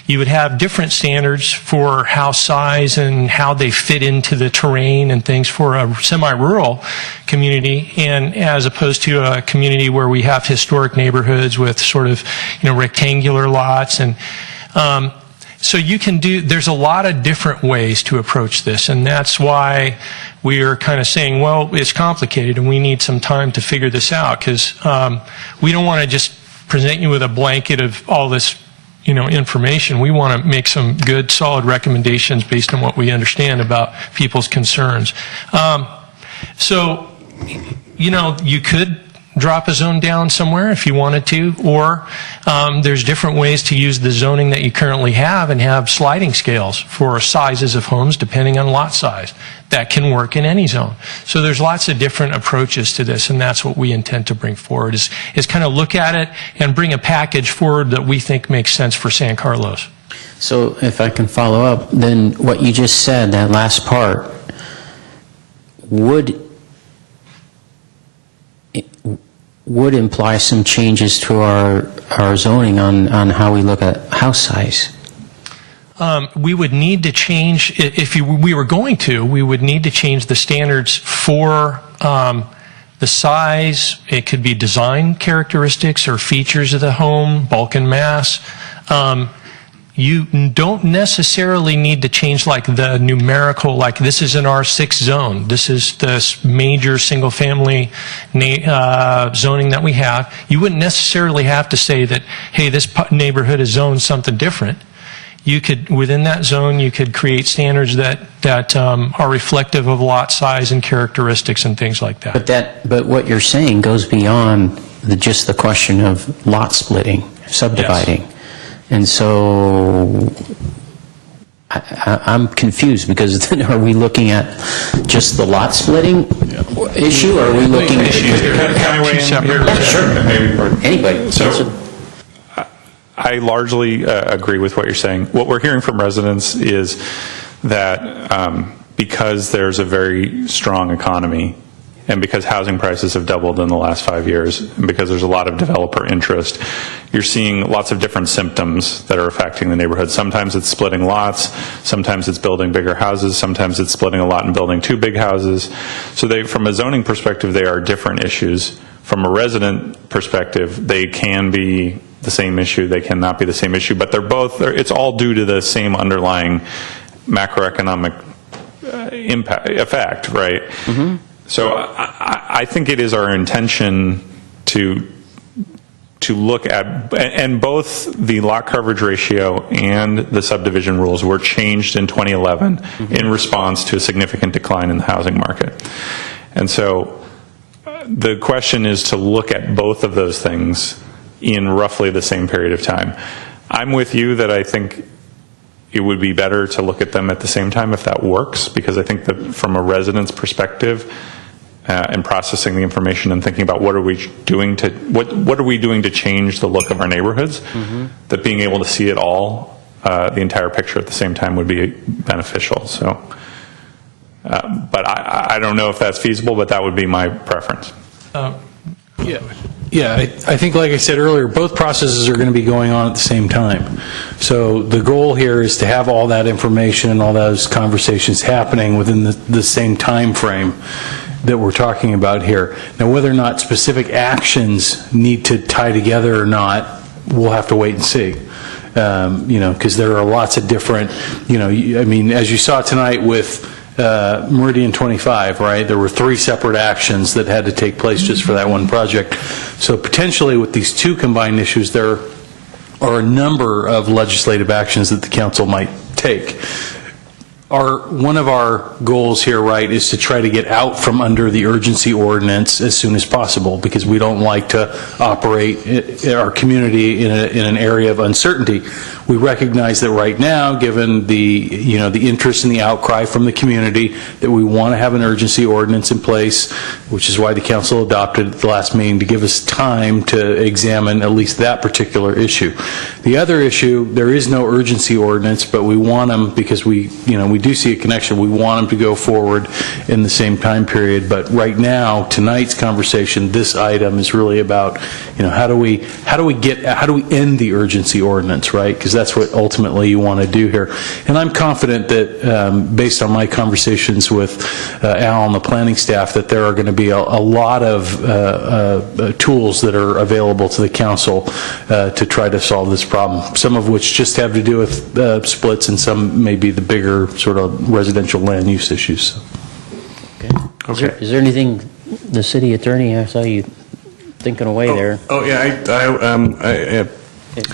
You would have different standards for house size and how they fit into the terrain and things for a semi-rural community, and as opposed to a community where we have historic neighborhoods with sort of rectangular lots. And so there's a lot of different ways to approach this, and that's why we are kind of saying, well, it's complicated and we need some time to figure this out, because we don't want to just present you with a blanket of all this information. We want to make some good, solid recommendations based on what we understand about people's concerns. So, you could drop a zone down somewhere if you wanted to, or there's different ways to use the zoning that you currently have and have sliding scales for sizes of homes depending on lot size. That can work in any zone. So there's lots of different approaches to this, and that's what we intend to bring forward, is kind of look at it and bring a package forward that we think makes sense for San Carlos. So if I can follow up, then what you just said, that last part, would imply some changes to our zoning on how we look at house size. We would need to change, if we were going to, we would need to change the standards for the size. It could be design characteristics or features of the home, bulk and mass. You don't necessarily need to change like the numerical, like this is an R6 zone. This is this major single family zoning that we have. You wouldn't necessarily have to say that, hey, this neighborhood is zoned something different. You could, within that zone, you could create standards that are reflective of lot size and characteristics and things like that. But what you're saying goes beyond just the question of lot splitting, subdividing. Yes. And so I'm confused, because then are we looking at just the lot splitting issue, or are we looking at anybody? So I largely agree with what you're saying. What we're hearing from residents is that because there's a very strong economy, and because housing prices have doubled in the last 5 years, and because there's a lot of developer interest, you're seeing lots of different symptoms that are affecting the neighborhood. Sometimes it's splitting lots, sometimes it's building bigger houses, sometimes it's splitting a lot and building 2 big houses. So from a zoning perspective, they are different issues. From a resident perspective, they can be the same issue, they cannot be the same issue, but it's all due to the same underlying macroeconomic effect, right? Mm-hmm. So I think it is our intention to look at, and both the lot coverage ratio and the subdivision rules were changed in 2011 in response to a significant decline in the housing market. And so the question is to look at both of those things in roughly the same period of time. I'm with you that I think it would be better to look at them at the same time if that works, because I think that from a resident's perspective, and processing the information and thinking about what are we doing to change the look of our neighborhoods, that being able to see it all, the entire picture at the same time would be beneficial. So, but I don't know if that's feasible, but that would be my preference. Yeah, I think, like I said earlier, both processes are going to be going on at the same time. So the goal here is to have all that information and all those conversations happening within the same time frame that we're talking about here. Now, whether or not specific actions need to tie together or not, we'll have to wait and see. Because there are lots of different, I mean, as you saw tonight with Meridian 25, right? There were 3 separate actions that had to take place just for that one project. So potentially with these 2 combined issues, there are a number of legislative actions that the council might take. One of our goals here, right, is to try to get out from under the urgency ordinance as soon as possible, because we don't like to operate our community in an area of uncertainty. We recognize that right now, given the interest and the outcry from the community, that we want to have an urgency ordinance in place, which is why the council adopted at the last meeting to give us time to examine at least that particular issue. The other issue, there is no urgency ordinance, but we want them, because we do see a connection, we want them to go forward in the same time period. But right now, tonight's conversation, this item is really about, how do we end the urgency ordinance, right? Because that's what ultimately you want to do here. And I'm confident that, based on my conversations with Al and the planning staff, that there are going to be a lot of tools that are available to the council to try to solve this problem, some of which just have to do with splits, and some may be the bigger sort of residential land use issues. Okay. Is there anything, the city attorney, I saw you thinking away there. Oh, yeah,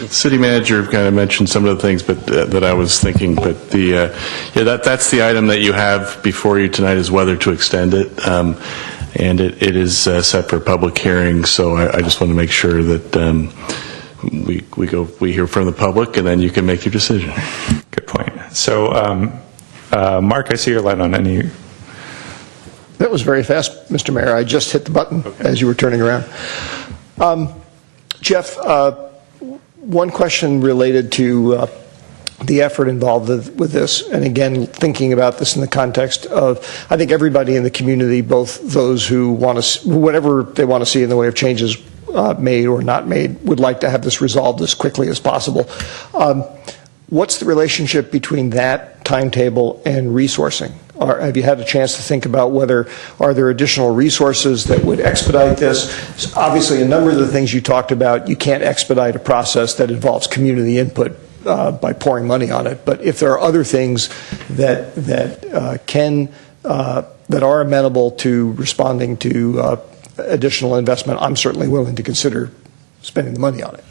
city manager kind of mentioned some of the things, but that I was thinking. But that's the item that you have before you tonight, is whether to extend it, and it is set for public hearing. So I just want to make sure that we hear from the public, and then you can make your decision. Good point. So, Mark, I see your light on. Any? That was very fast, Mr. Mayor. I just hit the button as you were turning around. Jeff, one question related to the effort involved with this, and again, thinking about this in the context of, I think everybody in the community, both those who want to, whatever they want to see in the way of changes made or not made, would like to have this resolved as quickly as possible. What's the relationship between that timetable and resourcing? Or have you had a chance to think about whether are there additional resources that would expedite this? Obviously, a number of the things you talked about, you can't expedite a process that involves community input by pouring money on it. But if there are other things that are amenable to responding to additional investment, I'm certainly willing to consider spending the money on it.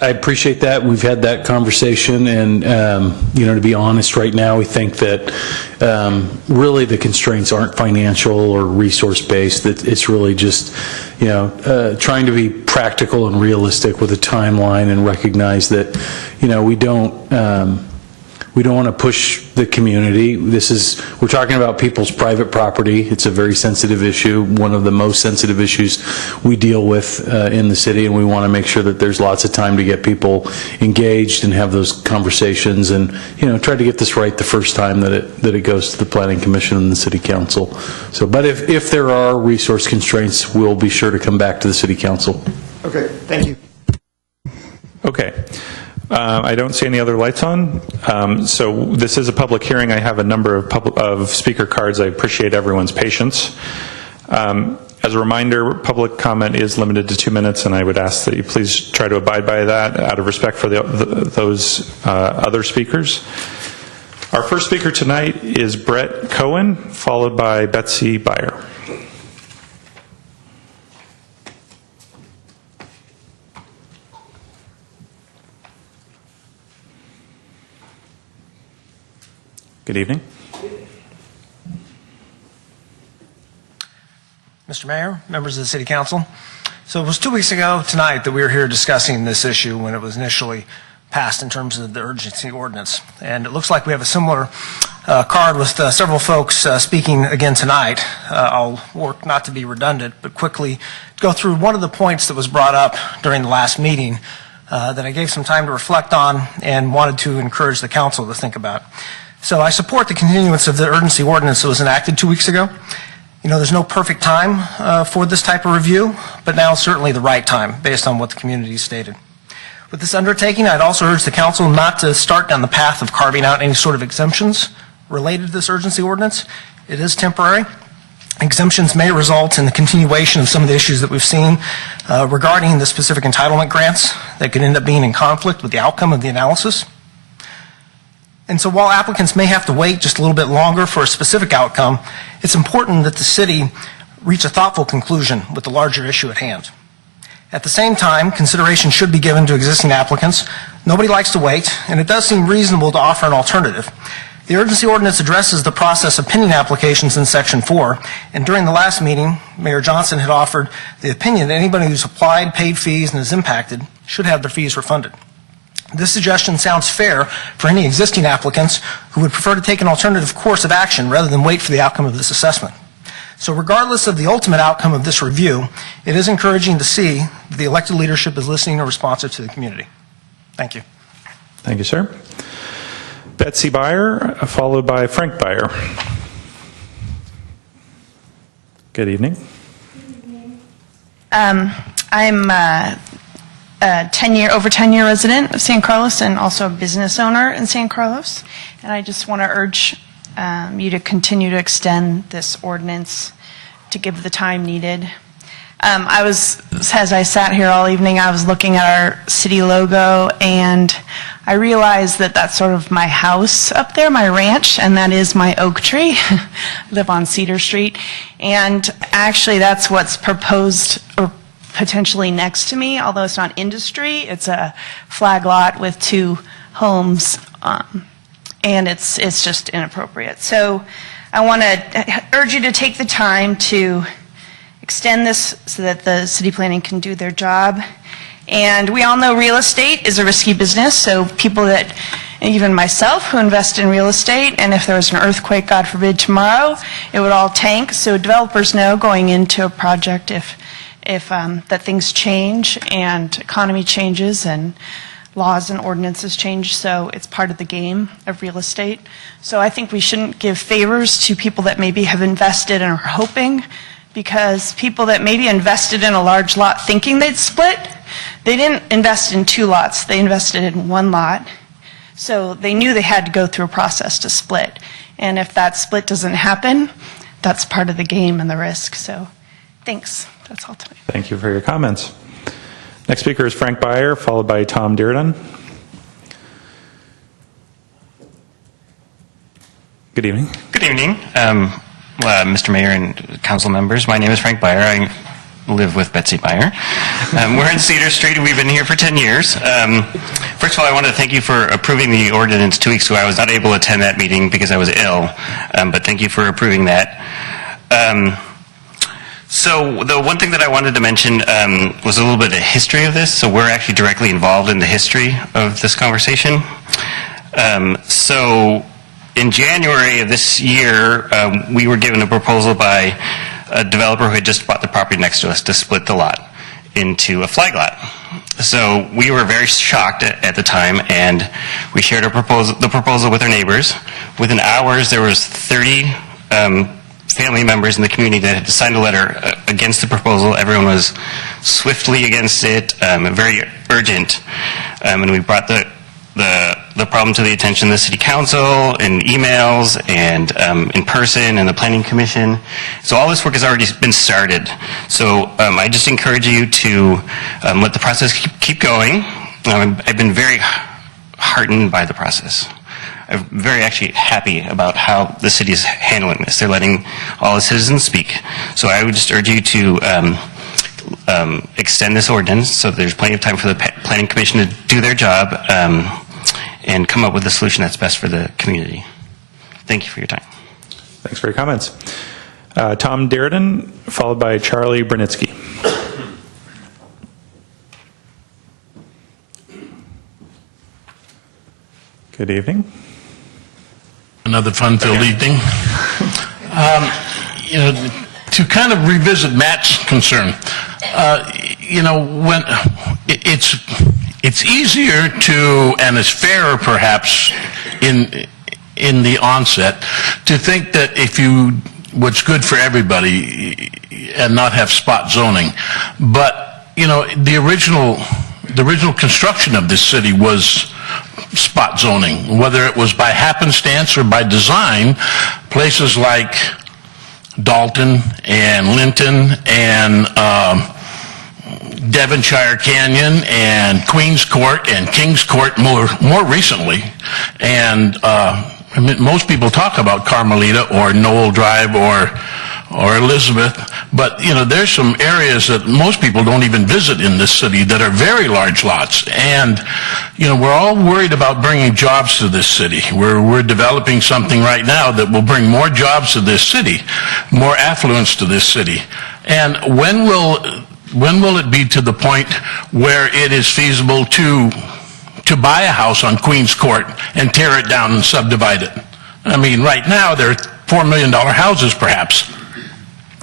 I appreciate that. We've had that conversation, and to be honest, right now we think that really the constraints aren't financial or resource based. That it's really just trying to be practical and realistic with a timeline, and recognize that we don't want to push the community. We're talking about people's private property. It's a very sensitive issue, one of the most sensitive issues we deal with in the city, and we want to make sure that there's lots of time to get people engaged and have those conversations, and try to get this right the first time that it goes to the Planning Commission and the City Council. So, but if there are resource constraints, we'll be sure to come back to the City Council. Okay, thank you. Okay. I don't see any other lights on. So this is a public hearing. I have a number of speaker cards. I appreciate everyone's patience. As a reminder, public comment is limited to 2 minutes, and I would ask that you please try to abide by that out of respect for those other speakers. Our first speaker tonight is Brett Cohen, followed by Betsy Beyer. Good evening. Mr. Mayor, members of the City Council. So it was 2 weeks ago tonight that we were here discussing this issue when it was initially passed in terms of the urgency ordinance. And it looks like we have a similar card with several folks speaking again tonight. I'll work not to be redundant, but quickly go through one of the points that was brought up during the last meeting that I gave some time to reflect on and wanted to encourage the council to think about. So I support the continuance of the urgency ordinance that was enacted 2 weeks ago. There's no perfect time for this type of review, but now is certainly the right time based on what the community stated. With this undertaking, I'd also urge the council not to start down the path of carving out any sort of exemptions related to this urgency ordinance. It is temporary. Exemptions may result in the continuation of some of the issues that we've seen regarding the specific entitlement grants that could end up being in conflict with the outcome of the analysis. And so while applicants may have to wait just a little bit longer for a specific outcome, it's important that the city reach a thoughtful conclusion with the larger issue at hand. At the same time, consideration should be given to existing applicants. Nobody likes to wait, and it does seem reasonable to offer an alternative. The urgency ordinance addresses the process of pending applications in Section 4, and during the last meeting, Mayor Johnson had offered the opinion that anybody who's applied, paid fees, and is impacted should have their fees refunded. This suggestion sounds fair for any existing applicants who would prefer to take an alternative course of action rather than wait for the outcome of this assessment. So regardless of the ultimate outcome of this review, it is encouraging to see that the elected leadership is listening and responsive to the community. Thank you. Thank you, sir. Betsy Byer, followed by Frank Byer. Good evening. I'm a over 10-year resident of San Carlos and also a business owner in San Carlos. And I just want to urge you to continue to extend this ordinance to give the time needed. As I sat here all evening, I was looking at our city logo, and I realized that that's sort of my house up there, my ranch, and that is my oak tree. I live on Cedar Street. And actually, that's what's proposed or potentially next to me, although it's not industry. It's a flag lot with 2 homes, and it's just inappropriate. So I want to urge you to take the time to extend this so that the city planning can do their job. And we all know real estate is a risky business, so people that, even myself, who invest in real estate, and if there was an earthquake, God forbid, tomorrow, it would all tank. So developers know going into a project if that things change and economy changes and laws and ordinances change, so it's part of the game of real estate. So I think we shouldn't give favors to people that maybe have invested and are hoping, because people that maybe invested in a large lot thinking they'd split, they didn't invest in 2 lots, they invested in 1 lot. So they knew they had to go through a process to split. And if that split doesn't happen, that's part of the game and the risk. So thanks. That's all tonight. Thank you for your comments. Next speaker is Frank Byer, followed by Tom Dearden. Good evening. Good evening, Mr. Mayor and council members. My name is Frank Byer. I live with Betsy Byer. We're in Cedar Street. We've been here for 10 years. First of all, I want to thank you for approving the ordinance 2 weeks ago. I was not able to attend that meeting because I was ill, but thank you for approving that. So the one thing that I wanted to mention was a little bit of history of this. So we're actually directly involved in the history of this conversation. So in January of this year, we were given a proposal by a developer who had just bought the property next to us to split the lot into a flag lot. So we were very shocked at the time, and we shared the proposal with our neighbors. Within hours, there was 30 family members in the community that had signed a letter against the proposal. Everyone was swiftly against it, very urgent, and we brought the problem to the attention of the city council in emails and in person and the planning commission. So all this work has already been started. So I just encourage you to let the process keep going. I've been very heartened by the process. I'm very actually happy about how the city is handling this. They're letting all the citizens speak. So I would just urge you to extend this ordinance so there's plenty of time for the planning commission to do their job and come up with a solution that's best for the community. Thank you for your time. Thanks for your comments. Tom Dearden, followed by Charlie Brunitsky. Good evening. Another fun-filled evening. To kind of revisit Matt's concern, when it's easier to, and it's fairer perhaps in the onset, to think that if what's good for everybody and not have spot zoning. But, the original construction of this city was spot zoning, whether it was by happenstance or by design. Places like Dalton and Linton and Devonshire Canyon and Queens Court and Kings Court more recently, and most people talk about Carmelita or Knoll Drive or Elizabeth, but, there's some areas that most people don't even visit in this city that are very large lots. And, we're all worried about bringing jobs to this city. We're developing something right now that will bring more jobs to this city, more affluence to this city. And when will it be to the point where it is feasible to buy a house on Queens Court and tear it down and subdivide it? I mean, right now, they're $4 million houses, perhaps.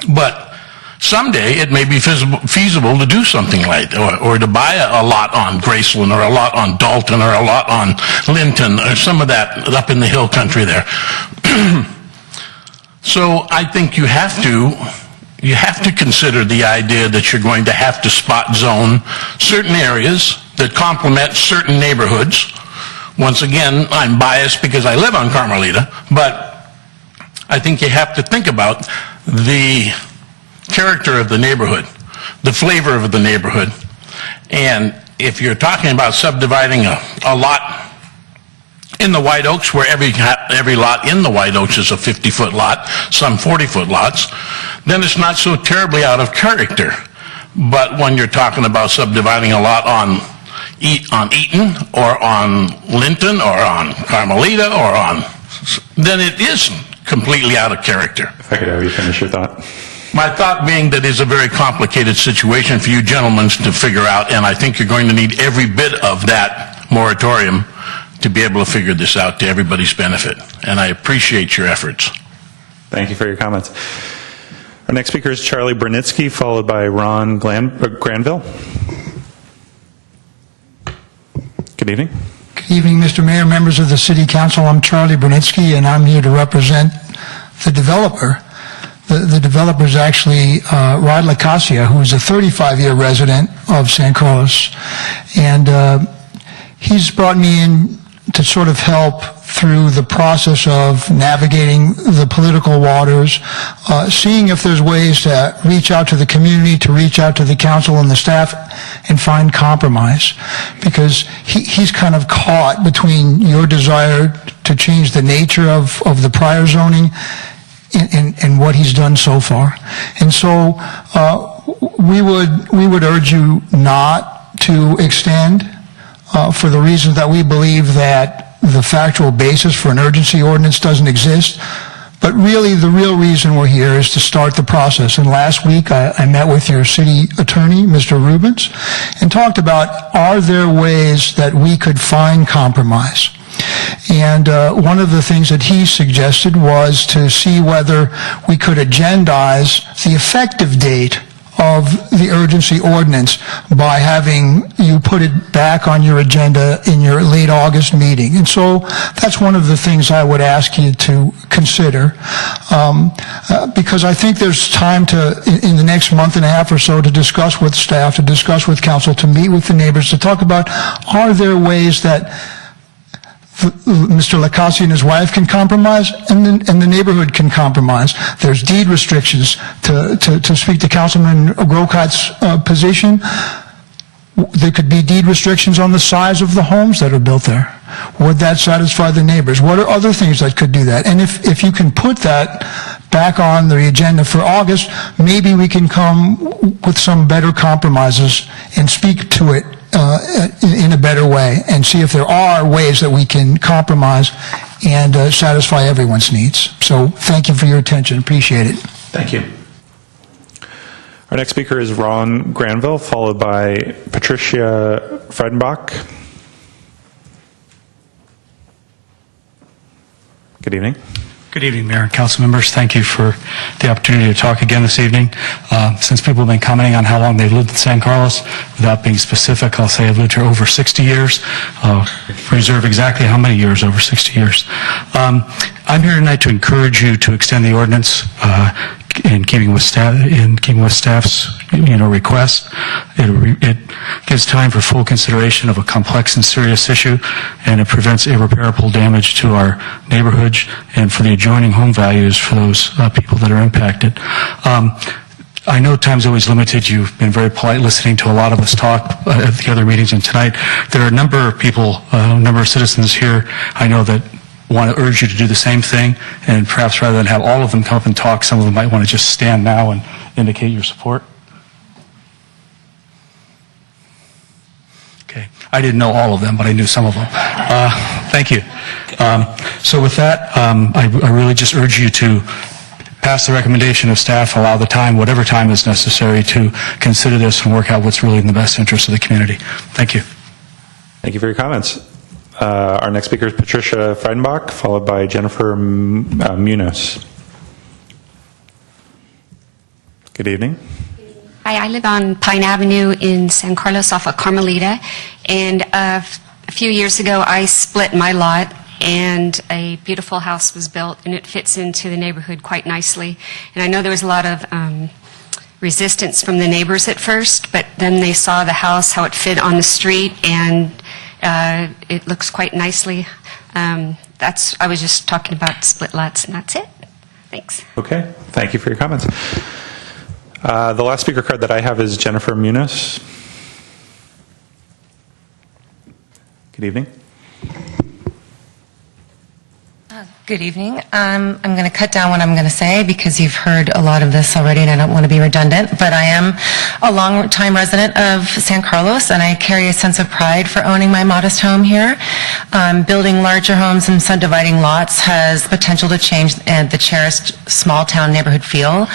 But someday, it may be feasible to do something like that, or to buy a lot on Graceland, or a lot on Dalton, or a lot on Linton, or some of that up in the hill country there. So I think you have to consider the idea that you're going to have to spot zone certain areas that complement certain neighborhoods. Once again, I'm biased because I live on Carmelita, but I think you have to think about the character of the neighborhood, the flavor of the neighborhood. And if you're talking about subdividing a lot in the White Oaks, where every lot in the White Oaks is a 50-foot lot, some 40-foot lots, then it's not so terribly out of character. But when you're talking about subdividing a lot on Eaton, or on Linton, or on Carmelita, then it is completely out of character. If I could have you finish your thought. My thought being that it's a very complicated situation for you gentlemen to figure out, and I think you're going to need every bit of that moratorium to be able to figure this out to everybody's benefit. And I appreciate your efforts. Thank you for your comments. Our next speaker is Charlie Brunitsky, followed by Ron Granville. Good evening. Good evening, Mr. Mayor, members of the City Council. I'm Charlie Brunitsky, and I'm here to represent the developer. The developer is actually Rod Lacasia, who is a 35-year resident of San Carlos. And he's brought me in to sort of help through the process of navigating the political waters, seeing if there's ways to reach out to the community, to reach out to the council and the staff, and find compromise. Because he's kind of caught between your desire to change the nature of the prior zoning and what he's done so far. And so we would urge you not to extend for the reasons that we believe that the factual basis for an urgency ordinance doesn't exist. But really, the real reason we're here is to start the process. And last week, I met with your city attorney, Mr. Rubens, and talked about, are there ways that we could find compromise? And one of the things that he suggested was to see whether we could agendize the effective date of the urgency ordinance by having you put it back on your agenda in your late August meeting. And so that's one of the things I would ask you to consider, because I think there's time to, in the next month and a half or so, to discuss with staff, to discuss with council, to meet with the neighbors, to talk about, are there ways that Mr. Lacasia and his wife can compromise, and the neighborhood can compromise. There's deed restrictions. To speak to Councilman Grocot's position, there could be deed restrictions on the size of the homes that are built there. Would that satisfy the neighbors? What are other things that could do that? And if you can put that back on the agenda for August, maybe we can come with some better compromises and speak to it in a better way, and see if there are ways that we can compromise and satisfy everyone's needs. So thank you for your attention. Appreciate it. Thank you. Our next speaker is Ron Granville, followed by Patricia Friedenbach. Good evening. Good evening, Mayor and council members. Thank you for the opportunity to talk again this evening. Since people have been commenting on how long they've lived in San Carlos, without being specific, I'll say I've lived here over 60 years. Reserve exactly how many years, over 60 years. I'm here tonight to encourage you to extend the ordinance in keeping with staff's request. It gives time for full consideration of a complex and serious issue, and it prevents irreparable damage to our neighborhoods and for the adjoining home values for those people that are impacted. I know time's always limited. You've been very polite listening to a lot of us talk at the other meetings, and tonight there are a number of people, a number of citizens here I know that want to urge you to do the same thing, and perhaps rather than have all of them come up and talk, some of them might want to just stand now and indicate your support. Okay. I didn't know all of them, but I knew some of them. Thank you. So with that, I really just urge you to pass the recommendation of staff, allow the time, whatever time is necessary, to consider this and work out what's really in the best interest of the community. Thank you. Thank you for your comments. Our next speaker is Patricia Friedenbach, followed by Jennifer Munoz. Good evening. Hi, I live on Pine Avenue in San Carlos off of Carmelita, and a few years ago I split my lot and a beautiful house was built, and it fits into the neighborhood quite nicely. And I know there was a lot of resistance from the neighbors at first, but then they saw the house, how it fit on the street, and it looks quite nicely. I was just talking about split lots, and that's it. Thanks. Okay, thank you for your comments. The last speaker card that I have is Jennifer Munoz. Good evening. Good evening. I'm going to cut down what I'm going to say because you've heard a lot of this already and I don't want to be redundant, but I am a long-time resident of San Carlos and I carry a sense of pride for owning my modest home here. Building larger homes and subdividing lots has potential to change the cherished small-town neighborhood feel.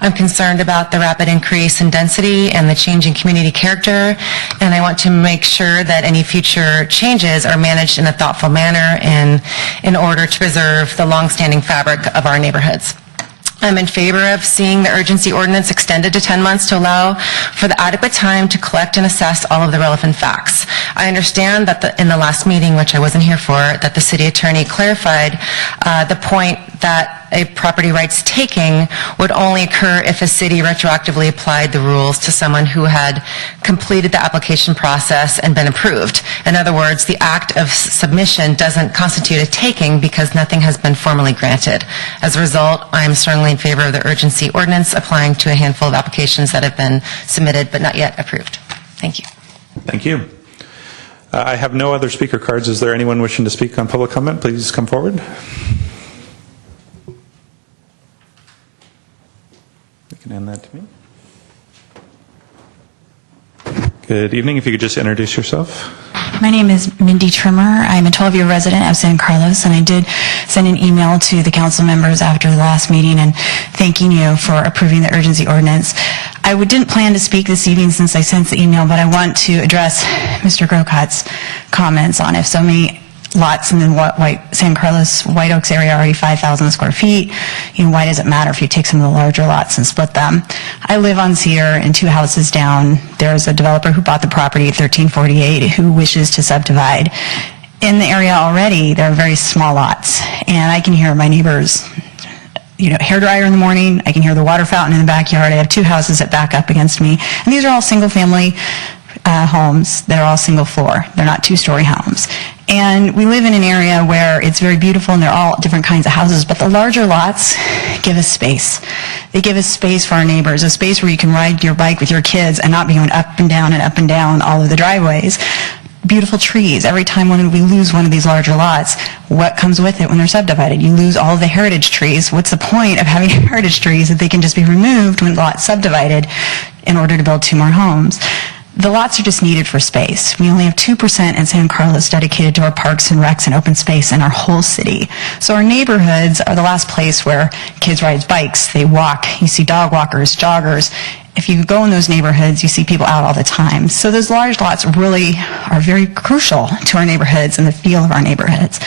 I'm concerned about the rapid increase in density and the changing community character, and I want to make sure that any future changes are managed in a thoughtful manner and in order to preserve the long-standing fabric of our neighborhoods. I'm in favor of seeing the urgency ordinance extended to 10 months to allow for the adequate time to collect and assess all of the relevant facts. I understand that in the last meeting, which I wasn't here for, that the city attorney clarified the point that a property rights taking would only occur if a city retroactively applied the rules to someone who had completed the application process and been approved. In other words, the act of submission doesn't constitute a taking because nothing has been formally granted. As a result, I am strongly in favor of the urgency ordinance applying to a handful of applications that have been submitted but not yet approved. Thank you. Thank you. I have no other speaker cards. Is there anyone wishing to speak on public comment? Please come forward. You can hand that to me. Good evening. If you could just introduce yourself. My name is Mindy Trimmer. I'm a 12-year resident of San Carlos, and I did send an email to the council members after the last meeting and thanking you for approving the urgency ordinance. I didn't plan to speak this evening since I sent the email, but I want to address Mr. Grocot's comments on if so many lots in the San Carlos White Oaks area are already 5,000 square feet. Why does it matter if you take some of the larger lots and split them? I live on Cedar, and 2 houses down, there's a developer who bought the property at 1348 who wishes to subdivide. In the area already, there are very small lots, and I can hear my neighbors, hairdryer in the morning. I can hear the water fountain in the backyard. I have 2 houses that back up against me, and these are all single-family homes that are all single floor. They're not 2-story homes. And we live in an area where it's very beautiful and they're all different kinds of houses, but the larger lots give us space. They give us space for our neighbors, a space where you can ride your bike with your kids and not be going up and down all of the driveways. Beautiful trees. Every time we lose one of these larger lots, what comes with it when they're subdivided? You lose all of the heritage trees. What's the point of having heritage trees if they can just be removed when lots subdivided in order to build 2 more homes? The lots are just needed for space. We only have 2% in San Carlos dedicated to our parks and recs and open space in our whole city. So our neighborhoods are the last place where kids ride bikes, they walk, you see dog walkers, joggers. If you go in those neighborhoods, you see people out all the time. So those large lots really are very crucial to our neighborhoods and the feel of our neighborhoods.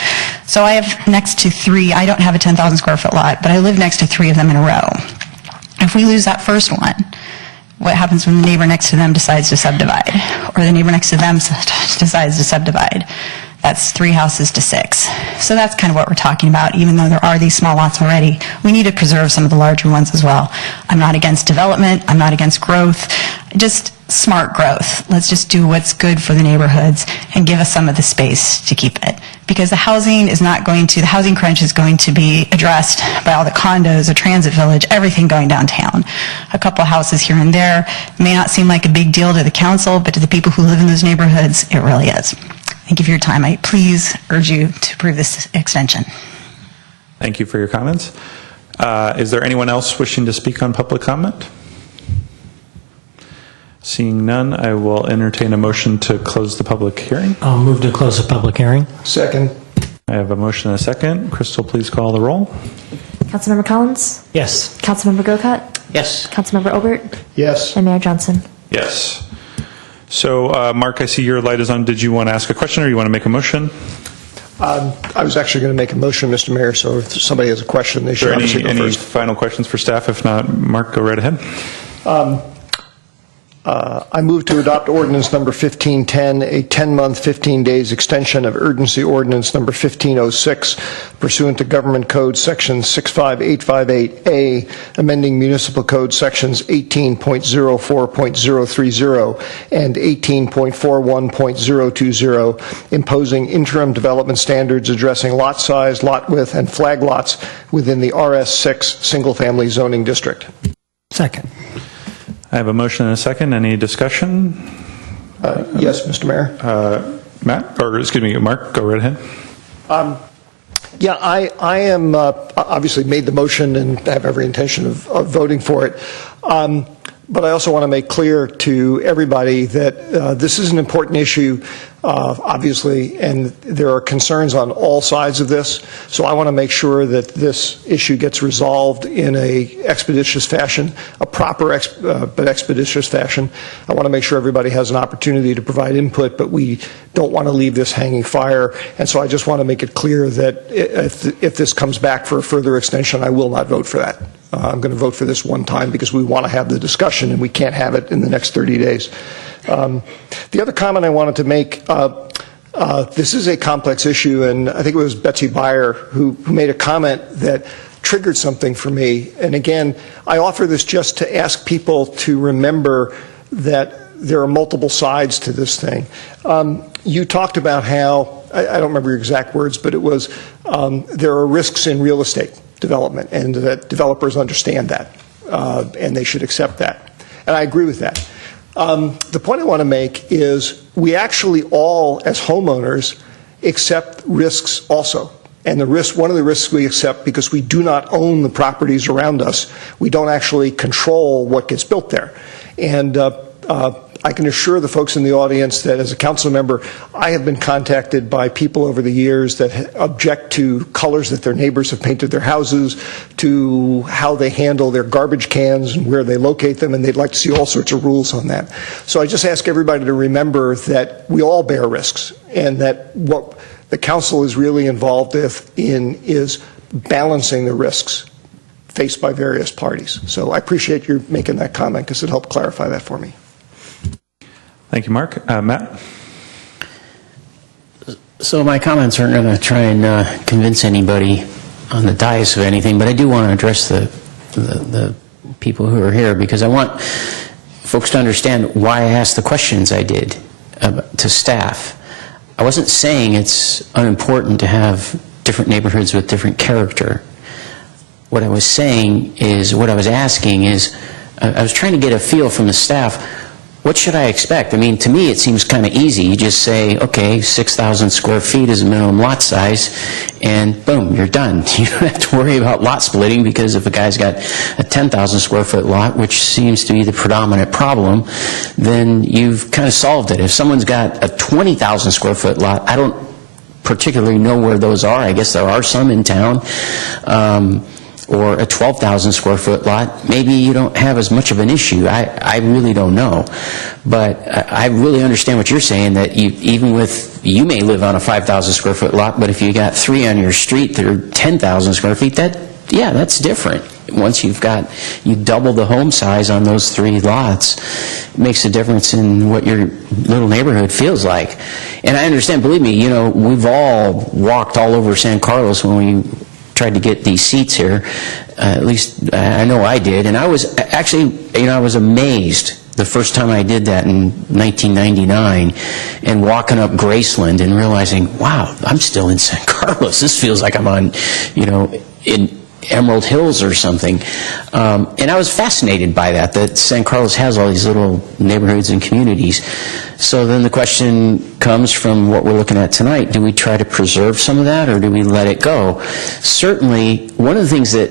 So I have next to 3, I don't have a 10,000 square foot lot, but I live next to 3 of them in a row. If we lose that first one, what happens when the neighbor next to them decides to subdivide, or the neighbor next to them decides to subdivide? That's 3 houses to 6. So that's kind of what we're talking about. Even though there are these small lots already, we need to preserve some of the larger ones as well. I'm not against development. I'm not against growth. Just smart growth. Let's just do what's good for the neighborhoods and give us some of the space to keep it. Because the housing crunch is going to be addressed by all the condos, a transit village, everything going downtown. A couple houses here and there may not seem like a big deal to the council, but to the people who live in those neighborhoods, it really is. Thank you for your time. I please urge you to approve this extension. Thank you for your comments. Is there anyone else wishing to speak on public comment? Seeing none, I will entertain a motion to close the public hearing. I'll move to close the public hearing. Second. I have a motion and a second. Crystal, please call the roll. Councilmember Collins? Yes. Councilmember Grocott? Yes. Councilmember Obert? Yes. And Mayor Johnson? Yes. So, Mark, I see your light is on. Did you want to ask a question or you want to make a motion? I was actually going to make a motion, Mr. Mayor, so if somebody has a question, they Is should there obviously go any first. final questions for staff? If not, Mark, go right ahead. I move to adopt ordinance number 1510, a 10-month, 15 days extension of urgency ordinance number 1506 pursuant to Government Code Section 65858A, amending Municipal Code Sections 18.04.030 and 18.41.020, imposing interim development standards addressing lot size, lot width, and flag lots within the RS6 single-family zoning district. Second. I have a motion and a second. Any discussion? Yes, Mr. Mayor. Matt, or excuse me, Mark, go right ahead. Yeah, I am obviously made the motion and have every intention of voting for it. But I also want to make clear to everybody that this is an important issue, obviously, and there are concerns on all sides of this. So I want to make sure that this issue gets resolved in a expeditious fashion, a proper but expeditious fashion. I want to make sure everybody has an opportunity to provide input, but we don't want to leave this hanging fire. And so I just want to make it clear that if this comes back for a further extension, I will not vote for that. I'm going to vote for this one time because we want to have the discussion and we can't have it in the next 30 days. The other comment I wanted to make, this is a complex issue, and I think it was Betsy Beyer who made a comment that triggered something for me. And again, I offer this just to ask people to remember that there are multiple sides to this thing. You talked about how, I don't remember your exact words, but it was there are risks in real estate development, and that developers understand that, and they should accept that. And I agree with that. The point I want to make is we actually all, as homeowners, accept risks also. And one of the risks we accept, because we do not own the properties around us, we don't actually control what gets built there. And I can assure the folks in the audience that as a council member, I have been contacted by people over the years that object to colors that their neighbors have painted their houses, to how they handle their garbage cans and where they locate them, and they'd like to see all sorts of rules on that. So I just ask everybody to remember that we all bear risks, and that what the council is really involved in is balancing the risks faced by various parties. So I appreciate you making that comment because it helped clarify that for me. Thank you, Mark. Matt? So my comments aren't going to try and convince anybody on the dais of anything, but I do want to address the people who are here, because I want folks to understand why I asked the questions I did to staff. I wasn't saying it's unimportant to have different neighborhoods with different character. What I was saying is, what I was asking is, I was trying to get a feel from the staff. What should I expect? I mean, to me, it seems kind of easy. You just say, okay, 6,000 square feet is the minimum lot size, and boom, you're done. You don't have to worry about lot splitting, because if a guy's got a 10,000 square foot lot, which seems to be the predominant problem, then you've kind of solved it. If someone's got a 20,000 square foot lot, I don't particularly know where those are. I guess there are some in town. Or a 12,000 square foot lot, maybe you don't have as much of an issue. I really don't know. But I really understand what you're saying, that you may live on a 5,000 square foot lot, but if you got 3 on your street that are 10,000 square feet, that's different. Once you double the home size on those 3 lots, it makes a difference in what your little neighborhood feels like. And I understand, believe me, we've all walked all over San Carlos when we tried to get these seats here. At least I know I did. And I was actually, I was amazed the first time I did that in 1999, and walking up Graceland and realizing, wow, I'm still in San Carlos. This feels like I'm on, in Emerald Hills or something. And I was fascinated by that San Carlos has all these little neighborhoods and communities. So then the question comes from what we're looking at tonight: do we try to preserve some of that, or do we let it go? Certainly, one of the things that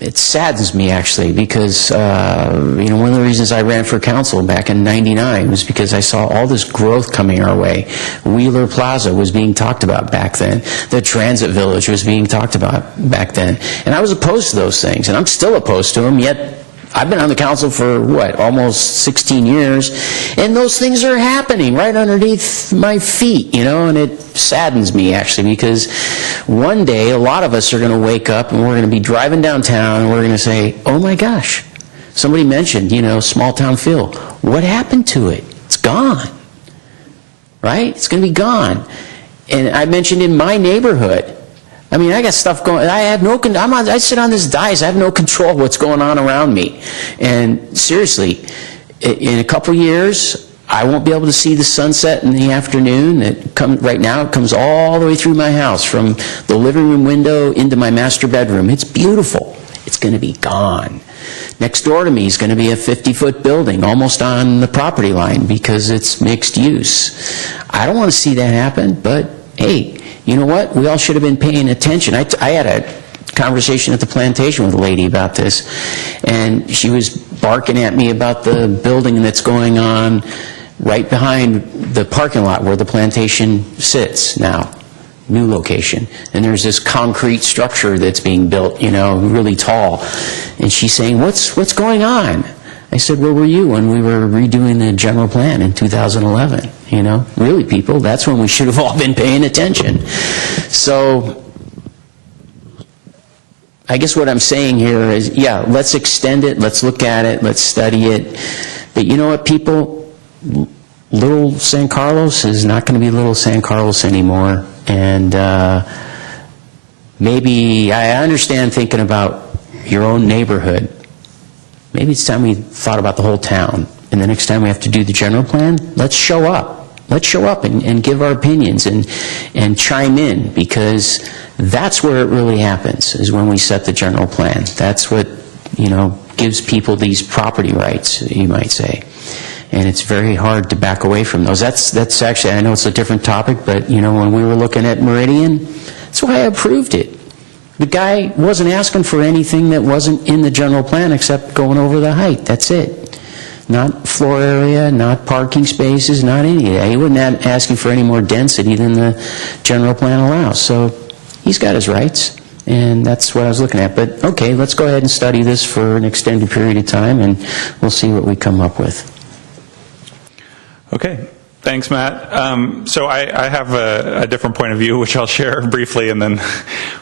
it saddens me, actually, because one of the reasons I ran for council back in '99 was because I saw all this growth coming our way. Wheeler Plaza was being talked about back then. The Transit Village was being talked about back then. And I was opposed to those things, and I'm still opposed to them, yet I've been on the council for, almost 16 years, and those things are happening right underneath my feet, and it saddens me, actually, because one day a lot of us are going to wake up and we're going to be driving downtown and we're going to say, oh my gosh, somebody mentioned, small town feel. What happened to it? It's gone, right? It's going to be gone. And I mentioned in my neighborhood, I got stuff going. I sit on this dais. I have no control of what's going on around me. And seriously, in a couple years, I won't be able to see the sunset in the afternoon. Right now, it comes all the way through my house, from the living room window into my master bedroom. It's beautiful. It's going to be gone. Next door to me is going to be a 50-foot building, almost on the property line, because it's mixed use. I don't want to see that happen, but hey, you know what? We all should have been paying attention. I had a conversation at the plantation with a lady about this, and she was barking at me about the building that's going on right behind the parking lot where the plantation sits now, new location. And there's this concrete structure that's being built, really tall. And she's saying, what's going on? I said, where were you when we were redoing the general plan in 2011? Really, people, that's when we should have all been paying attention. So I guess what I'm saying here is, let's extend it, let's look at it, let's study it. But you know what, people? Little San Carlos is not going to be Little San Carlos anymore. And maybe, I understand thinking about your own neighborhood. Maybe it's time we thought about the whole town. And the next time we have to do the general plan, let's show up. Let's show up and give our opinions and chime in, because that's where it really happens, is when we set the general plan. That's what, gives people these property rights, you might say. And it's very hard to back away from those. That's actually, I know it's a different topic, but, when we were looking at Meridian, that's why I approved it. The guy wasn't asking for anything that wasn't in the general plan except going over the height. That's it. Not floor area, not parking spaces, not any of that. He wasn't asking for any more density than the general plan allows. So he's got his rights, and that's what I was looking at. But okay, let's go ahead and study this for an extended period of time, and we'll see what we come up with. Okay. Thanks, Matt. So I have a different point of view, which I'll share briefly, and then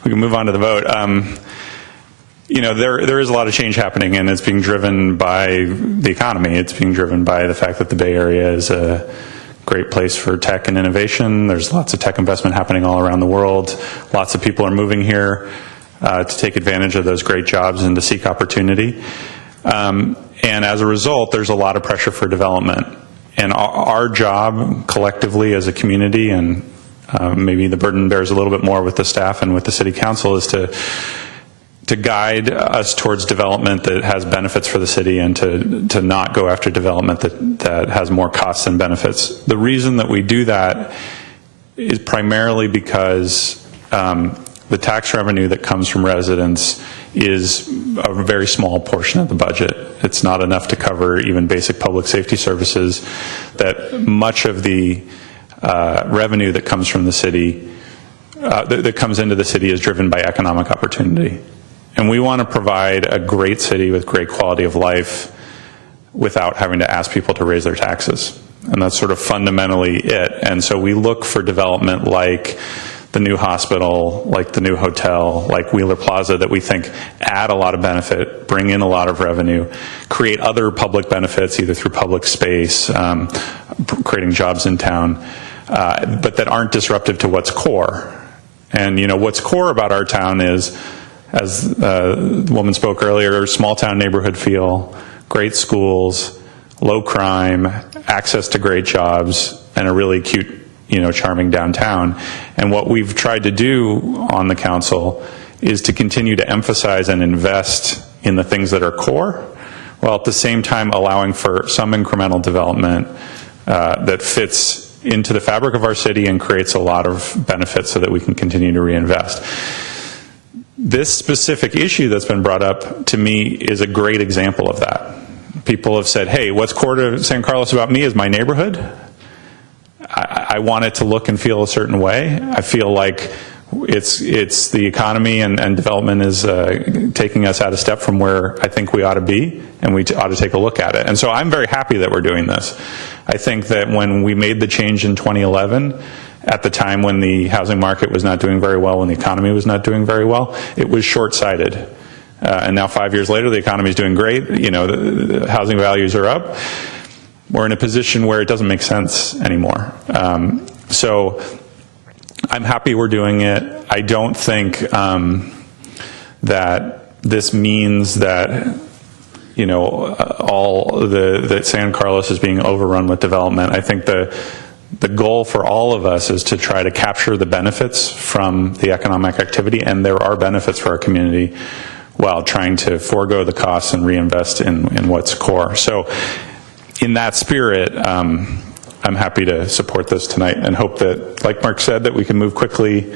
we can move on to the vote. There is a lot of change happening, and it's being driven by the economy. It's being driven by the fact that the Bay Area is a great place for tech and innovation. There's lots of tech investment happening all around the world. Lots of people are moving here to take advantage of those great jobs and to seek opportunity. And as a result, there's a lot of pressure for development. And our job collectively as a community, and maybe the burden bears a little bit more with the staff and with the city council, is to guide us towards development that has benefits for the city, and to not go after development that has more costs than benefits. The reason that we do that is primarily because the tax revenue that comes from residents is a very small portion of the budget. It's not enough to cover even basic public safety services. That much of the revenue that comes from the city, that comes into the city, is driven by economic opportunity. And we want to provide a great city with great quality of life without having to ask people to raise their taxes. And that's sort of fundamentally it. And so we look for development like the new hospital, like the new hotel, like Wheeler Plaza, that we think add a lot of benefit, bring in a lot of revenue, create other public benefits either through public space, creating jobs in town, but that aren't disruptive to what's core. And what's core about our town is, as the woman spoke earlier, small town neighborhood feel, great schools, low crime, access to great jobs, and a really cute, charming downtown. And what we've tried to do on the council is to continue to emphasize and invest in the things that are core, while at the same time allowing for some incremental development that fits into the fabric of our city and creates a lot of benefits so that we can continue to reinvest. This specific issue that's been brought up to me is a great example of that. People have said, hey, what's core to San Carlos about me is my neighborhood. I want it to look and feel a certain way. I feel like it's the economy and development is taking us out a step from where I think we ought to be, and we ought to take a look at it. And so I'm very happy that we're doing this. I think that when we made the change in 2011, at the time when the housing market was not doing very well, when the economy was not doing very well, it was short-sighted. And now 5 years later, the economy is doing great. You know, the housing values are up. We're in a position where it doesn't make sense anymore. So I'm happy we're doing it. I don't think that this means that, you know, that San Carlos is being overrun with development. I think the goal for all of us is to try to capture the benefits from the economic activity, and there are benefits for our community, while trying to forego the costs and reinvest in what's core. So in that spirit, I'm happy to support this tonight and hope that, like Mark said, that we can move quickly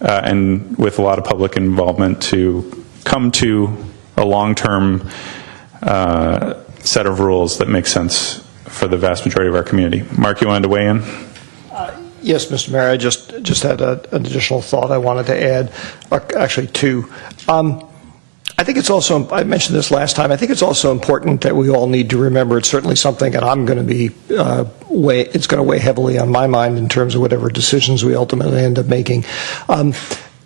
and with a lot of public involvement to come to a long-term set of rules that make sense for the vast majority of our community. Mark, you wanted to weigh in? Yes, Mr. Mayor, I just had an additional thought I wanted to add, actually two. I think it's also, I mentioned this last time, I think it's also important that we all need to remember, it's certainly something that I'm going to be, it's going to weigh heavily on my mind in terms of whatever decisions we ultimately end up making.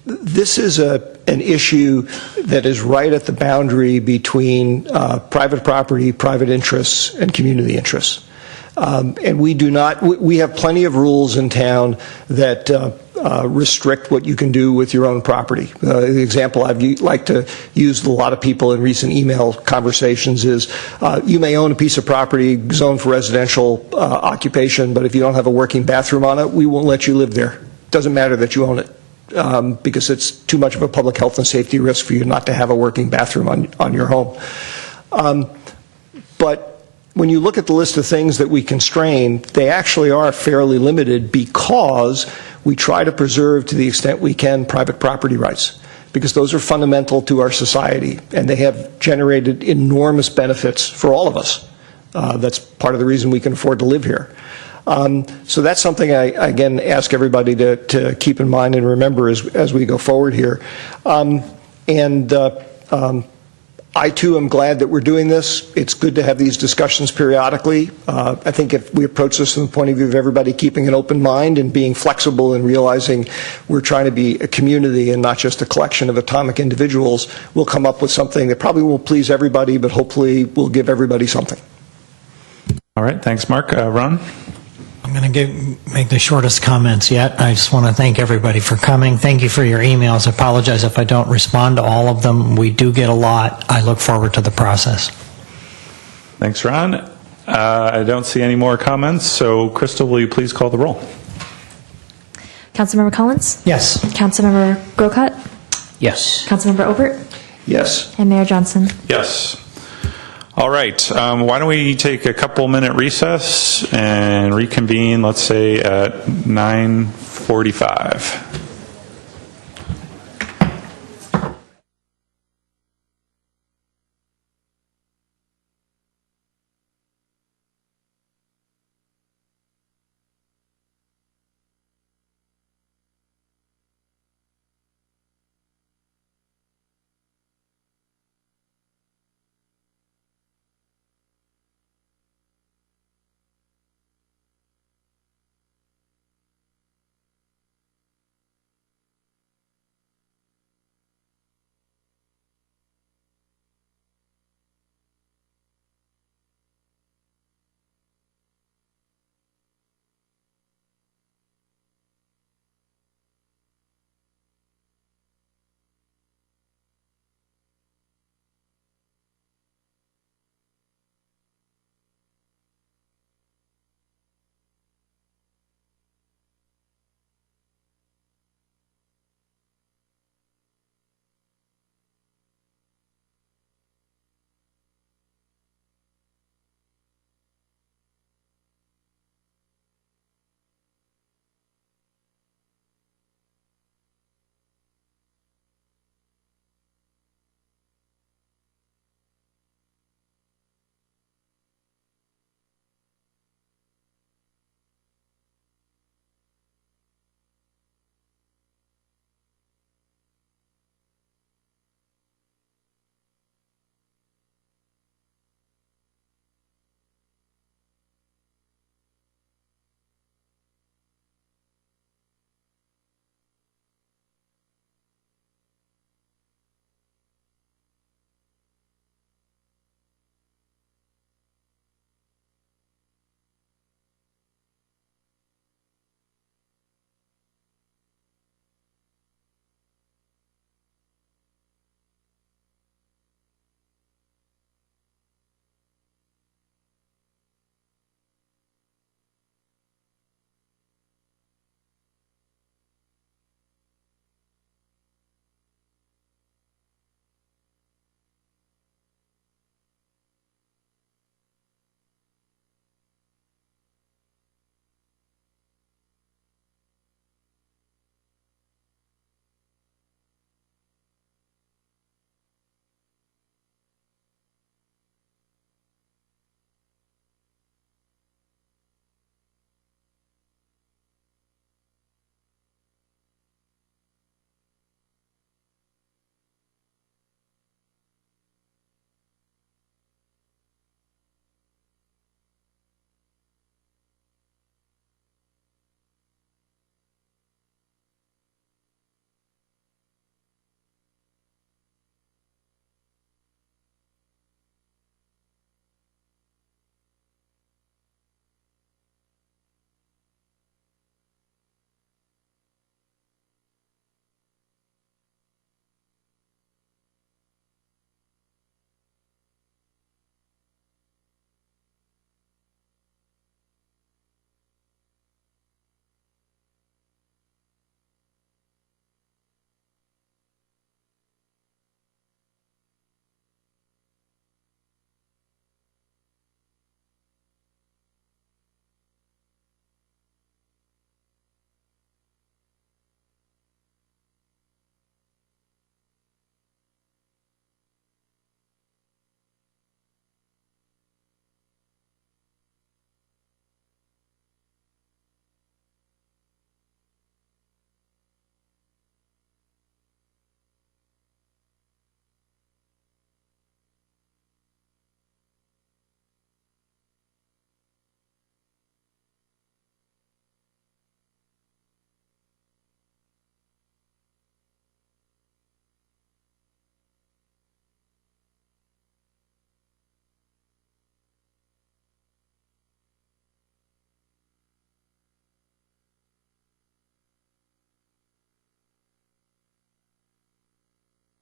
This is an issue that is right at the boundary between private property, private interests, and community interests. And we do not, we have plenty of rules in town that restrict what you can do with your own property. The example I've liked to use with a lot of people in recent email conversations is you may own a piece of property zoned for residential occupation, but if you don't have a working bathroom on it, we won't let you live there. It doesn't matter that you own it. Because it's too much of a public health and safety risk for you not to have a working bathroom on your home. But when you look at the list of things that we constrain, they actually are fairly limited because we try to preserve, to the extent we can, private property rights, because those are fundamental to our society, and they have generated enormous benefits for all of us. That's part of the reason we can afford to live here. So that's something I again ask everybody to keep in mind and remember as we go forward here. I too am glad that we're doing this. It's good to have these discussions periodically. I think if we approach this from the point of view of everybody keeping an open mind and being flexible and realizing we're trying to be a community and not just a collection of atomic individuals, we'll come up with something that probably won't please everybody, but hopefully will give everybody something. All right, thanks, Mark. Ron? I'm going to make the shortest comments yet. I just want to thank everybody for coming. Thank you for your emails. I apologize if I don't respond to all of them. We do get a lot. I look forward to the process. Thanks, Ron. I don't see any more comments, so Crystal, will you please call the roll? Councilmember Collins? Yes. Councilmember Grocott? Yes. Councilmember Obert? Yes. And Mayor Johnson? Yes. All right, why don't we take a couple-minute recess and reconvene, let's say, at 9:45.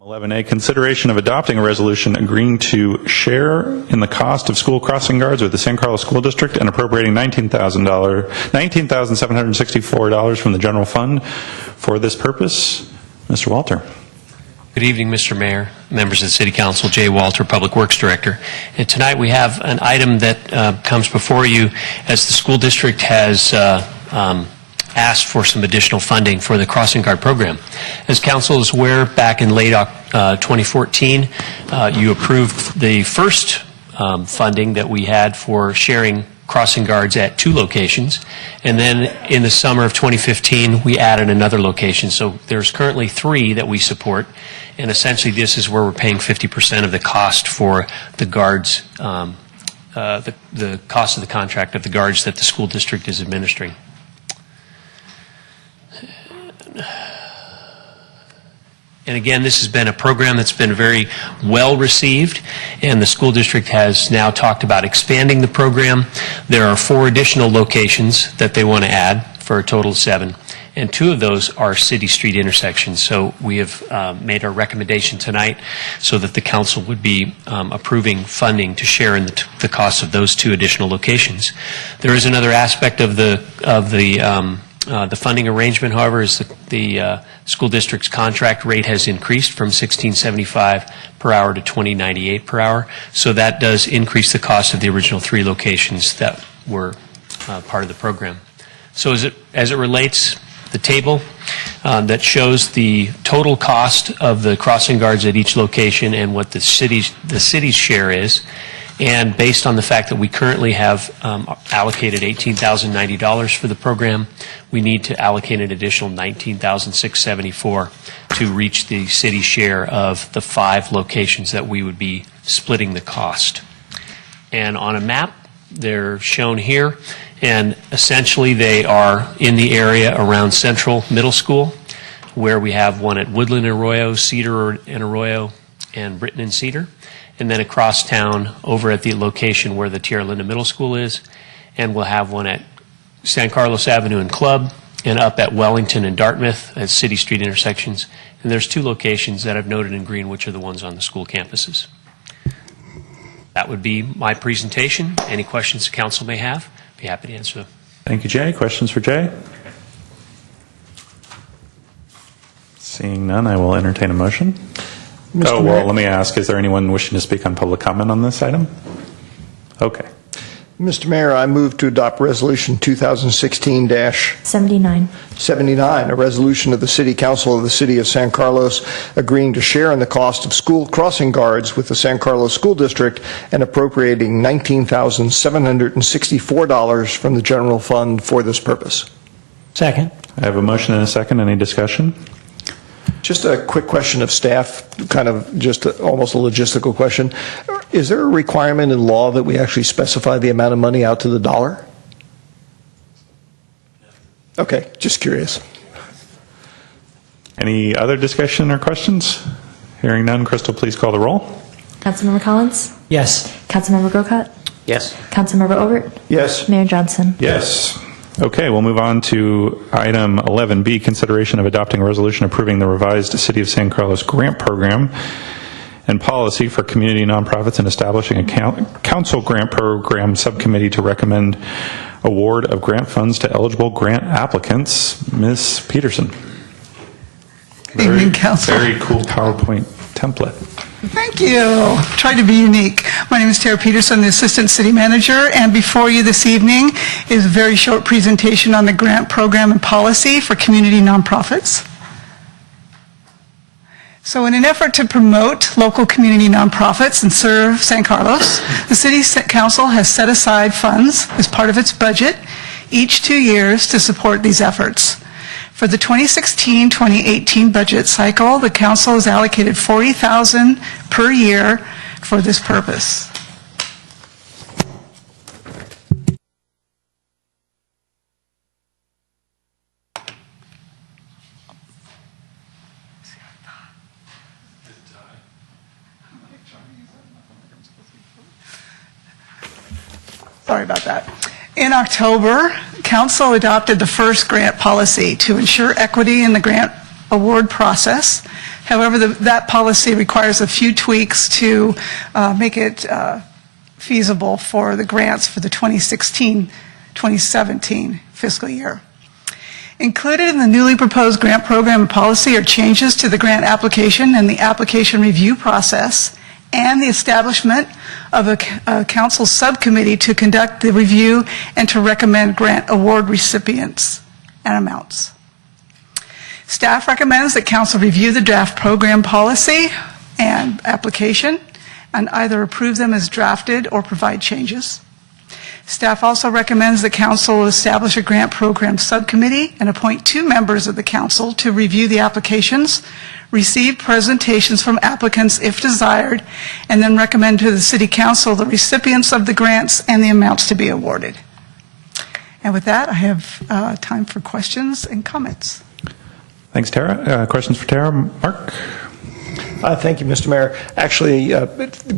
11A, consideration of adopting a resolution agreeing to share in the cost of school crossing guards with the San Carlos School District and appropriating $19,764 from the general fund for this purpose. Mr. Walter. Good evening, Mr. Mayor, members of the City Council. Jay Walter, Public Works Director. And tonight we have an item that comes before you as the school district has asked for some additional funding for the crossing guard program. As council is aware, back in late 2014, you approved the first funding that we had for sharing crossing guards at 2 locations. And then in the summer of 2015, we added another location. So there's currently 3 that we support. And essentially this is where we're paying 50% of the cost for the guards, the cost of the contract of the guards that the school district is administering. And again, this has been a program that's been very well received, and the school district has now talked about expanding the program. There are 4 additional locations that they want to add for a total of 7, and 2 of those are city street intersections. So we have made our recommendation tonight so that the council would be approving funding to share in the cost of those 2 additional locations. There is another aspect of the funding arrangement, however, is the school district's contract rate has increased from $16.75 per hour to $20.98 per hour. So that does increase the cost of the original 3 locations that were part of the program. So as it relates, the table that shows the total cost of the crossing guards at each location and what the city's share is. And based on the fact that we currently have allocated $18,090 for the program, we need to allocate an additional $19,674 to reach the city share of the 5 locations that we would be splitting the cost. And on a map, they're shown here, and essentially they are in the area around Central Middle School, where we have one at Woodland and Arroyo, Cedar and Arroyo, and Britton and Cedar. And then across town over at the location where the Tierra Linda Middle School is, and we'll have one at San Carlos Avenue and Club, and up at Wellington and Dartmouth at city street intersections. And there's 2 locations that I've noted in green, which are the ones on the school campuses. That would be my presentation. Any questions the council may have, be happy to answer them. Thank you, Jay. Questions for Jay? Seeing none, I will entertain a motion. Mr. Well, Mayor? let me ask, is there anyone wishing to speak on public comment on this item? Okay. Mr. Mayor, I move to adopt Resolution 2016-79, a resolution of the City Council of the City of San Carlos agreeing to share in the cost of school crossing guards with the San Carlos School District and appropriating $19,764 from the general fund for this purpose. Second. I have a motion and a second. Any discussion? Just a quick question of staff, kind of just almost a logistical question. Is there a requirement in law that we actually specify the amount of money out to the dollar? Okay, just curious. Any other discussion or questions? Hearing none, Crystal, please call the roll. Councilmember Collins? Yes. Councilmember Grocott? Yes. Councilmember Overt? Yes. Mayor Johnson? Yes. Okay, we'll move on to item 11B, consideration of adopting a resolution approving the revised City of San Carlos grant program and policy for community nonprofits and establishing a council grant program subcommittee to recommend award of grant funds to eligible grant applicants. Ms. Peterson. Good evening, Council. Very cool PowerPoint template. Thank you. Try to be unique. My name is Tara Peterson, the Assistant City Manager, and before you this evening is a very short presentation on the grant program and policy for community nonprofits. So in an effort to promote local community nonprofits and serve San Carlos, the City Council has set aside funds as part of its budget each 2 years to support these efforts. For the 2016-2018 budget cycle, the council has allocated $40,000 per year for this purpose. Sorry about that. In October, Council adopted the first grant policy to ensure equity in the grant award process However, that policy requires a few tweaks to make it feasible for the grants for the 2016-2017 fiscal year. Included in the newly proposed grant program and policy are changes to the grant application and the application review process, and the establishment of a council subcommittee to conduct the review and to recommend grant award recipients and amounts. Staff recommends that council review the draft program policy and application and either approve them as drafted or provide changes. Staff also recommends that council establish a grant program subcommittee and appoint 2 members of the council to review the applications, receive presentations from applicants if desired, and then recommend to the City Council the recipients of the grants and the amounts to be awarded. And with that, I have time for questions and comments. Thanks, Tara. Questions for Tara? Mark? Thank you, Mr. Mayor. Actually,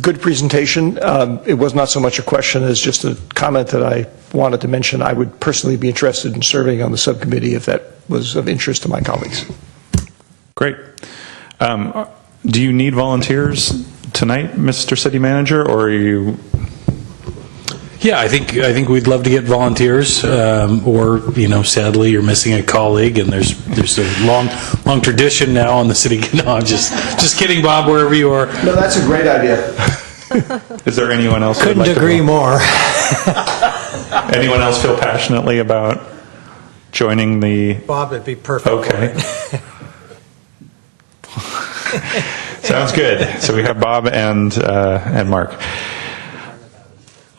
good presentation. It was not so much a question as just a comment that I wanted to mention. I would personally be interested in serving on the subcommittee if that was of interest to my colleagues. Great. Do you need volunteers tonight, Mr. City Manager, or are you? Yeah, I think we'd love to get volunteers, or sadly you're missing a colleague, and there's a long tradition now on the city. No, I'm just kidding, Bob. Wherever you are. No, that's a great idea. Is there anyone else? Couldn't agree more. Anyone else feel passionately about joining the? Bob, it'd be perfect. Okay. Sounds good. So we have Bob and Mark.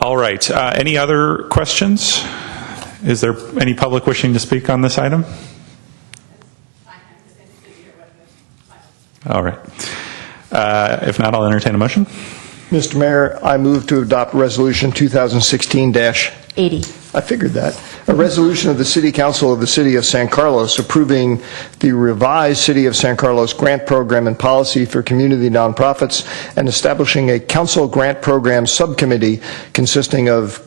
All right. Any other questions? Is there any public wishing to speak on this item? All right. If not, I'll entertain a motion. Mr. Mayor, I move to adopt Resolution 2016-80. I figured that. A resolution of the City Council of the City of San Carlos approving the revised City of San Carlos grant program and policy for community nonprofits and establishing a council grant program subcommittee consisting of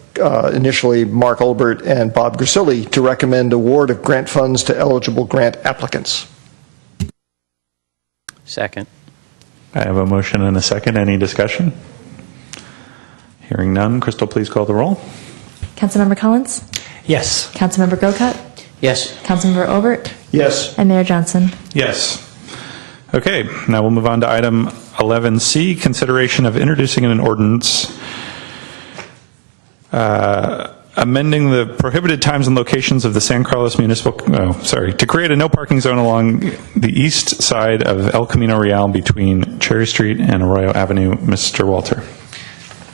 initially Mark Olbert and Bob Grisilli to recommend award of grant funds to eligible grant applicants. Second. I have a motion and a second. Any discussion? Hearing none. Crystal, please call the roll. Councilmember Collins? Yes. Councilmember Grocott? Yes. Councilmember Obert? Yes. And Mayor Johnson? Yes. Okay, now we'll move on to item 11C, consideration of introducing an ordinance amending the prohibited times and locations of the San Carlos to create a no parking zone along the east side of El Camino Real between Cherry Street and Arroyo Avenue. Mr. Walter.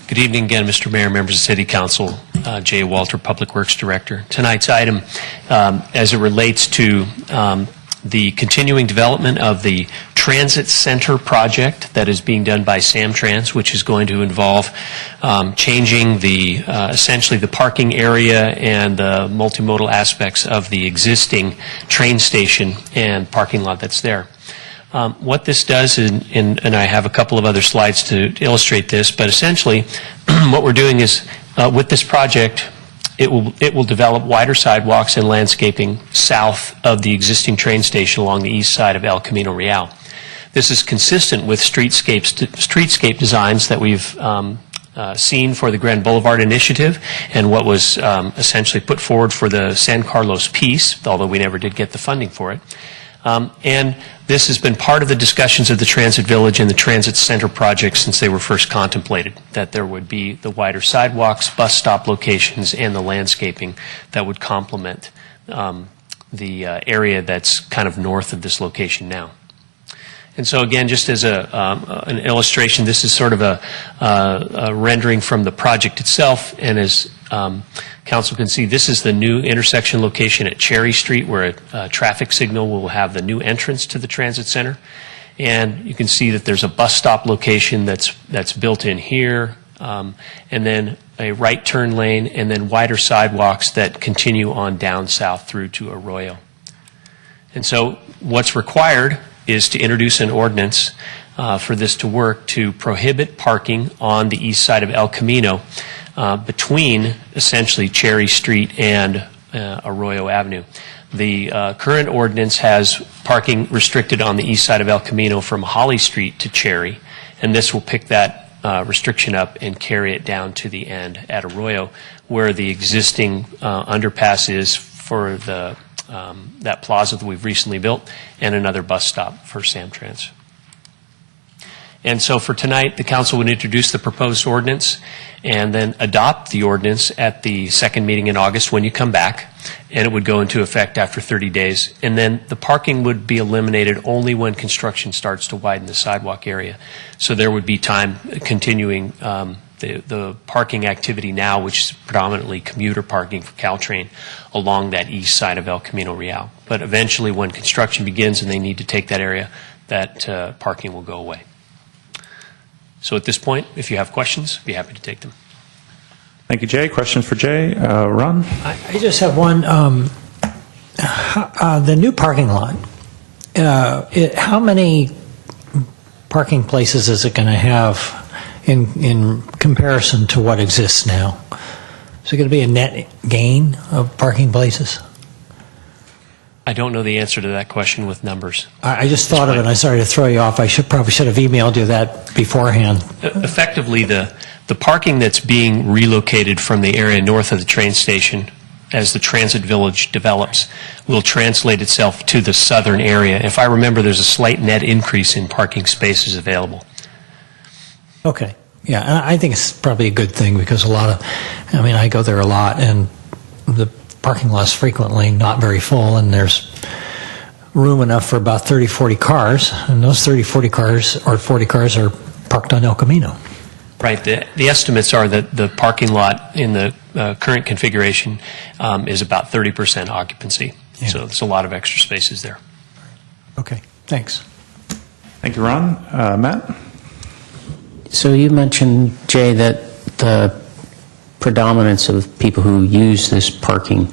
Good evening again, Mr. Mayor, members of City Council. Jay Walter, Public Works Director. Tonight's item, as it relates to the continuing development of the Transit Center project that is being done by Samtrans, which is going to involve changing the essentially the parking area and the multimodal aspects of the existing train station and parking lot that's there. What this does, and I have a couple of other slides to illustrate this, but essentially what we're doing is with this project, it will develop wider sidewalks and landscaping south of the existing train station along the east side of El Camino Real. This is consistent with streetscape designs that we've seen for the Grand Boulevard Initiative and what was essentially put forward for the San Carlos piece, although we never did get the funding for it. And this has been part of the discussions of the Transit Village and the Transit Center project since they were first contemplated, that there would be the wider sidewalks, bus stop locations, and the landscaping that would complement the area that's kind of north of this location now. And so again, just as an illustration, this is sort of a rendering from the project itself, and as Council can see, this is the new intersection location at Cherry Street where a traffic signal will have the new entrance to the transit center. And you can see that there's a bus stop location that's built in here, and then a right turn lane, and then wider sidewalks that continue on down south through to Arroyo. And so what's required is to introduce an ordinance for this to work to prohibit parking on the east side of El Camino between essentially Cherry Street and Arroyo Avenue. The current ordinance has parking restricted on the east side of El Camino from Holly Street to Cherry, and this will pick that restriction up and carry it down to the end at Arroyo, where the existing underpass is for the that plaza that we've recently built, and another bus stop for Samtrans. And so for tonight, the council would introduce the proposed ordinance and then adopt the ordinance at the second meeting in August when you come back, and it would go into effect after 30 days. And then the parking would be eliminated only when construction starts to widen the sidewalk area. So there would be time continuing the parking activity now, which is predominantly commuter parking for Caltrain, along that east side of El Camino Real. But eventually, when construction begins and they need to take that area, that parking will go away. So at this point, if you have questions, I'd be happy to take them. Thank you, Jay. Questions for Jay? Ron? I just have one. The new parking lot, how many parking places is it going to have in comparison to what exists now? Is it going to be a net gain of parking places? I don't know the answer to that question with numbers. I just thought of it. I'm sorry to throw you off. I probably should have emailed you that beforehand. Effectively, the parking that's being relocated from the area north of the train station as the transit village develops will translate itself to the southern area. If I remember, there's a slight net increase in parking spaces available. Okay. Yeah, I think it's probably a good thing because I go there a lot, and the parking lot's frequently not very full, and there's room enough for about 30, 40 cars, and those 30, 40 cars or 40 cars are parked on El Camino. Right. The estimates are that the parking lot in the current configuration is about 30% occupancy. Yeah. So there's a lot of extra spaces there. Okay. Thanks. Thank you, Ron. Matt? So you mentioned, Jay, that the predominance of people who use this parking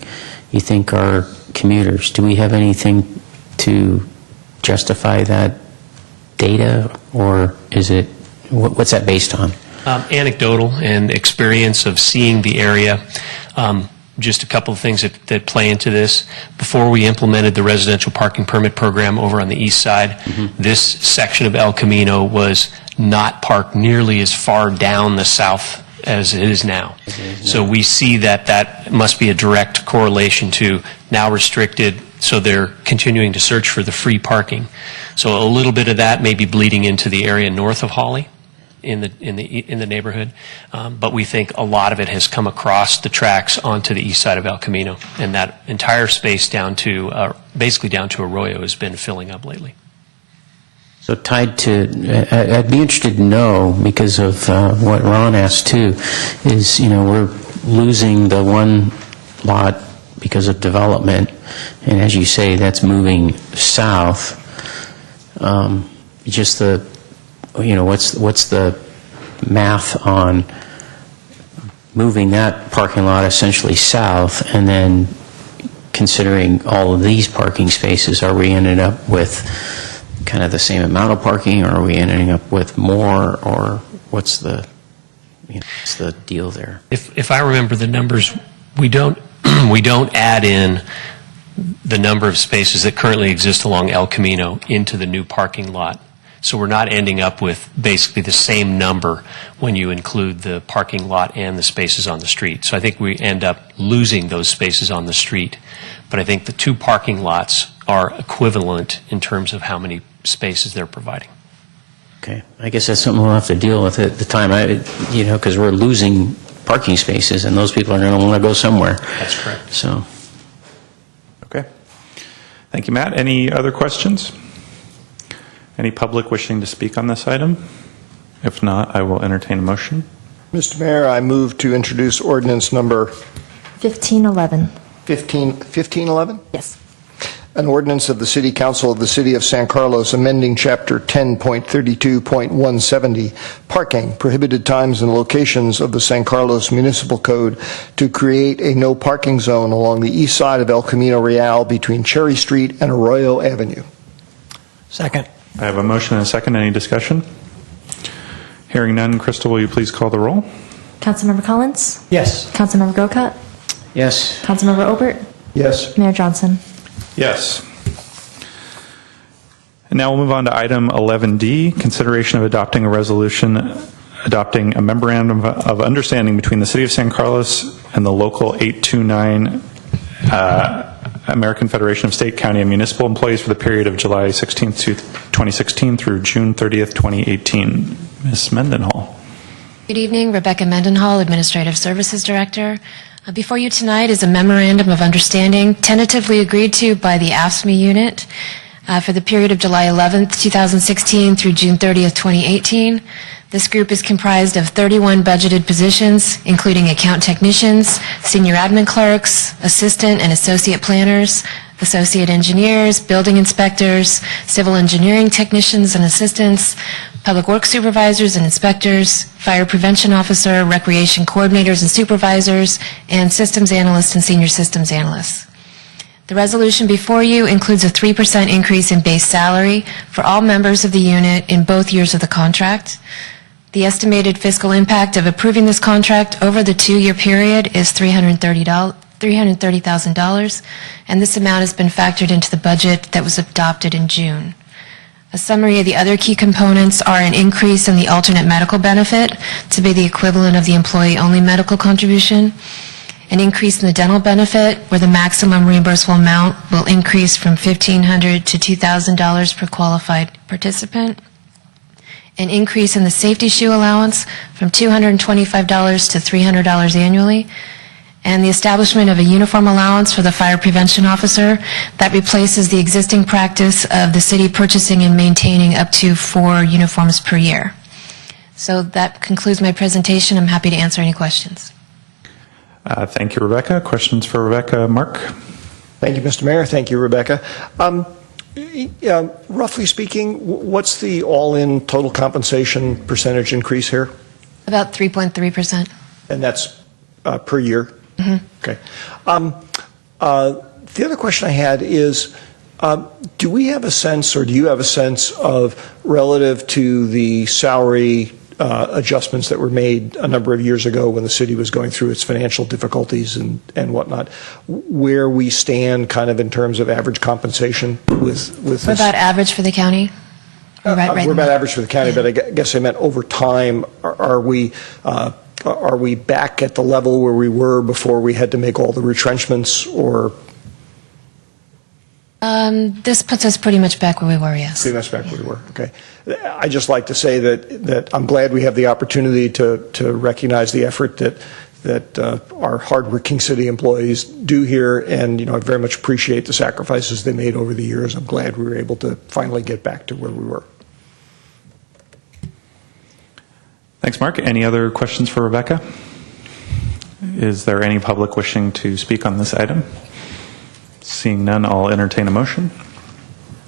you think are commuters. Do we have anything to justify that data, or is it, what's that based on? Anecdotal and experience of seeing the area. Just a couple of things that play into this. Before we implemented the residential parking permit program over on the east side, this section of El Camino was not parked nearly as far down the south as it is now. So we see that must be a direct correlation to now restricted, so they're continuing to search for the free parking. So a little bit of that may be bleeding into the area north of Holly in the neighborhood, but we think a lot of it has come across the tracks onto the east side of El Camino, and that entire space down to basically down to Arroyo has been filling up lately. So tied to, I'd be interested to know, because of what Ron asked too, is, we're losing the one lot because of development, and as you say, that's moving south. Just the, what's the math on moving that parking lot essentially south, and then considering all of these parking spaces, are we ending up with kind of the same amount of parking, or are we ending up with more, or what's the deal there? If I remember the numbers, we don't add in the number of spaces that currently exist along El Camino into the new parking lot. So we're not ending up with basically the same number when you include the parking lot and the spaces on the street. So I think we end up losing those spaces on the street. But I think the two parking lots are equivalent in terms of how many spaces they're providing. Okay. I guess that's something we'll have to deal with at the time, because we're losing parking spaces, and those people are going to want to go somewhere. That's correct. So. Okay. Thank you, Matt. Any other questions? Any public wishing to speak on this item? If not, I will entertain a motion. Mr. Mayor, I move to introduce ordinance number 1511. 1511? Yes. An ordinance of the City Council of the City of San Carlos amending Chapter 10.32.170, Parking, Prohibited Times and Locations of the San Carlos Municipal Code to create a no parking zone along the east side of El Camino Real between Cherry Street and Arroyo Avenue. Second. I have a motion and a second. Any discussion? Hearing none, Crystal, will you please call the roll? Councilmember Collins? Yes. Councilmember Grocott? Yes. Councilmember Obert? Yes. Mayor Johnson? Yes. And now we'll move on to item 11D, consideration of adopting a resolution adopting a memorandum of understanding between the City of San Carlos and the Local 829 American Federation of State, County, and Municipal Employees for the period of July 16th, 2016 through June 30th, 2018. Ms. Mendenhall. Good evening, Rebecca Mendenhall, Administrative Services Director. Before you tonight is a memorandum of understanding tentatively agreed to by the AFSCME unit for the period of July 11th, 2016 through June 30th, 2018. This group is comprised of 31 budgeted positions, including account technicians, senior admin clerks, assistant and associate planners, associate engineers, building inspectors, civil engineering technicians and assistants, public works supervisors and inspectors, fire prevention officer, recreation coordinators and supervisors, and systems analysts and senior systems analysts. The resolution before you includes a 3% increase in base salary for all members of the unit in both years of the contract. The estimated fiscal impact of approving this contract over the 2-year period is $330,000, and this amount has been factored into the budget that was adopted in June. A summary of the other key components are an increase in the alternate medical benefit to be the equivalent of the employee-only medical contribution, an increase in the dental benefit where the maximum reimbursable amount will increase from $1,500 to $2,000 per qualified participant, an increase in the safety shoe allowance from $225 to $300 annually, and the establishment of a uniform allowance for the fire prevention officer that replaces the existing practice of the city purchasing and maintaining up to 4 uniforms per year. So that concludes my presentation. I'm happy to answer any questions. Thank you, Rebecca. Questions for Rebecca? Mark? Thank you, Mr. Mayor. Thank you, Rebecca. Roughly speaking, what's the all-in total compensation percentage increase here? About 3.3%. And that's per year? Mm-hmm. Okay. The other question I had is, do we have a sense, or do you have a sense of, relative to the salary adjustments that were made a number of years ago when the city was going through its financial difficulties and whatnot, where we stand kind of in terms of average compensation with this? We're about average for the county. We're about average for the county, but I guess I meant over time, are we back at the level where we were before we had to make all the retrenchments, or? This puts us pretty much back where we were, yes. Pretty much back where we were, okay. I just like to say that I'm glad we have the opportunity to recognize the effort that our hardworking city employees do here, and I very much appreciate the sacrifices they made over the years. I'm glad we were able to finally get back to where we were. Thanks, Mark. Any other questions for Rebecca? Is there any public wishing to speak on this item? Seeing none, I'll entertain a motion.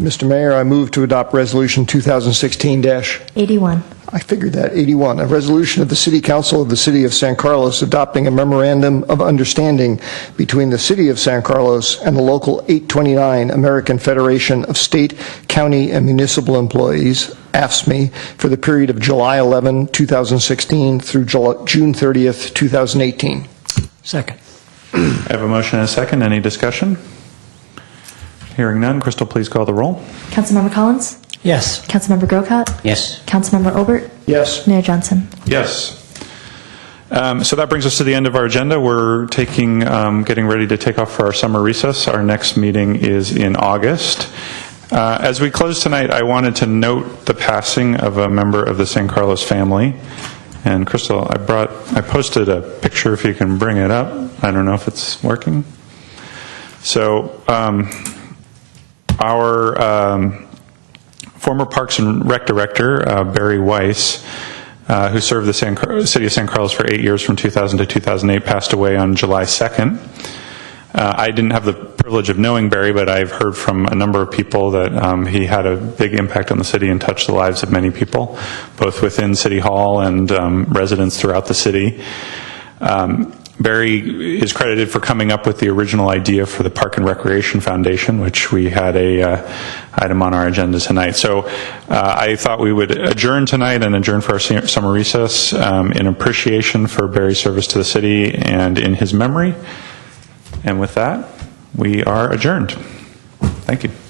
Mr. Mayor, I move to adopt Resolution 2016-81. I figured that, 81, a resolution of the City Council of the City of San Carlos adopting a memorandum of understanding between the City of San Carlos and the Local 829 American Federation of State, County, and Municipal Employees, AFSCME, for the period of July 11, 2016 through June 30th, 2018. Second. I have a motion and a second. Any discussion? Hearing none, Crystal, please call the roll. Councilmember Collins? Yes. Councilmember Grocott? Yes. Councilmember Obert? Yes. Mayor Johnson? Yes. So that brings us to the end of our agenda. We're getting ready to take off for our summer recess. Our next meeting is in August. As we close tonight, I wanted to note the passing of a member of the San Carlos family. And Crystal, I posted a picture, if you can bring it up. I don't know if it's working. So our former Parks and Rec Director, Barry Weiss, who served the City of San Carlos for 8 years from 2000 to 2008, passed away on July 2nd. I didn't have the privilege of knowing Barry, but I've heard from a number of people that he had a big impact on the city and touched the lives of many people, both within City Hall and residents throughout the city. Barry is credited for coming up with the original idea for the Park and Recreation Foundation, which we had a item on our agenda tonight. So I thought we would adjourn tonight and adjourn for our summer recess in appreciation for Barry's service to the city and in his memory. And with that, we are adjourned. Thank you.